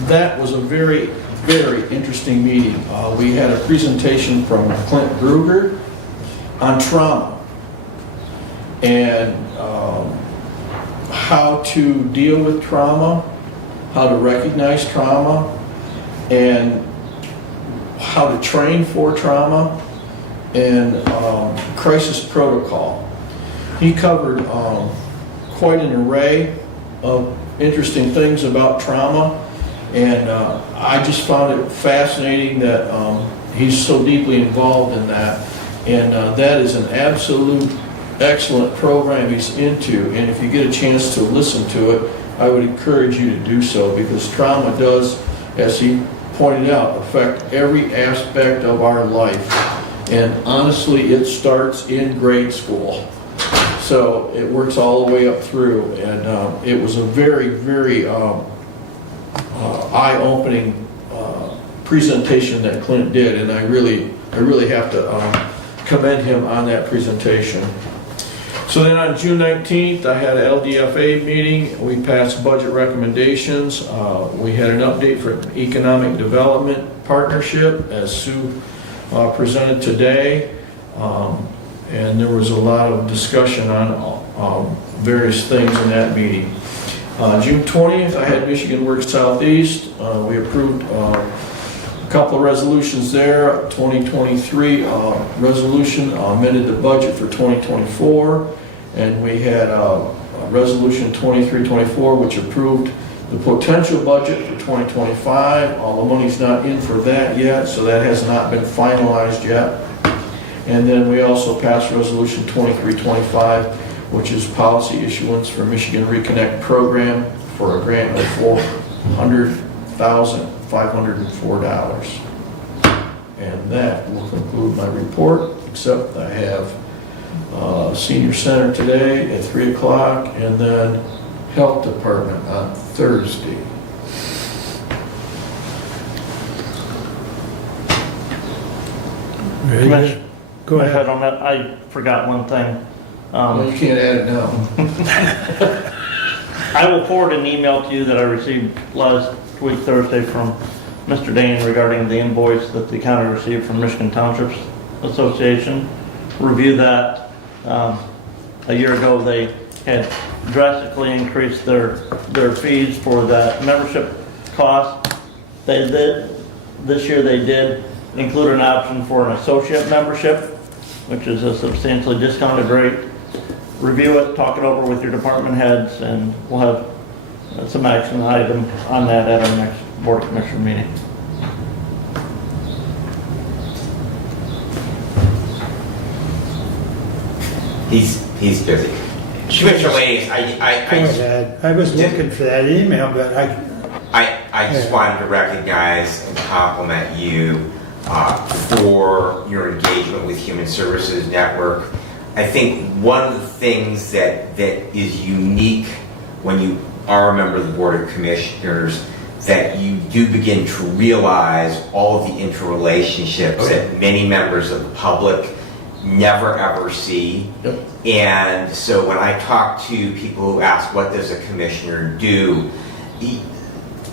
that was a very, very interesting meeting. We had a presentation from Clint Gruger on trauma and how to deal with trauma, how to recognize trauma, and how to train for trauma, and crisis protocol. He covered quite an array of interesting things about trauma, and I just found it fascinating that he's so deeply involved in that, and that is an absolute excellent program he's into, and if you get a chance to listen to it, I would encourage you to do so, because trauma does, as he pointed out, affect every aspect of our life, and honestly it starts in grade school. So it works all the way up through, and it was a very, very eye-opening presentation that Clint did, and I really have to commend him on that presentation. So then on June 19th, I had an LDFA meeting. We passed budget recommendations. We had an update for Economic Development Partnership, as Sue presented today. And there was a lot of discussion on various things in that meeting. June 20th, I had Michigan Works Southeast. We approved a couple of resolutions there. 2023 resolution amended the budget for 2024, and we had resolution 2324, which approved the potential budget for 2025. All the money's not in for that yet, so that has not been finalized yet. And then we also passed resolution 2325, which is policy issuance for Michigan Reconnect program for a grant of $400,504. And that will conclude my report, except I have Senior Center today at 3 o'clock, and then Health Department on Thursday. Very good. Go ahead. On that, I forgot one thing. Well, you can't add it now. I will forward an email to you that I received last week, Thursday, from Mr. Dane regarding the invoice that the county received from Michigan Townships Association. Review that. A year ago, they had drastically increased their fees for that membership cost. They did, this year they did include an option for an associate membership, which is a substantially discounted rate. Review it, talk it over with your department heads, and we'll have some action item on that at our next Board of Commissioners meeting. He's busy. Commissioner Ladies, I was looking for that email, but I just wanted to recognize and compliment you for your engagement with Human Services Network. I think one of the things that is unique when you are a member of the Board of Commissioners, that you do begin to realize all of the interrelationships that many members of the public never ever see. Yep. And so when I talk to people who ask, what does a commissioner do?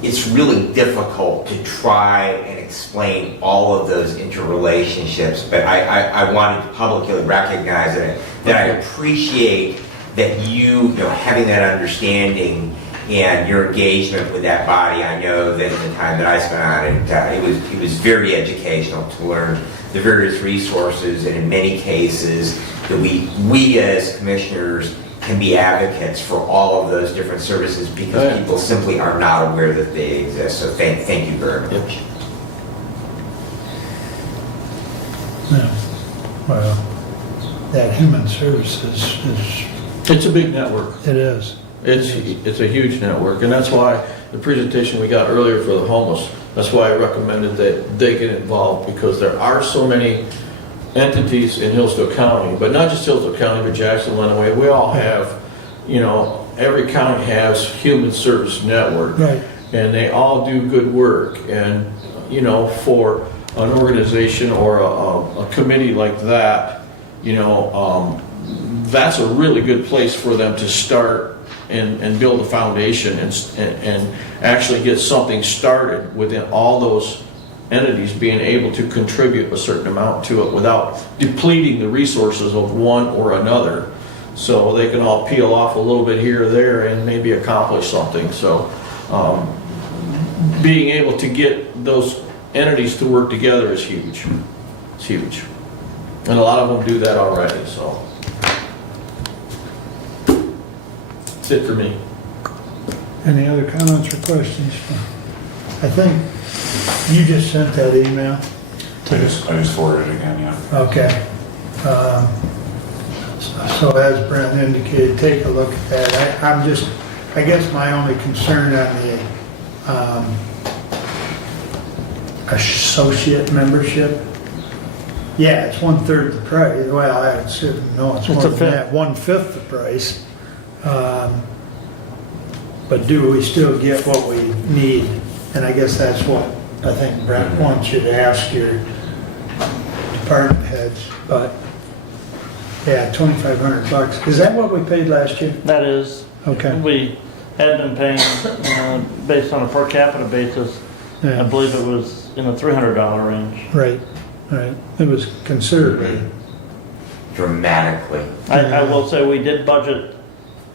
It's really difficult to try and explain all of those interrelationships, but I wanted to publicly recognize that I appreciate that you know, having that understanding and your engagement with that body. I know that in the time that I spent on it, it was very educational to learn the various resources, and in many cases that we as commissioners can be advocates for all of those different services because people simply are not aware that they exist. So thank you very much. Yeah. Well, that human services is... It's a big network. It is. It's a huge network, and that's why the presentation we got earlier for the homeless, that's why I recommended that they get involved, because there are so many entities in Hillsdale County, but not just Hillsdale County, but Jackson, Lenawee. We all have, you know, every county has human service network, Right. and they all do good work. And you know, for an organization or a committee like that, you know, that's a really good place for them to start and build a foundation and actually get something started within all those entities being able to contribute a certain amount to it without depleting the resources of one or another. So they can all peel off a little bit here or there and maybe accomplish something. So being able to get those entities to work together is huge. It's huge. And a lot of them do that already, so. That's it for me. Any other comments or questions? I think you just sent that email. I just forwarded it again, yeah. Okay. So as Brent indicated, take a look at that. I guess my only concern on the associate membership, yeah, it's 1/3 the price. Well, I should know it's more than that, 1/5 the price. But do we still get what we need? And I guess that's what I think Brent wants you to ask your department heads. But yeah, $2,500. Is that what we paid last year? That is. Okay. We had been paying, based on a per capita basis, Yeah. I believe it was in the $300 range. Right. It was considerably. Dramatically. I will say we did budget,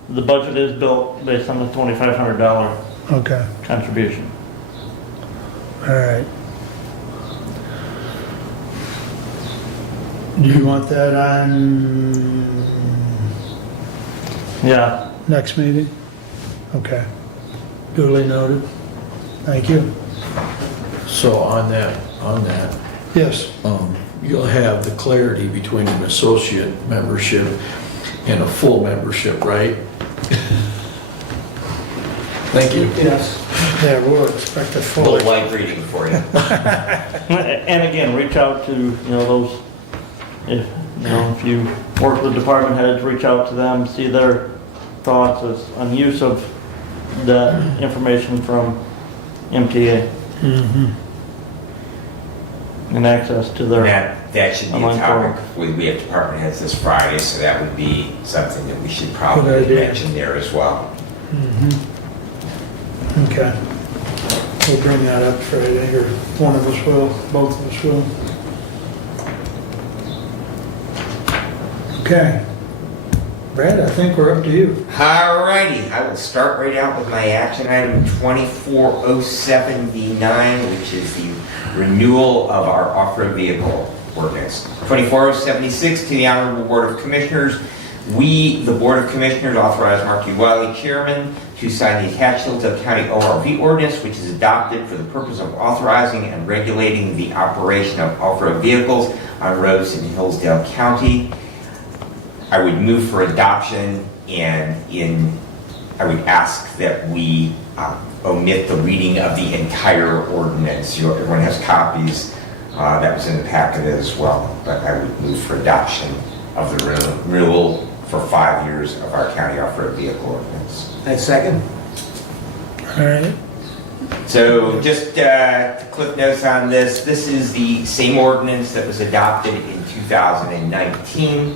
the budget is built based on the $2,500 Okay. contribution. All right. Do you want that on Yeah. next meeting? Okay. Duly noted. Thank you. So on that, Yes. you'll have the clarity between an associate membership and a full membership, right? Thank you. Yes. Yeah, we'll expect a A full. little light reading for you. And again, reach out to, those, if you work with department heads, reach out to them, see their thoughts on use of the information from MTA Mm-hmm. and access to their. That should be a online topic. We have department heads this Friday, so that would be something that we should Good probably idea. mention there as well. Mm-hmm. Okay. We'll bring that up Friday, or one of us will, both of us will. Okay. Brad, I think we're up to you. Alrighty, I will start right out with my action item 24079, which is the renewal of our off-road vehicle ordinance. 24076, to the Honorable Board of Commissioners. We, the Board of Commissioners, authorize Mark U. Wiley, Chairman, to sign the attached Hillsdale County ORV ordinance, which is adopted for the purpose of authorizing and regulating the operation of off-road vehicles on roads in Hillsdale County. I would move for adoption, and I would ask that we omit the reading of the entire ordinance. Everyone has copies. That was in the packet as well, but I would move for adoption of the renewal for 5 years of our county off-road vehicle ordinance. I second. All right. So just cliff notes on this. This is the same ordinance that was adopted in 2019.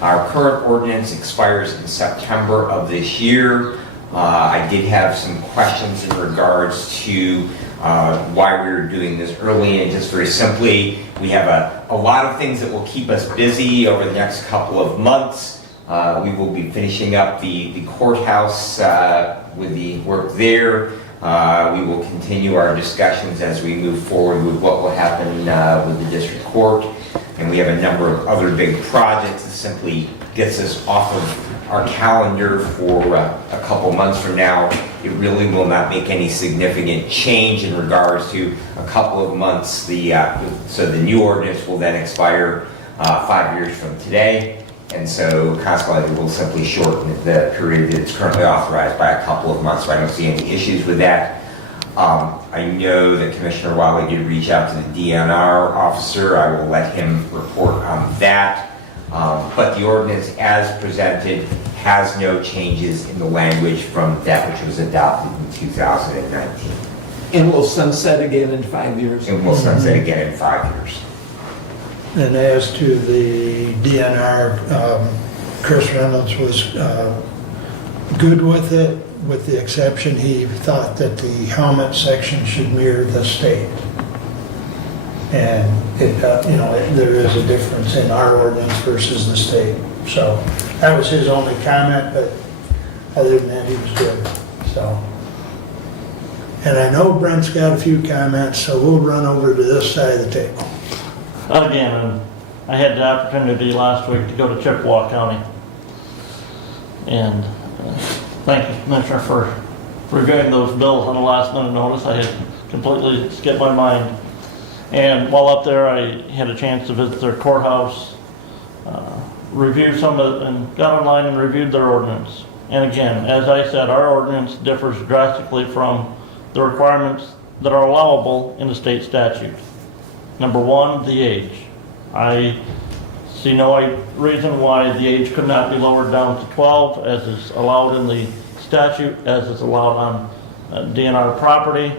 Our current ordinance expires in September of this year. I did have some questions in regards to why we were doing this early, and just very simply, we have a lot of things that will keep us busy over the next couple of months. We will be finishing up the courthouse with the work there. We will continue our discussions as we move forward with what will happen with the district court. And we have a number of other big projects that simply gets us off of our calendar for a couple months from now. It really will not make any significant change in regards to a couple of months. So the new ordinance will then expire 5 years from today. And so consequently, we'll simply shorten the period that it's currently authorized by a couple of months. So I don't see any issues with that. I know that Commissioner Wiley did reach out to the DNR officer. I will let him report on that. But the ordinance as presented has no changes in the language from that which was adopted in 2019. And will sunset again in 5 years. And will sunset again in 5 years. And as to the DNR, Chris Reynolds was good with it, with the exception he thought that the helmet section should mirror the state. And it, there is a difference in our ordinance versus the state. So that was his only comment, but other than that, he was good. So, and I know Brent's got a few comments, so we'll run over to this side of the table. Again, I had the opportunity last week to go to Chippewa County. And thank you, Commissioner, for reviewing those bills on the last minute notice. I had completely skipped my mind. And while up there, I had a chance to visit their courthouse, review some of it, and got online and reviewed their ordinance. And again, as I said, our ordinance differs drastically from the requirements that are allowable in the state statute. Number one, the age. I see no reason why the age could not be lowered down to 12, as is allowed in the statute, as is allowed on DNR property.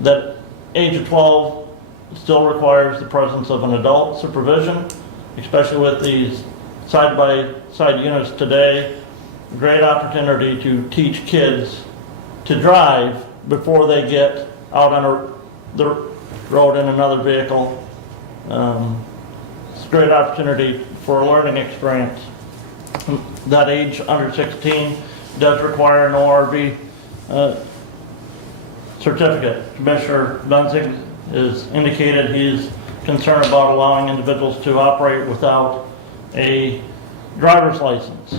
That age of 12 still requires the presence of an adult supervision, especially with these side-by-side units today. Great opportunity to teach kids to drive before they get out on the road in another vehicle. It's a great opportunity for a learning experience. That age under 16 does require an ORV certificate. Commissioner Benzing has indicated he's concerned about allowing individuals to operate without a driver's license.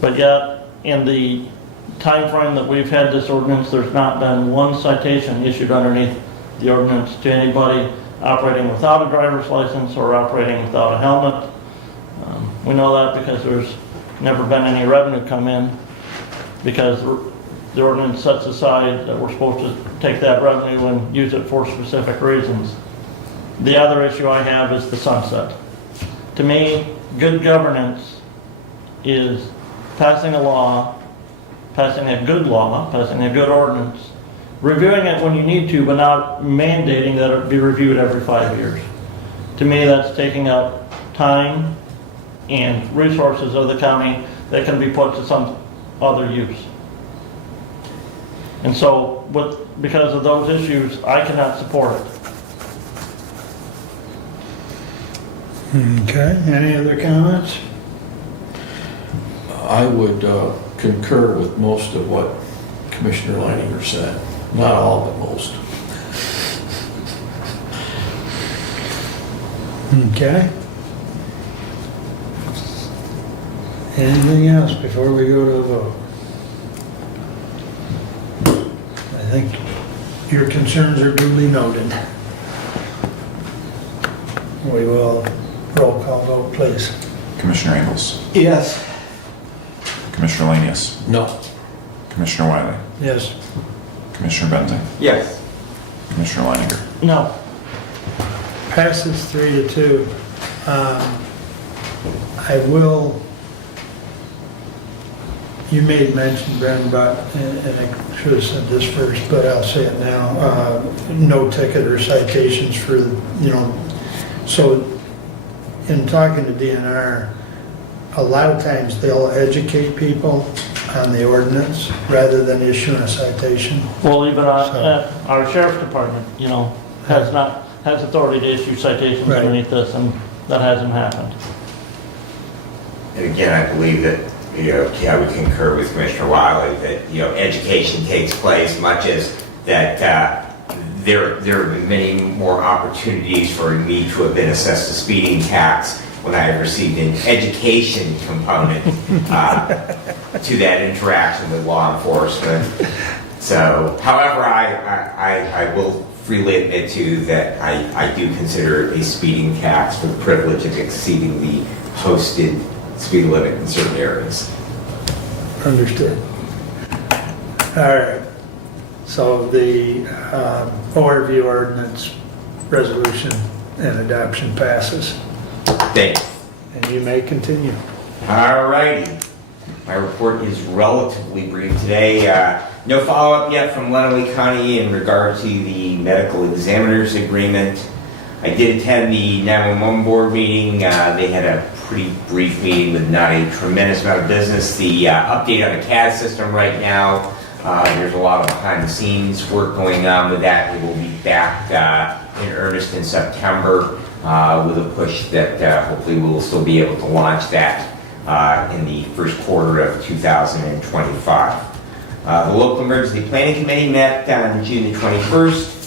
But yet, in the time frame that we've had this ordinance, there's not been one citation issued underneath the ordinance to anybody operating without a driver's license or operating without a helmet. We know that because there's never been any revenue come in, because the ordinance sets aside that we're supposed to take that revenue and use it for specific reasons. The other issue I have is the sunset. To me, good governance is passing a law, passing a good law, passing a good ordinance, reviewing it when you need to, but not mandating that it be reviewed every 5 years. To me, that's taking up time and resources of the county that can be put to some other use. And so, because of those issues, I cannot support it. Okay, any other comments? I would concur with most of what Commissioner Leininger said. Not all, but most. Okay. Anything else before we go to a vote? I think your concerns are duly noted. We will roll call vote, please. Commissioner Ingles, Yes. Commissioner Lanius, No. Commissioner Wiley, Yes. Commissioner Benzing, Yes. Commissioner Leininger. No. Passes 3-2. I will, you made mention, Brent, about, and I should have said this first, but I'll say it now, no ticket or citations for, so in talking to DNR, a lot of times they'll educate people on the ordinance rather than issuing a citation. Well, even our sheriff's department, has authority to issue citations Right. underneath this, and that hasn't happened. And again, I believe that, I would concur with Commissioner Wiley that, education takes place, much as that there have been many more opportunities for me to have been assessed a speeding tax when I have received an education component to that interaction with law enforcement. So, however, I will freely admit to you that I do consider a speeding tax for the privilege of exceeding the posted speed limit in certain areas. Understood. All right. So the overview ordinance resolution and adoption passes. Thanks. And you may continue. All righty. My report is relatively brief today. No follow-up yet from Lenawee County in regard to the medical examiner's agreement. I did attend the 911 board meeting. They had a pretty brief meeting with not a tremendous amount of business. The update on the CAD system right now, there's a lot of behind-the-scenes work going on with that. We will be back in earnest in September with a push that hopefully we'll still be able to launch that in the first quarter of 2025. The local emergency planning committee met on June the 21st.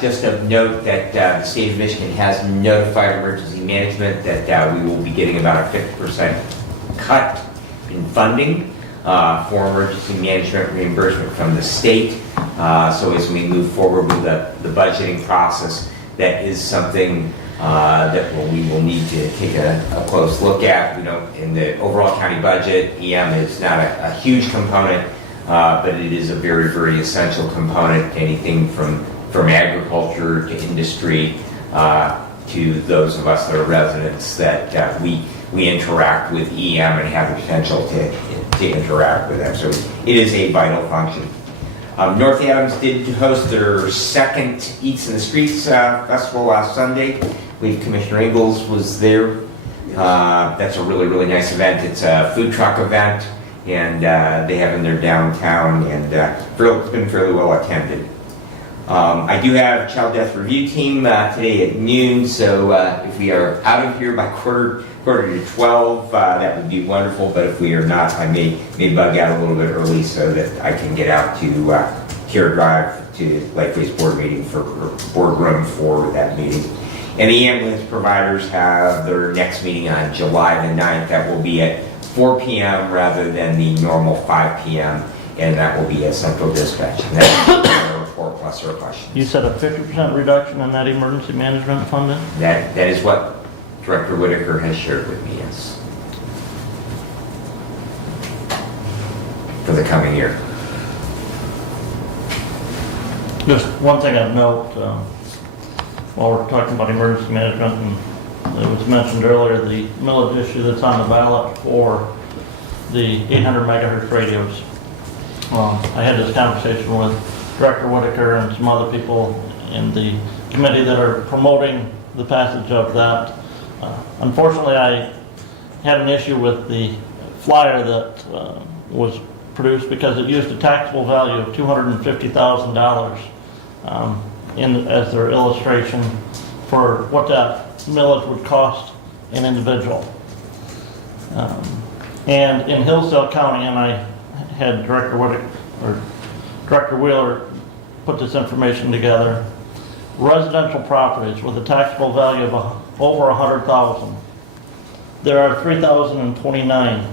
Just of note that the state of Michigan has notified emergency management that we will be getting about a 50% cut in funding for emergency management reimbursement from the state. So as we move forward with the budgeting process, that is something that we will need to take a close look at. In the overall county budget, EM is not a huge component, but it is a very, very essential component. Anything from agriculture to industry to those of us that are residents that we interact with EM and have the potential to interact with them. So it is a vital function. North Adams did host their second Eats in the Streets festival last Sunday. I believe Commissioner Ingalls was there. That's a really, really nice event. It's a food truck event, and they have in their downtown, and it's been fairly well attended. I do have Child Death Review Team today at noon, so if we are out of here by quarter to 12, that would be wonderful, but if we are not, I may bug out a little bit early so that I can get out to Care Drive to Lakeway's boardroom for that meeting. And the ambulance providers have their next meeting on July the 9th. That will be at 4 p.m. rather than the normal 5 p.m., and that will be a central dispatch. And that's a report plus or questions. You said a 50% reduction in that emergency management funding? That is what Director Whitaker has shared with me, yes. For the coming year. Just one thing I'd note, while we're talking about emergency management, and it was mentioned earlier, the millage issue that's on the ballot for the 800 megahertz radios. I had this conversation with Director Whitaker and some other people in the committee that are promoting the passage of that. Unfortunately, I had an issue with the flyer that was produced because it used a taxable value of $250,000 as their illustration for what that millage would cost an individual. And in Hillsdale County, and I had Director Wheeler put this information together, residential properties with a taxable value of over $100,000. There are 3,029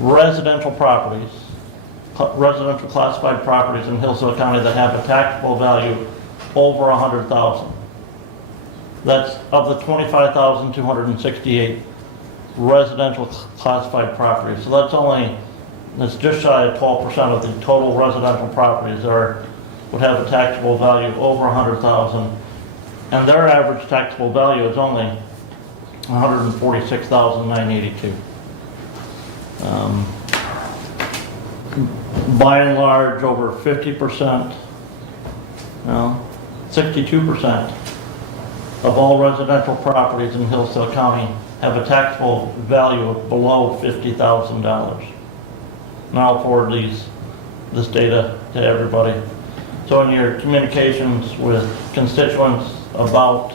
residential properties, residential classified properties in Hillsdale County that have a taxable value over $100,000. That's of the 25,268 residential classified properties. So that's just shy of 12% of the total residential properties would have a taxable value over $100,000. And their average taxable value is only $146,982. By and large, over 50%, no, 62% of all residential properties in Hillsdale County have a taxable value of below $50,000. And I'll forward this data to everybody. So in your communications with constituents about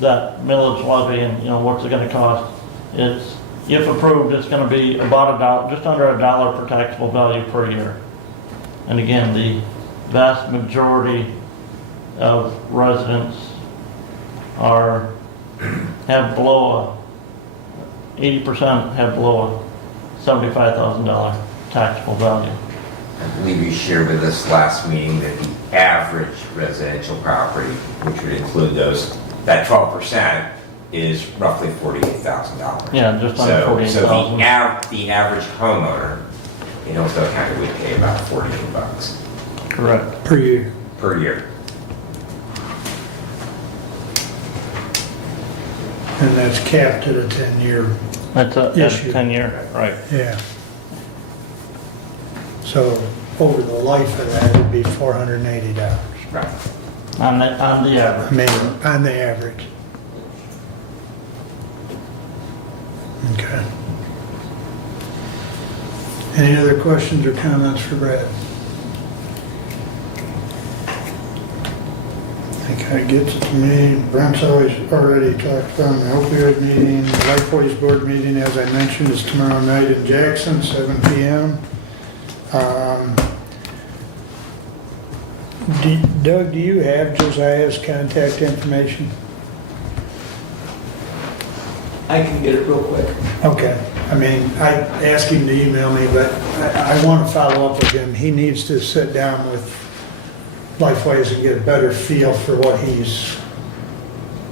that millage levy and, what's it gonna cost, it's, if approved, it's gonna be about $1, just under $1 per taxable value per year. And again, the vast majority of residents have below 80% have below a $75,000 taxable value. I believe you shared with us last meeting that the average residential property, which would include that 12%, is roughly $48,000. Yeah, just under $48,000. So the average homeowner in Hillsdale County would pay about $48. Correct. Per year. Per year. And that's capped at a 10-year That's a issue. 10-year, right. Yeah. So over the life of that, it'd be $480. Right. On the I average. mean, on the average. Okay. Any other questions or comments for Brad? I think that gets it to me. Brent's already talked about the opioid meeting. The Lifeways Board meeting, as I mentioned, is tomorrow night in Jackson, 7 p.m. Doug, do you have Josiah's contact information? I can get it real quick. Okay. I mean, I asked him to email me, but I want to follow up with him. He needs to sit down with Lifeways and get a better feel for what he's,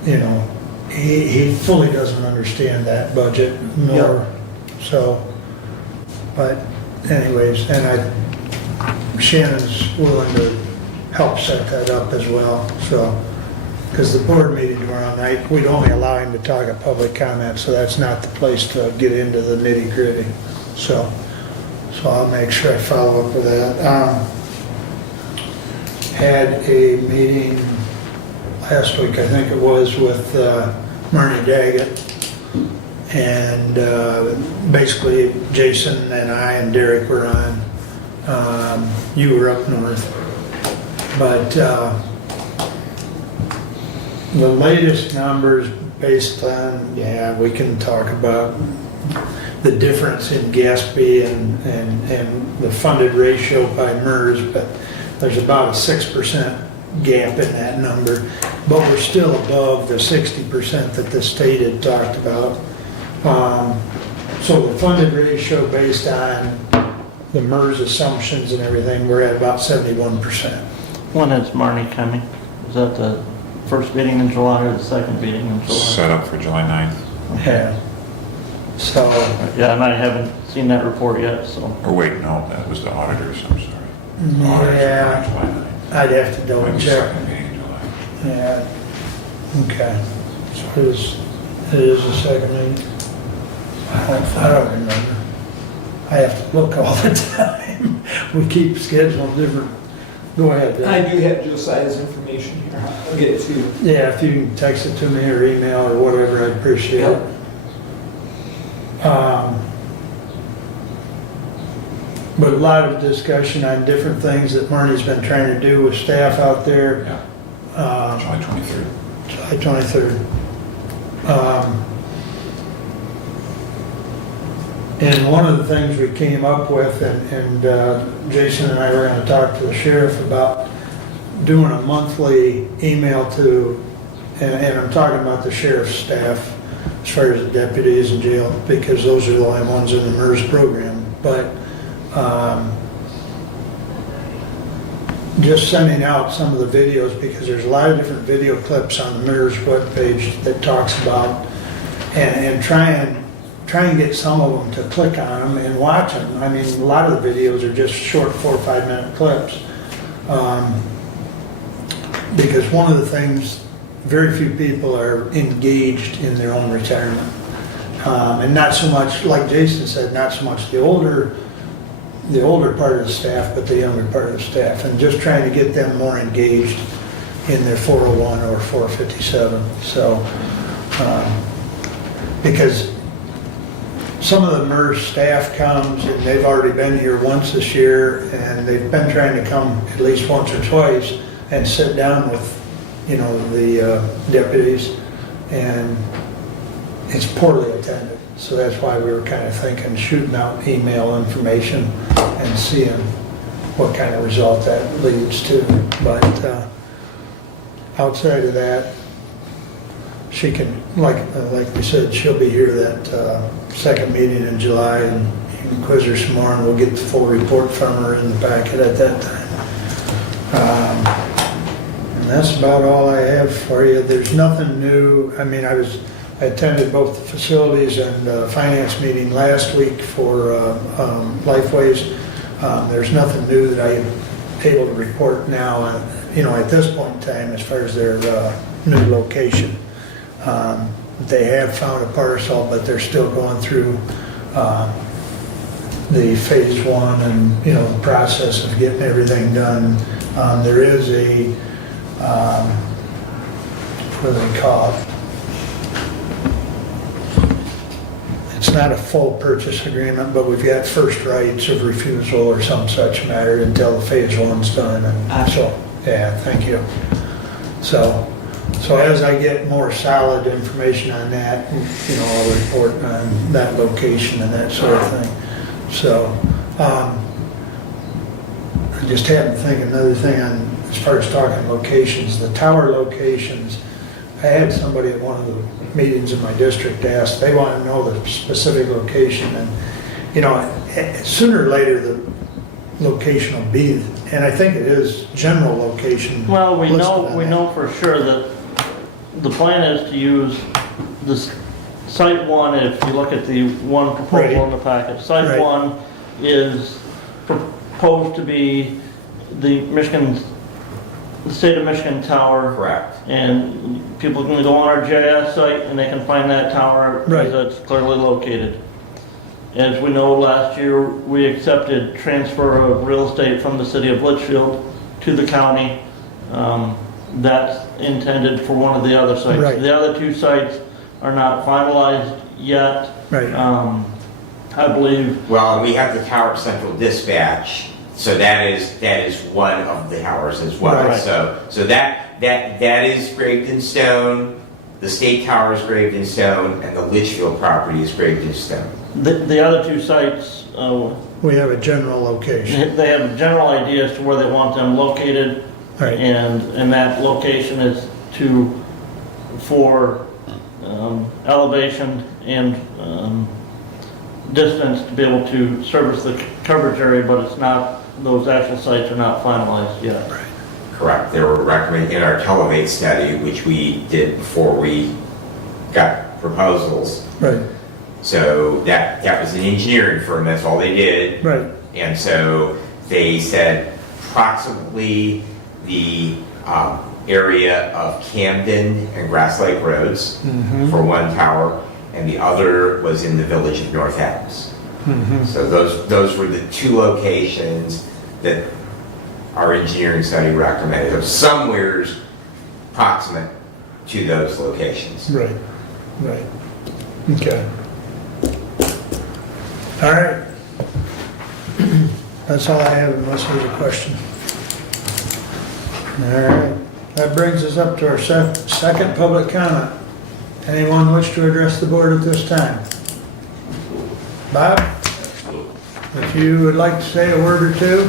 he fully doesn't understand that budget, nor so. But anyways, and Shannon's willing to help set that up as well, so. Because the board meeting tomorrow night, we'd only allow him to talk at public comment, so that's not the place to get into the nitty gritty. So I'll make sure I follow up with that. Had a meeting last week, I think it was, with Marnie Daggett. And basically Jason and I and Derek were on. You were up north. But the latest numbers based on, we can talk about the difference in Gatsby and the funded ratio by MERS, but there's about a 6% gap in that number, but we're still above the 60% that the state had talked about. So the funded ratio based on the MERS assumptions and everything, we're at about 71%. When is Marnie coming? Is that the first meeting in July or the second meeting in July? Set up for July 9th. Yeah. So. Yeah, and I haven't seen that report yet, so. Or wait, no, that was the auditors, I'm sorry. The auditors are on July 9th. I'd have to double Like the check. second meeting in July. Yeah. Okay. So it is the second meeting? I don't remember. I have to look all the time. We keep scheduling different. Go ahead. I do have Josiah's information here. I'll get it to you. Yeah, if you can text it to me or email or whatever, I'd appreciate it. But a lot of discussion on different things that Marnie's been trying to do with staff out there. Yeah. July 23rd. July 23rd. And one of the things we came up with, and Jason and I were going to talk to the sheriff about doing a monthly email to, and I'm talking about the sheriff's staff as far as the deputies in jail, because those are the only ones in the MERS program. But just sending out some of the videos, because there's a lot of different video clips on the MERS webpage that talks about, and try and get some of them to click on them and watch them. I mean, a lot of the videos are just short 4 or 5 minute clips. Because one of the things very few people are engaged in their own retirement. And not so much, like Jason said, not so much the older part of the staff, but the younger part of the staff, and just trying to get them more engaged in their 401 or 457. So, because some of the MERS staff comes and they've already been here once this year, and they've been trying to come at least once or twice and sit down with, the deputies, and it's poorly attended. So that's why we were kind of thinking shooting out email information and seeing what kind of result that leads to. But outside of that, she can, like we said, she'll be here that second meeting in July, and you can quiz her some more, and we'll get the full report from her in the packet at that time. And that's about all I have for you. There's nothing new. I mean, I attended both the facilities and finance meeting last week for Lifeways. There's nothing new that I'm able to report now, at this point in time as far as their new location. They have found a parcel, but they're still going through the phase one and, the process of getting everything done. There is a, what do they call it? It's not a full purchase agreement, but we've got first rights of refusal or some such matter until the phase one's done. And so, yeah, thank you. So as I get more solid information on that, I'll report on that location and that sort of thing. So, I just happened to think another thing on, as far as talking locations, the tower locations. I had somebody at one of the meetings in my district ask, they want to know the specific location, and sooner or later the location will be, and I think it is general location. Well, we know for sure that the plan is to use this site one. If you look at the one proposal in the packet, site one is proposed to be the state of Michigan tower. Correct. And people can go on our GIS site and they can find that tower because it's clearly located. As we know, last year we accepted transfer of real estate from the city of Litchfield to the county. That's intended for one of the other sites. Right. The other two sites are not finalized yet. Right. I believe. Well, we have the tower central dispatch, so that is one of the towers as well. Right. So that is graved in stone. The state tower is graved in stone, and the Litchfield property is graved in stone. The other two sites. We have a general location. They have a general idea as to where they want them located. Right. And that location is for elevation and distance to be able to service the coverage area, but it's not, those actual sites are not finalized yet. Right. Correct. They were recommended in our Televate study, which we did before we got proposals. Right. So that was an engineering firm. That's all they did. Right. And so they said approximately the area of Camden and Grass Lake Roads for one tower, and the other was in the village of North Adams. So those were the two locations that our engineering study recommended. It was somewhere's proximate to those locations. Right. Okay. All right. That's all I have unless there's a question. All right. That brings us up to our second public comment. Anyone wish to address the board at this time? Bob? If you would like to say a word or two?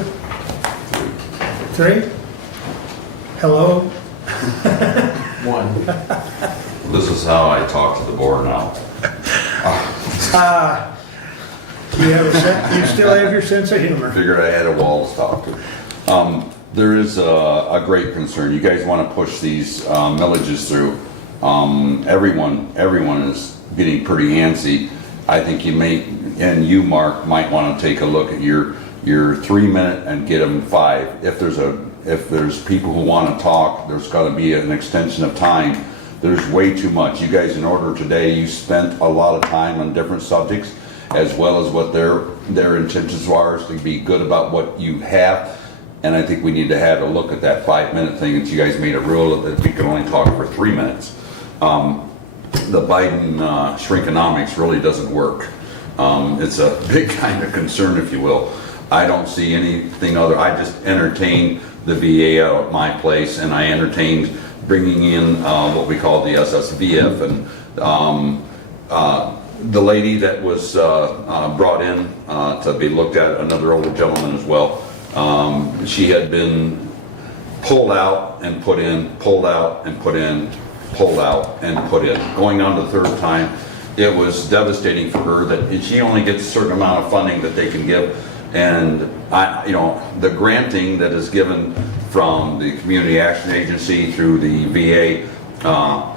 3? Hello? 1. This is how I talk to the board now. You still have your sense of humor. Figured I had a wall to talk to. There is a great concern. You guys want to push these millages through. Everyone is getting pretty antsy. I think you may, and you, Mark, might want to take a look at your 3 minute and get them 5. If there's if there's people who want to talk, there's got to be an extension of time. There's way too much. You guys, in order today, you spent a lot of time on different subjects, as well as what their intentions are, is to be good about what you have. And I think we need to have a look at that 5-minute thing that you guys made a rule that we can only talk for 3 minutes. The Biden shrinkonomics really doesn't work. It's a big kind of concern, if you will. I don't see anything other. I just entertained the VA out at my place, and I entertained bringing in what we call the SSVF, and the lady that was brought in to be looked at, another older gentleman as well. She had been pulled out and put in, pulled out and put in, pulled out and put in. Going on to the third time, it was devastating for her that she only gets a certain amount of funding that they can give. And the granting that is given from the Community Action Agency through the VA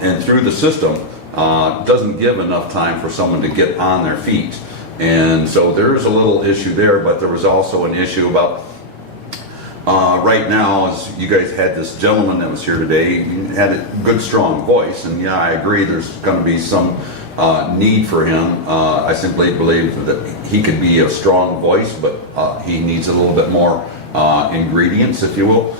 and through the system doesn't give enough time for someone to get on their feet. And so there's a little issue there, but there was also an issue about right now, as you guys had this gentleman that was here today, he had a good, strong voice, and yeah, I agree there's going to be some need for him. I simply believe that he could be a strong voice, but he needs a little bit more ingredients, if you will.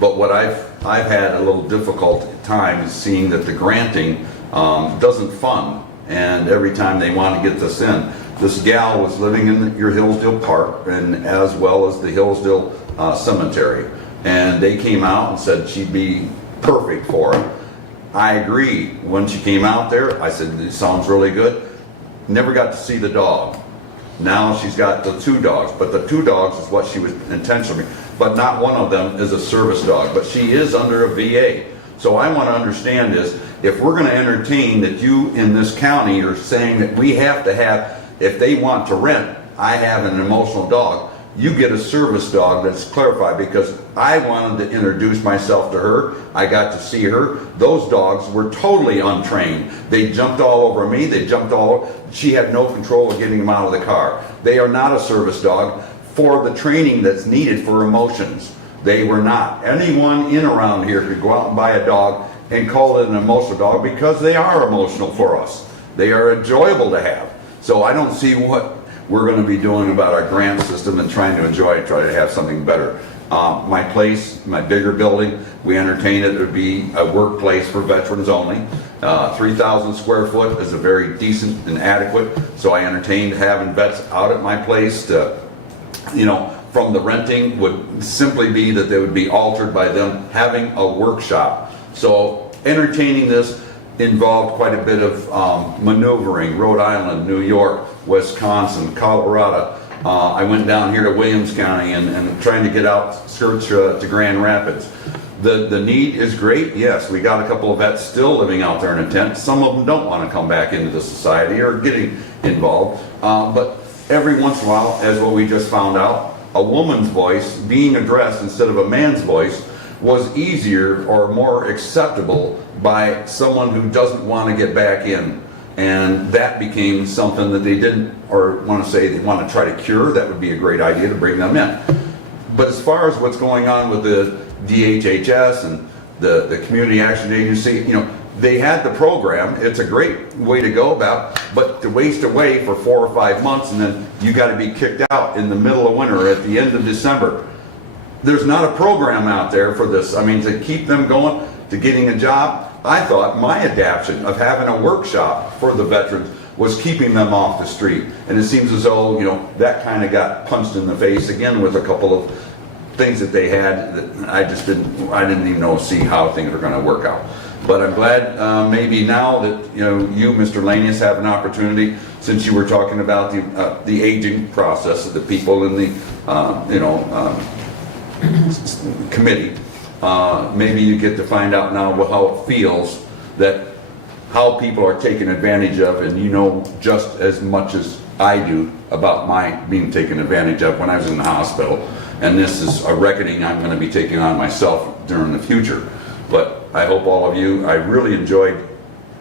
But what I've had a little difficult time is seeing that the granting doesn't fund, and every time they want to get this in. This gal was living in your Hillsdale Park, and as well as the Hillsdale Cemetery, and they came out and said she'd be perfect for it. I agree. When she came out there, I said, this sounds really good. Never got to see the dog. Now she's got the 2 dogs, but the 2 dogs is what she was intentionally, but not one of them is a service dog, but she is under a VA. So I want to understand is, if we're going to entertain that you in this county are saying that we have to have, if they want to rent, I have an emotional dog, you get a service dog that's clarified, because I wanted to introduce myself to her. I got to see her. Those dogs were totally untrained. They jumped all over me. They jumped all over. She had no control of getting them out of the car. They are not a service dog for the training that's needed for emotions. They were not. Anyone in around here could go out and buy a dog and call it an emotional dog, because they are emotional for us. They are enjoyable to have. So I don't see what we're going to be doing about our grant system and trying to try to have something better. My place, my bigger building, we entertain it would be a workplace for veterans only. 3,000 square foot is a very decent and adequate, so I entertained having vets out at my place to, from the renting would simply be that they would be altered by them having a workshop. So entertaining this involved quite a bit of maneuvering. Rhode Island, New York, Wisconsin, Colorado. I went down here to Williams County and trying to get out skirts to Grand Rapids. The need is great. Yes, we got a couple of vets still living out there in a tent. Some of them don't want to come back into the society or getting involved. But every once in a while, as what we just found out, a woman's voice being addressed instead of a man's voice was easier or more acceptable by someone who doesn't want to get back in. And that became something that they didn't, or want to say they want to try to cure. That would be a great idea to bring them in. But as far as what's going on with the DHHS and the Community Action Agency, they had the program. It's a great way to go about, but to waste away for 4 or 5 months and then you got to be kicked out in the middle of winter at the end of December. There's not a program out there for this. I mean, to keep them going, to getting a job. I thought my adaptation of having a workshop for the veterans was keeping them off the street. And it seems as though, that kind of got punched in the face again with a couple of things that they had that I didn't even see how things were going to work out. But I'm glad maybe now that, you, Mr. Lanius, have an opportunity, since you were talking about the aging process of the people in the, committee. Maybe you get to find out now how it feels, that how people are taken advantage of, and just as much as I do about my being taken advantage of when I was in the hospital. And this is a reckoning I'm going to be taking on myself during the future. But I hope all of you, I really enjoyed,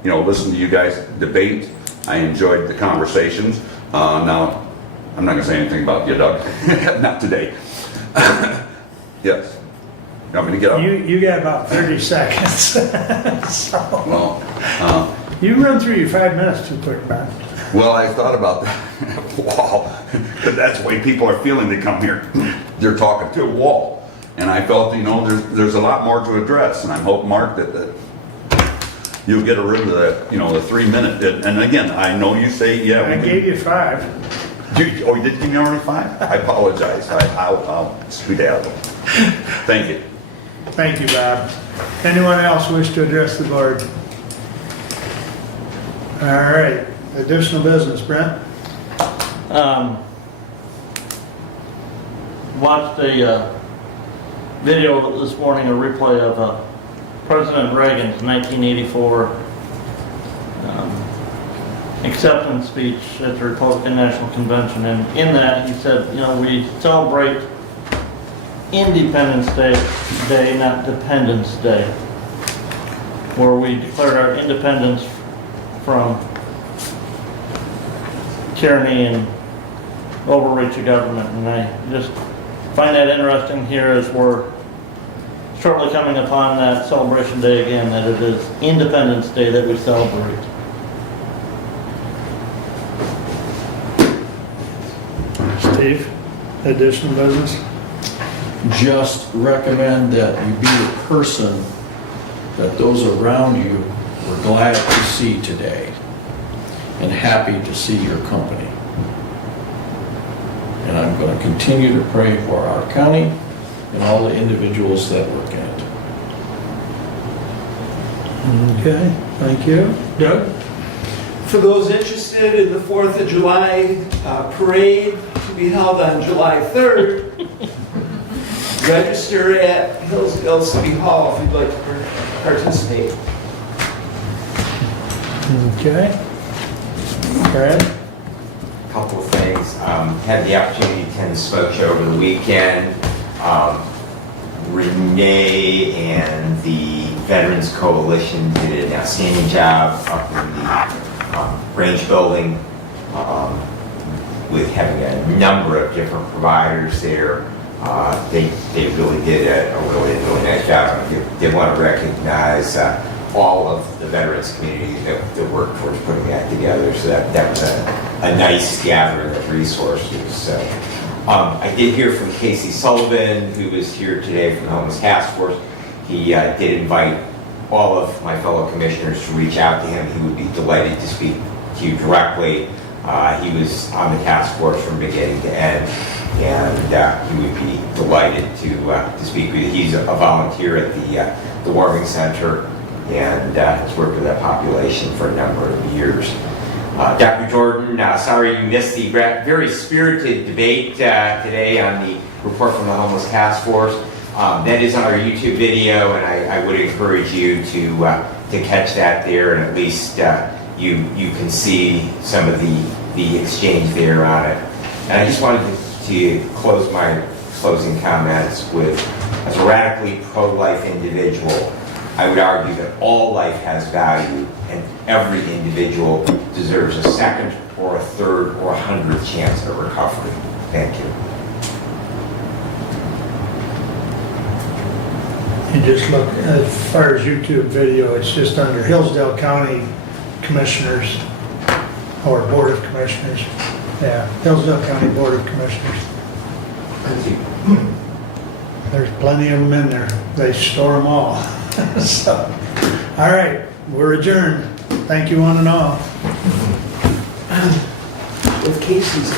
listening to you guys debate. I enjoyed the conversations. Now, I'm not going to say anything about you, Doug. Not today. Yes. You want me to get up? You got about 30 seconds. So, Well, you run through your 5 minutes too quick, man. well, I thought about that. Wow, but that's the way people are feeling. They come here, they're talking to a wall, and I felt, there's a lot more to address, and I hope, Mark, that you'll get rid of the 3 minute. And again, I know you say, yeah. I gave you 5. Oh, you did give me already 5? I apologize. I'll skedaddle. Thank you. Thank you, Bob. Anyone else wish to address the board? All right, additional business, Brent? Watched a video this morning, a replay of President Reagan's 1984 acceptance speech at the Republican National Convention, and in that he said, we celebrate Independence Day, not Dependence Day, where we declared our independence from tyranny and overreach of government. And I just find that interesting here as we're shortly coming upon that celebration day again, that it is Independence Day that we celebrate. Steve, additional business? Just recommend that you be the person that those around you were glad to see today and happy to see your company. And I'm going to continue to pray for our county and all the individuals that work in it. Okay, thank you. Doug? For those interested in the 4th of July parade to be held on July 3rd, register at Hillsdale City Hall if you'd like to participate. Okay. Brad? Couple of things. Had the opportunity to attend the smoke show over the weekend. Renee and the Veterans Coalition did an outstanding job up in the Range Building with having a number of different providers there. They really did a really nice job. I did want to recognize all of the veterans community that worked towards putting that together. So that was a nice gathering of resources. So I did hear from Casey Sullivan, who was here today from the Homeless Task Force. He did invite all of my fellow commissioners to reach out to him. He would be delighted to speak to you directly. He was on the task force from beginning to end, and he would be delighted to speak with you. He's a volunteer at the Warming Center and has worked with that population for a number of years. Dr. Jordan, sorry you missed the very spirited debate today on the report from the Homeless Task Force. That is on our YouTube video, and I would encourage you to catch that there, and at least you can see some of the exchange there on it. And I just wanted to close my closing comments with, as a radically pro-life individual, I would argue that all life has value, and every individual deserves a second or a third or 100th chance at recovery. Thank you. You just look, as far as YouTube video, it's just under Hillsdale County Commissioners or Board of Commissioners. Yeah, Hillsdale County Board of Commissioners. Thank you. There's plenty of them in there. They store them all. So, all right, we're adjourned. Thank you one and all. With Casey's